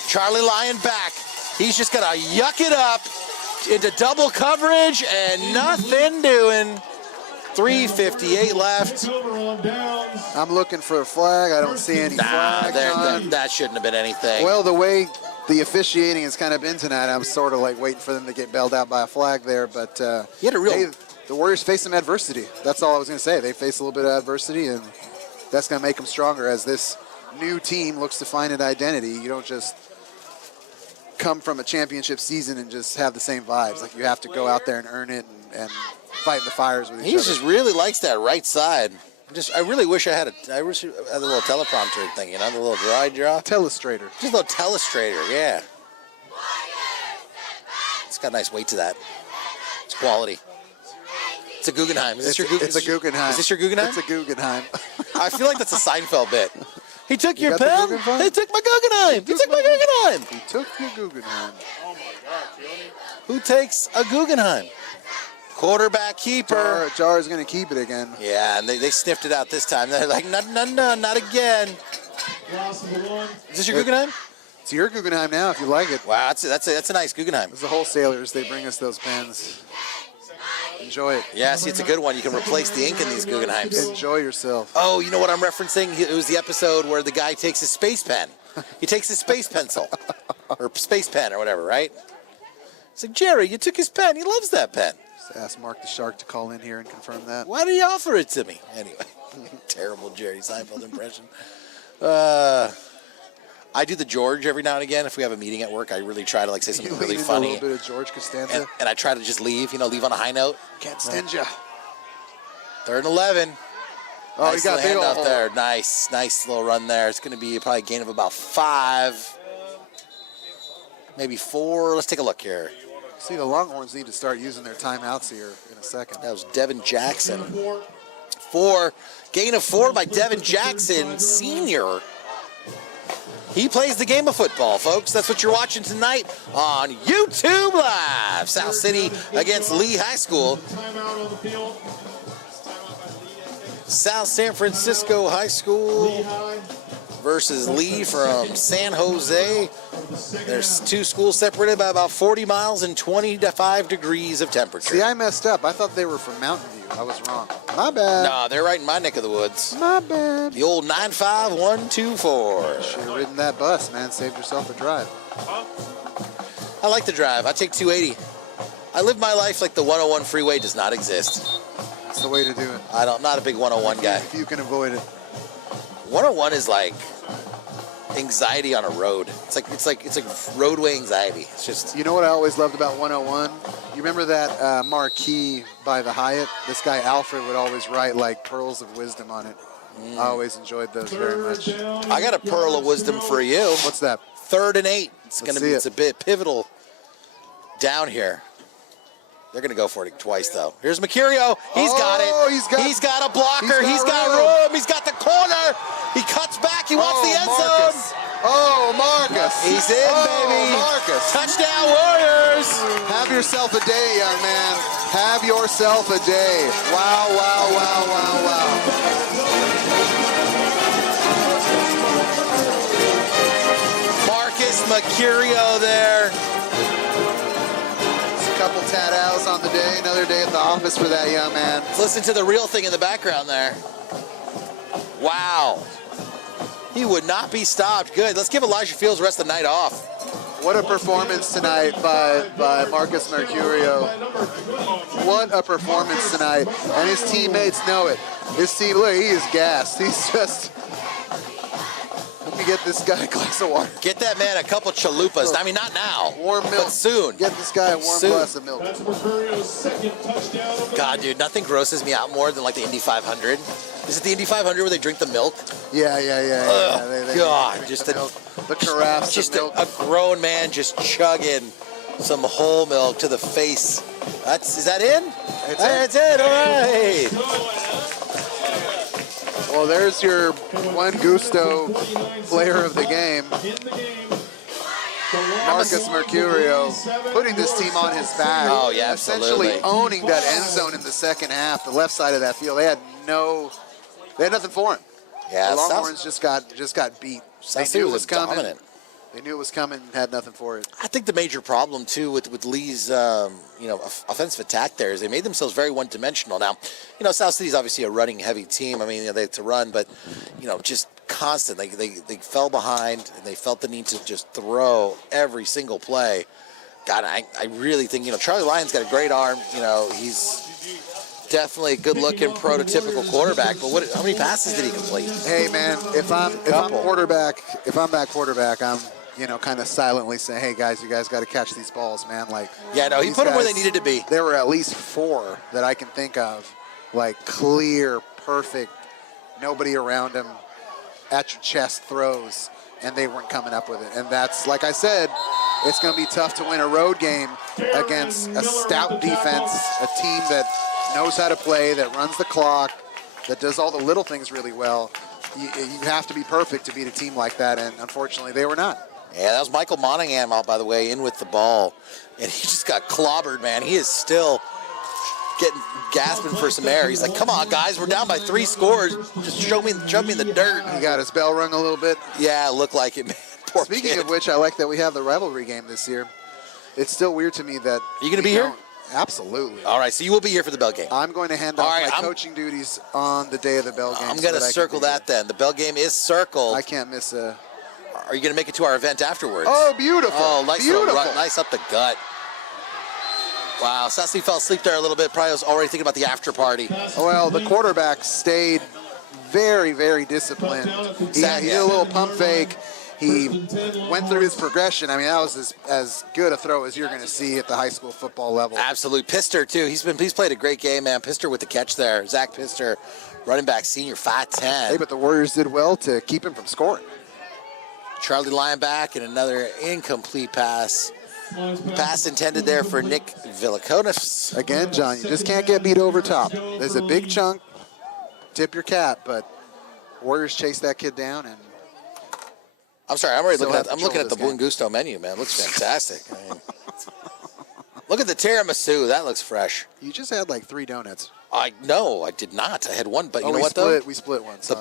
Charlie Lyon back. He's just gonna yuck it up into double coverage and nothing doing. 3:58 left. I'm looking for a flag. I don't see any flag on. That shouldn't have been anything. Well, the way the officiating has kind of been tonight, I'm sort of like waiting for them to get bailed out by a flag there. But You had a real- the Warriors face some adversity. That's all I was going to say. They face a little bit of adversity, and that's going to make them stronger as this new team looks to find an identity. You don't just come from a championship season and just have the same vibes. Like, you have to go out there and earn it and fight in the fires with each He other. just really likes that right side. I really wish I had a little teleprompter thing, you know, the little dry draw. Telestrator. Just a little telestrator, yeah. It's got a nice weight to that. It's quality. It's a Guggenheim. Is this your Guggenheim? It's a Guggenheim. Is this your Guggenheim? It's a Guggenheim. I feel like that's a Seinfeld bit. He took your got the pen. Guggenheim? He took my Guggenheim. He took my Guggenheim. He took your Guggenheim. Who takes a Guggenheim? Quarterback keeper. Jar is going to keep it again. Yeah, and they sniffed it out this time. They're like, no, not again. Is this your Guggenheim? It's your Guggenheim now if you like it. Wow, that's a nice Guggenheim. It's the wholesalers. They bring us those pens. Enjoy it. Yeah, see, it's a good one. You can replace the ink in these Guggenheims. Enjoy yourself. Oh, you know what I'm referencing? It was the episode where the guy takes his space pen. He takes his space pencil. Or space pen or whatever, right? It's like, Jerry, you took his pen. He loves that pen. Just ask Mark the Shark to call in here and confirm that. Why did he offer it to me? Anyway, terrible Jerry Seinfeld impression. I do the George every now and again. If we have a meeting at work, I really try to like say something really funny. A little bit of George Costanza. And I try to just leave on a high note. Can't stand ya. 3rd and 11. Oh, Nice you got a big little old handoff there. Nice little run there. It's going to be probably a gain of about 5, maybe 4. Let's take a look here. See, the Longhorns need to start using their timeouts here in a second. That was Devin Jackson. 4. Gain of 4 by Devin Jackson, senior. He plays the game of football, folks. That's what you're watching tonight on YouTube Live. South City against Leigh High School. Timeout on the field. South San Francisco High School versus Leigh from San Jose. There's two schools separated by about 40 miles and 25 degrees of temperature. See, I messed up. I thought they were from Mountain View. I was wrong. My bad. No, they're right in my neck of the woods. My bad. The old 95124. Should have ridden that bus, man. Saved yourself a drive. I like the drive. I take 280. I live my life like the 101 freeway does not exist. That's the way to do it. I'm not a big 101 guy. If you can avoid it. 101 is like anxiety on a road. It's like roadway anxiety. It's just. You know what I always loved about 101? You remember that marquee by the Hyatt? This guy Alfred would always write like pearls of wisdom on it. I always enjoyed those very much. I got a pearl of wisdom for you. What's that? 3rd and 8. It's a bit pivotal down here. They're going to go for it twice, though. Here's Mercurio. He's got it. He's got a blocker. He's got room. He's got the corner. He cuts back. He wants the end zone. Oh, Marcus. He's in, baby. Marcus. Touchdown, Warriors. Have yourself a day, young man. Have yourself a day. Wow, wow, wow, wow, wow. Marcus Mercurio there. Couple tat-outs on the day, another day at the office for that young man. Let's listen to the real thing in the background there. Wow. He would not be stopped. Good. Let's give Elijah Fields the rest of the night off. What a performance tonight by Marcus Mercurio. What a performance tonight. And his teammates know it. His team, look, he is gassed. He's just, let me get this guy a glass of water. Get that man a couple chalupas. I mean, not now. Warm milk. But soon. Get this guy a warm glass of milk. That's Mercurio's second touchdown. God, dude, nothing grosses me out more than like the Indy 500. Is it the Indy 500 where they drink the milk? Yeah. God, just the milk, the carafes just of milk. a grown man just chugging some whole milk to the face. Is that in? That's it. All right. Well, there's your Buen Gusto player of the game, Marcus Mercurio, putting this team on his back. Oh, yeah, absolutely. Essentially owning that end zone in the second half, the left side of that field. They had nothing for him. Yeah, the Longhorns just got beat. They knew it was coming. Dominant. They knew it was coming and had nothing for it. I think the major problem too with Leigh's offensive attack there is they made themselves very one-dimensional. Now, South City's obviously a running-heavy tein. I mean, they had to run, but just constant. They fell behind and they felt the need to just throw every single play. God, I really think Charlie Lyon's got a great arm. He's definitely a good-looking, prototypical quarterback. But how many passes did he complete? Hey, man, if I'm quarterback, I'm kind of silently saying, hey, guys, you guys got to catch these balls, man. He put them where they needed to be. There were at least 4 that I can think of, clear, perfect, nobody around him, at your chest throws, and they weren't coming up with it. And that's, like I said, it's going to be tough to win a road game against a stout defense, a team that knows how to play, that runs the clock, that does all the little things really well. You have to be perfect to beat a team like that, and unfortunately they were not. Yeah, that was Michael Monaghan out, by the way, in with the ball. And he just got clobbered, man. He is still gasping for some air. He's like, come on, guys, we're down by 3 scores. Just shove me in the dirt. He got his bell rung a little bit. Yeah, it looked like it, man. Poor Speaking kid. of which, I like that we have the rivalry game this year. It's still weird to me that... Are you going to be here? Absolutely. All right, so you will be here for the bell game. I'm going to hand off my coaching duties on the day of the bell game. I'm going to circle that then. The bell game is circled. I can't miss a... Are you going to make it to our event afterwards? Oh, beautiful. Oh, nice, beautiful. Nice up the gut. Wow, South City fell asleep there a little bit. Probably was already thinking about the after party. Well, the quarterback stayed very, very disciplined. He did a little pump fake. He went through his progression. I mean, that was as good a throw as you're going to see at the high school football level. Absolutely. Pister, too. He's played a great game, man. Pister with the catch there. Zach Pister, running back, senior, 5'10". Hey, but the Warriors did well to keep him from scoring. Charlie Lyon back, and another incomplete pass. Pass intended there for Nick Villaconis. Again, John, you just can't get beat over top. There's a big chunk. Tip your cap, but Warriors chase that kid down and... I'm sorry, I'm looking at the Buen Gusto menu, man. It looks fantastic. I mean, look at the tiramisu. That looks fresh. You just had 3 donuts. No, I did not. I had one, but you know what, though? We split one. The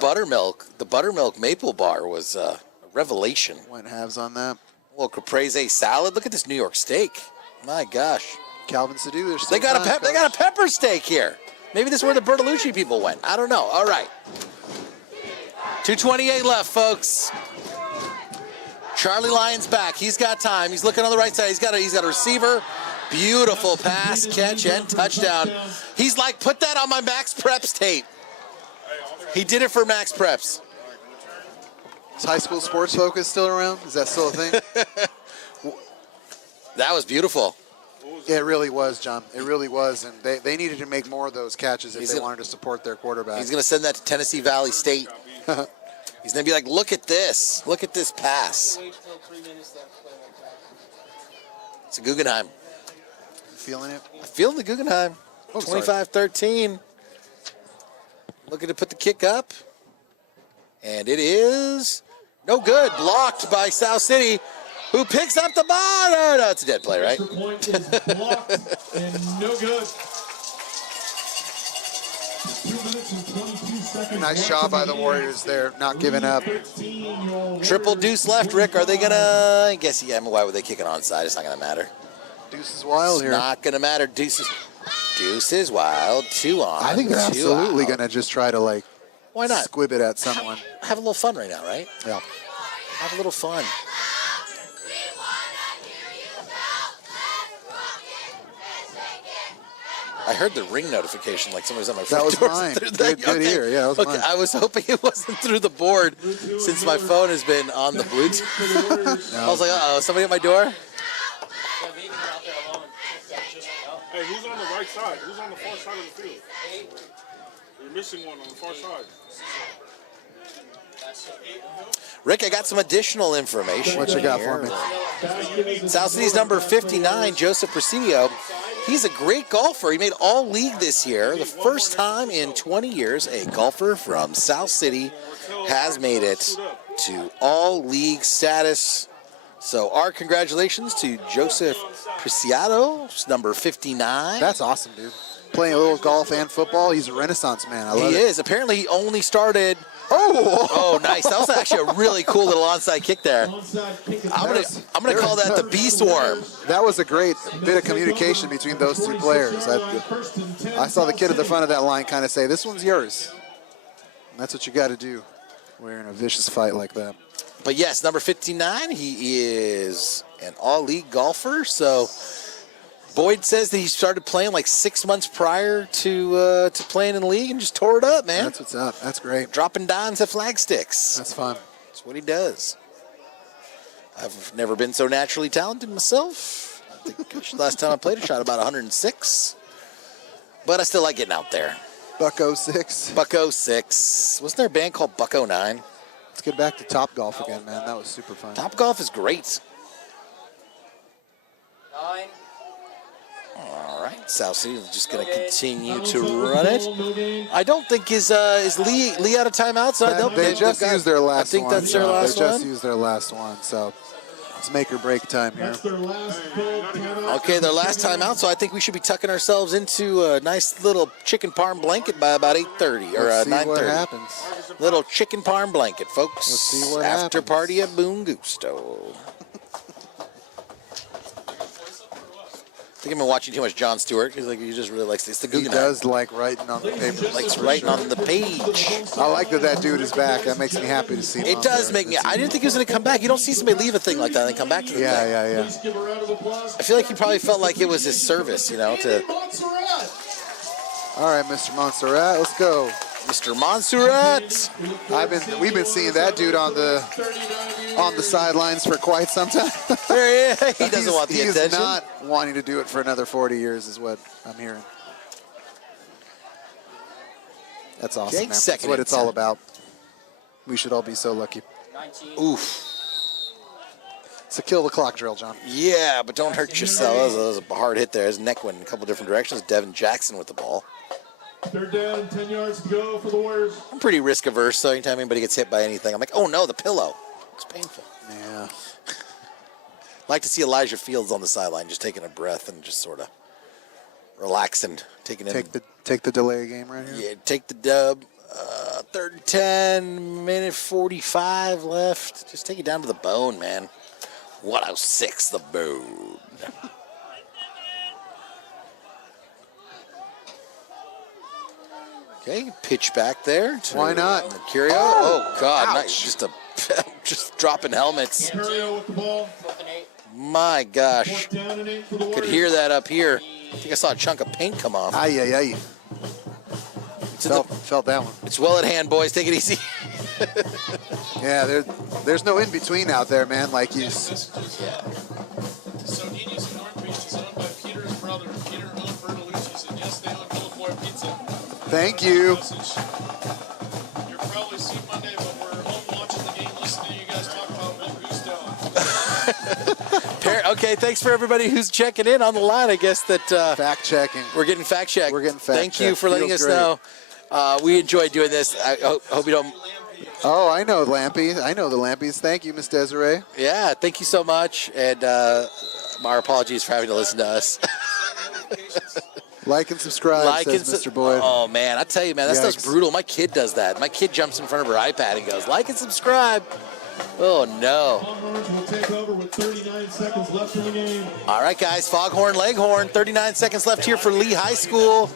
buttermilk maple bar was a revelation. Went halves on that. A little caprese salad. Look at this New York steak. My gosh. Calvin Sadu. They got a pepper steak here. Maybe this is where the Bertolucci people went. I don't know. All right. 2:28 left, folks. Charlie Lyon's back. He's got time. He's looking on the right side. He's got a receiver. Beautiful pass, catch, and touchdown. He's like, put that on my Max Preps tape. He did it for Max Preps. Is High School Sports Focus still around? Is that still a thing? That was beautiful. It really was, John. It really was. And they needed to make more of those catches if they wanted to support their quarterback. He's going to send that to Tennessee Valley State. He's going to be like, look at this. Look at this pass. It's a Guggenheim. Feeling it? I'm feeling the Guggenheim. 25-13. Looking to put the kick up. And it is no good. Blocked by South City, who picks up the ball. No, it's a dead play, right? Extra point is blocked and no good. 2 minutes and 22 seconds. Nice job by the Warriors there, not giving up. Triple deuce left, Rick. Are they going to... I guess, yeah, why would they kick it onside? It's not going to matter. Deuce is wild here. It's not going to matter. Deuce is wild. 2 on. I think they're absolutely going to just try to, why not? Squib it at someone. Have a little fun right now, right? Yeah. Have a little fun. I heard the ring notification like somebody was on my That front was door. mine. Through Good ear. Yeah, that was okay, mine. I was hoping it wasn't through the board since my phone has been on the Bluetooth. I was like, uh-oh, somebody at my door? Hey, who's on the right side? Who's on the far side of the field? You're missing one on the far side. Rick, I got some additional information. What you got for me? South City's number 59, Joseph Presidio. He's a great golfer. He made all league this year. The first time in 20 years a golfer from South City has made it to all league status. So our congratulations to Joseph Preciado, number 59. That's awesome, dude. Playing a little golf and football. He's a renaissance man. I love it. He is. Apparently he only started. Oh! Oh, nice. That was actually a really cool little onside kick there. I'm gonna call that the beast worm. That was a great bit of communication between those two players. I saw the kid at the front of that line kind of say, "This one's yours." And that's what you got to do. We're in a vicious fight like that. But yes, number 59, he is an all-league golfer. So Boyd says that he started playing like 6 months prior to playing in the league and just tore it up, man. That's what's up. That's great. Dropping dimes at flag sticks. That's fun. That's what he does. I've never been so naturally talented myself. I think last time I played, I shot about 106. But I still like getting out there. Bucko 6. Bucko 6. Wasn't there a band called Bucko 9? Let's get back to Top Golf again, man. That was super fun. Top Golf is great. 9. All right, South City is just going to continue to run it. I don't think is Leigh out of timeout. So They just used their last one. I think that's their last They one. just used their last one, so it's make or break time here. Okay, their last timeout. So I think we should be tucking ourselves into a nice little chicken parm blanket by about 8:30 or Let's see 9:30. what happens. Little chicken parm blanket, folks. Let's see what After happens. party at Boon Gusto. I think I've been watching too much Jon Stewart. He's like, he just really likes this. The He Guggenheim. does like writing on the paper. Likes writing on the page. I like that dude is back. That makes me happy to see him. It out does there. make me. I didn't think he was going to come back. You don't see somebody leave a thing like that and then come back to the thing. Yeah. I feel like he probably felt like it was his service, you know, to All right, Mr. Montserrat, let's go. Mr. Montserrat. We've been seeing that dude on the sidelines for quite some time. He doesn't want the He's attention. not wanting to do it for another 40 years, is what I'm hearing. That's awesome, Jake's man. That's second what in it's all time. about. We should all be so lucky. 19. Oof. It's a kill the clock drill, John. Yeah, but don't hurt yourself. That was a hard hit there. His neck went in a couple different directions. Devin Jackson with the ball. 3rd down, 10 yards to go for the Warriors. I'm pretty risk averse, so anytime anybody gets hit by anything, I'm like, oh no, the pillow. It's painful. Yeah. Like to see Elijah Fields on the sideline, just taking a breath and just sort of relaxing, taking in. Take the delay game right here. Yeah, take the dub. 3rd and 10, minute 45 left. Just take it down to the bone, man. 106, the bone. Okay, pitch back there. To Why not? Mercurio. Oh God, Ouch. nice. Just dropping helmets. Ontario with the ball. 4th and 8. My gosh, 4th down and 8 for the Warriors. could hear that up here. I think I saw a chunk of paint come off. Ay. It's, in the- Felt that one. it's well at hand, boys. Take it easy. Yeah, there's no in between out there, man. Like you. Yeah. So Nini's in North Beach is owned by Peter's brother. Peter owned Bertolucci's, and yes, they own California Pizza. Thank you. Message. You're probably seeing Monday, but we're home watching the game, listening to you guys talk about Bill Gusto. Okay, thanks for everybody who's checking in on the line. I guess that Fact checking. we're getting fact checked. We're getting fact Thank you checked. for letting Feels us great. know. We enjoyed doing this. I hope you don't. Oh, I know Lampy. I know the Lampies. Thank you, Miss Desiree. Yeah, thank you so much. And our apologies for having to listen to us. Like and subscribe, says Mr. Boyd. Oh, man. I tell you, man, that stuff's Yikes. brutal. My kid does that. My kid jumps in front of her iPad and goes, like and subscribe. Oh, no. Longhorns will take over with 39 seconds left in the game. All right, guys. Foghorn, Leghorn. 39 seconds left here for Leigh High School.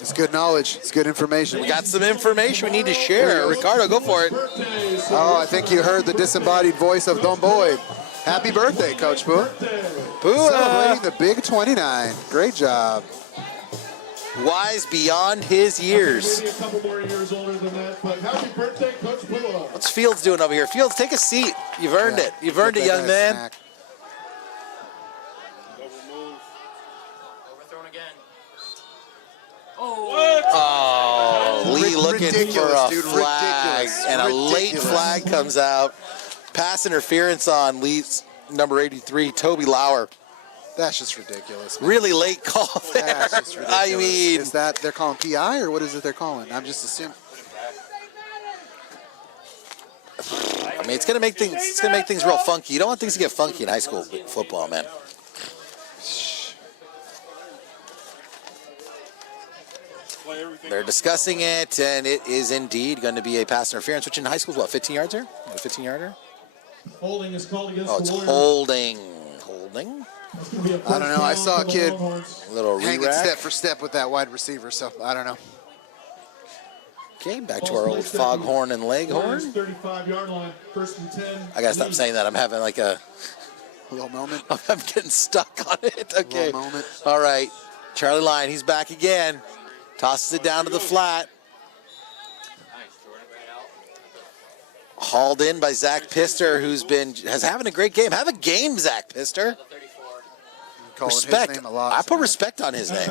It's good knowledge. It's good information. We got some information we need to share. Ricardo, go for it. Oh, I think you heard the disembodied voice of Don Boyd. Happy birthday, Coach Boo. Boo. Celebrating the big 29. Great job. Wise beyond his years. Maybe a couple more years older than that, but happy birthday, Coach Boo. What's Fields doing over here? Fields, take a seat. You've earned it. You've earned it, Get that young guy a man. snack. Double move. Overthrown again. Oh, Leigh looking for Ridiculous, a dude, flag, ridiculous. and a late Ridiculous. flag comes out. Pass interference on Lee's number 83, Toby Lauer. That's just ridiculous, man. Really late call there. That's just ridiculous. I mean, is that they're calling PI or what is it they're calling? I'm just assuming. it's gonna make things. It's gonna make things real funky. You don't want things to get funky in high school football, man. Play everything. They're discussing it, and it is indeed going to be a pass interference, which in high school is what, 15 yards here? A 15-yarder? Holding is called against Oh, it's the Warriors. holding. Holding? That's gonna be a first I don't know. I down saw a for the kid Longhorns. Little hanging re-rack. step for step with that wide receiver, so I don't know. Okay, back to our old foghorn and leghorn. 35-yard line, 1st and 10. I gotta stop saying that. I'm having like a, A little moment. I'm getting stuck on it. Okay. Little moment. All right. Charlie Lyon, he's back again. Tosses it down to the flat. Hauled in by Zach Pister, has having a great game. Have a game, Zach Pister. Calling Respect. his name a lot. I put tonight. respect on his name.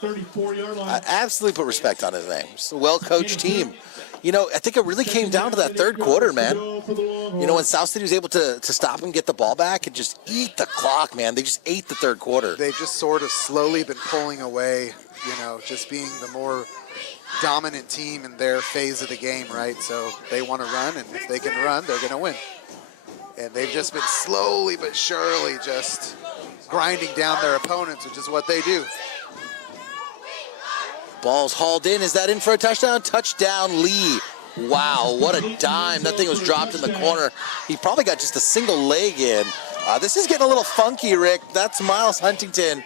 34-yard line. I absolutely put respect on his name. It's a well-coached team. You know, I think it really came down to that third quarter, man. You know, when South City was able to stop and get the ball back and just eat the clock, man. They just ate the third quarter. They've just sort of slowly been pulling away, you know, just being the more dominant team in their phase of the game, right? So they want to run, and if they can run, they're going to win. And they've just been slowly but surely just grinding down their opponents, which is what they do. Ball's hauled in. Is that in for a touchdown? Touchdown, Leigh. Wow, what a dime. That thing was dropped in the corner. He probably got just a single leg in. This is getting a little funky, Rick. That's Miles Huntington.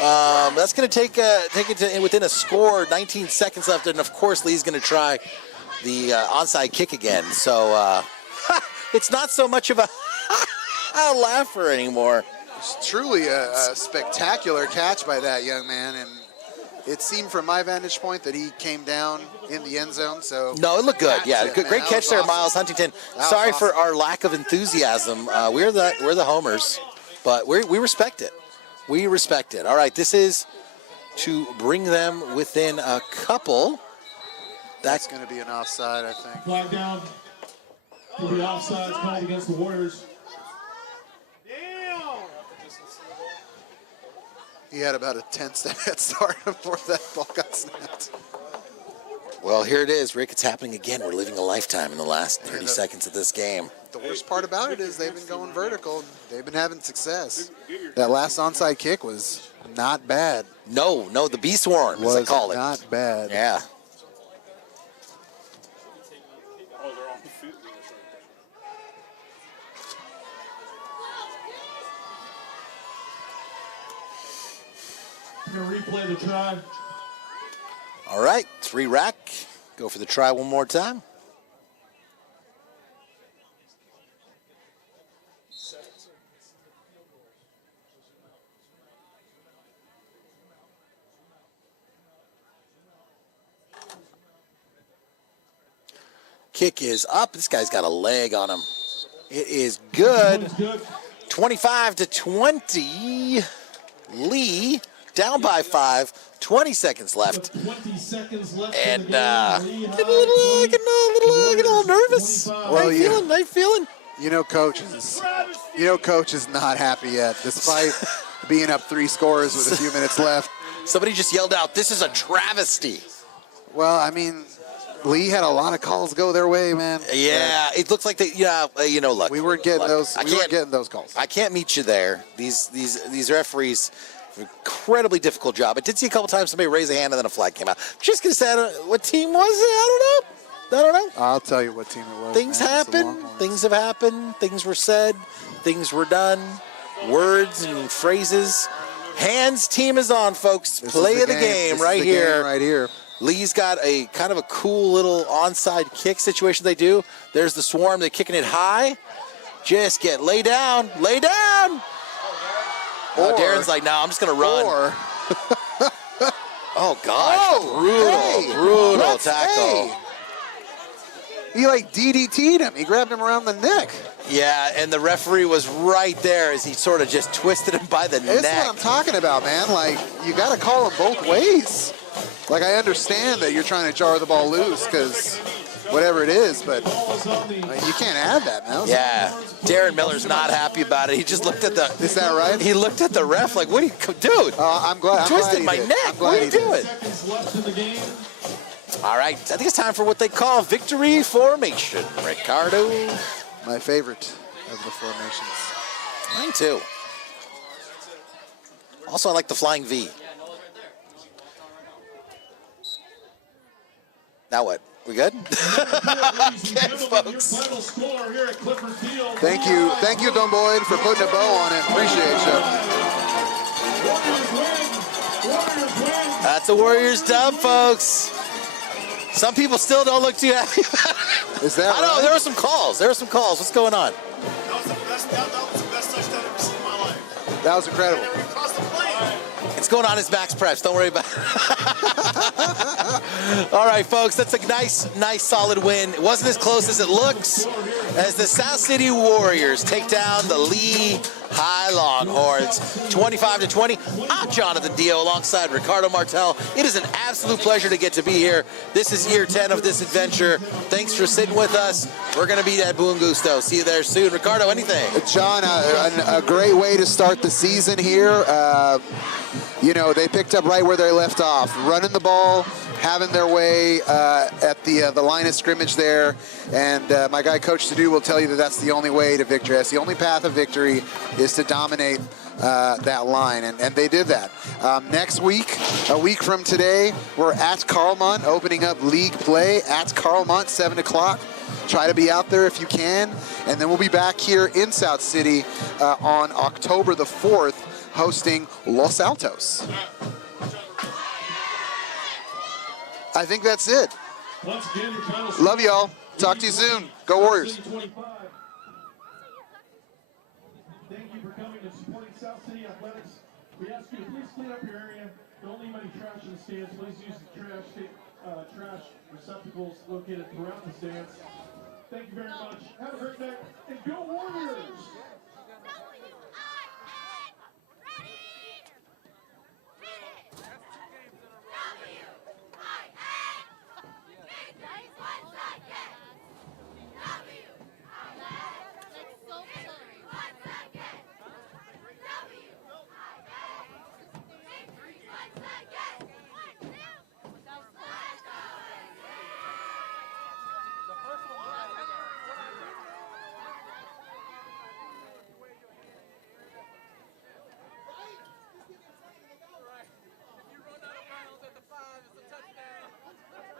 That's going to take it to within a score, 19 seconds left. And, of course, Lee's going to try the onside kick again. So it's not so much of a laugher anymore. It's truly a spectacular catch by that young man, and it seemed from my vantage point that he came down in the end zone. So no, it looked good. Yeah, it, good, man. great That catch was there, awesome. Miles Huntington. That was Sorry for awesome. our lack of enthusiasm. We're the homers, but we respect it. We respect it. All right, this is to bring them within a couple. That's going to be an offside, I think. Flag down. Will be offside called against the Warriors. He had about a 10-step head start before that ball got snapped. Well, here it is, Rick. It's happening again. We're living a lifetime in the last 30 seconds of this game. The worst part about it is they've been going vertical. They've been having success. That last onside kick was not bad. No, the beast swarm, as I call it. Not bad. Yeah. Oh, they're on the field. We're going to replay the try. All right, 3 rack. Go for the try one more time. Kick is up. This guy's got a leg on him. It is good. 25-20. Leigh down by 5. 20 seconds left. 20 seconds left. And in the game. getting a little nervous. How you feeling? You know, coach is not happy yet, despite being up 3 scores with a few minutes left. Somebody just yelled out, "This is a travesty." Well, I mean, Leigh had a lot of calls go their way, man. Yeah, it looks like they. Look, We weren't getting look, those. I We weren't can't- getting those calls. I can't meet you there. These referees, incredibly difficult job. I did see a couple times somebody raise a hand and then a flag came out. Just gonna say, what team was it? I don't know. I'll tell you what team it was. Things man. It's the happen. Longhorns. Things have happened. Things were said. Things were done. Words and phrases. Hands team is on, folks. This Play is of the game This right is the here. game right here. Lee's got a kind of a cool little onside kick situation they do. There's the swarm. They're kicking it high. Just lay down. Lay down. Oh, Darren's like, no, I'm just going to run. Or, oh, gosh. Oh, brutal tackle. He like DDT'd him. He grabbed him around the neck. Yeah, and the referee was right there as he sort of just twisted him by the neck. That's what I'm talking about, man. Like, you got to call him both ways. Like, I understand that you're trying to jar the ball loose because whatever it is, but you can't add that, man. Yeah, Darren Miller's not happy about it. He just looked at the... Is that right? He looked at the ref like, what are you... Dude, I'm glad. Twisted my neck. What are you doing? All right, I think it's time for what they call victory formation. Ricardo. My favorite of the formations. Mine too. Also, I like the flying V. Now what? We good? Okay, folks. Thank you, Don Boyd, for putting a bow on it. Appreciate you. That's a Warriors dub, folks. Some people still don't look too happy about it. Is that I know, right? there were some calls. What's going on? That was the best touchdown I've ever seen in my life. That was incredible. Never even crossed the plane. It's going on as Max Preps. Don't worry about it. All right, folks. That's a nice, solid win. It wasn't as close as it looks as the South City Warriors take down the Leigh High Longhorns 25-20. I'm Jonathan Dio alongside Ricardo Martel. It is an absolute pleasure to get to be here. This is year 10 of this adventure. Thanks for sitting with us. We're going to be at Boon Gusto. See you there soon. Ricardo, anything? John, a great way to start the season here. You know, they picked up right where they left off, running the ball, having their way at the line of scrimmage there. And my guy, Coach Sadu, will tell you that that's the only way to victory. That's the only path of victory is to dominate that line. And they did that. Next week, a week from today, we're at Carlmont, opening up league play at Carlmont, 7 o'clock. Try to be out there if you can. And then we'll be back here in South City on October the 4th, hosting Los Altos. I think that's it. Love y'all. Talk to you soon. Go Warriors. Thank you for coming and supporting South City Athletics. We ask you to please clean up your area. Don't leave any trash in the stands. Please use the trash receptacles located throughout the stands. Thank you very much. Have a great night and go Warriors!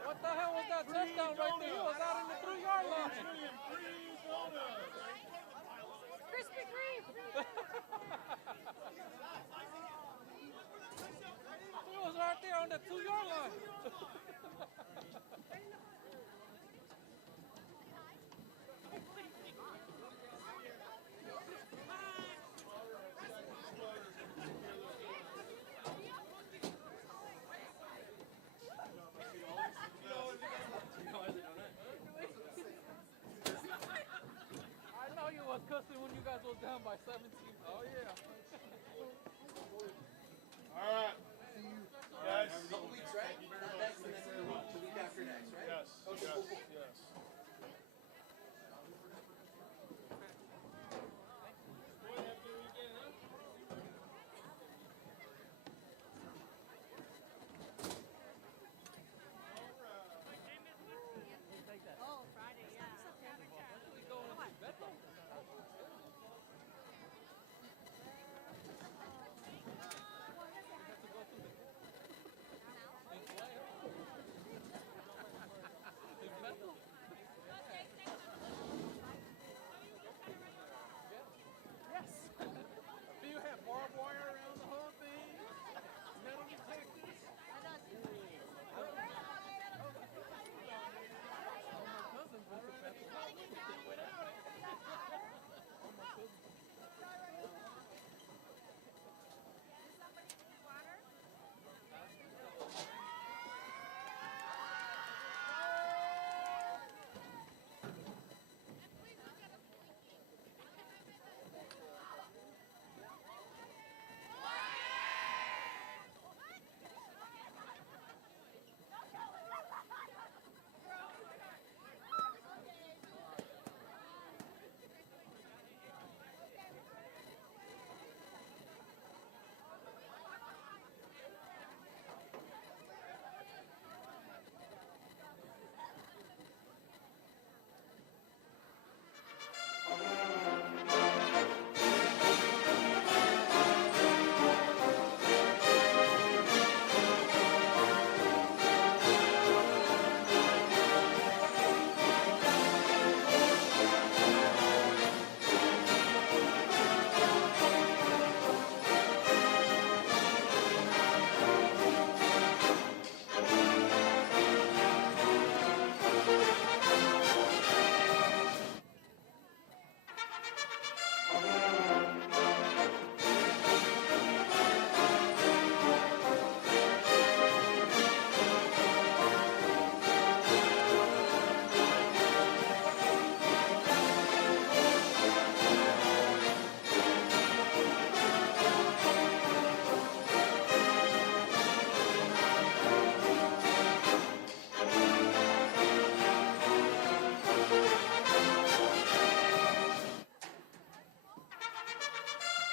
What the hell was that touchdown right there? He was out in the 3-yard line. Krispy Kreme. He was right there on the 2-yard line. Was cussing when you guys was down by 17. Oh yeah. All right. Guys.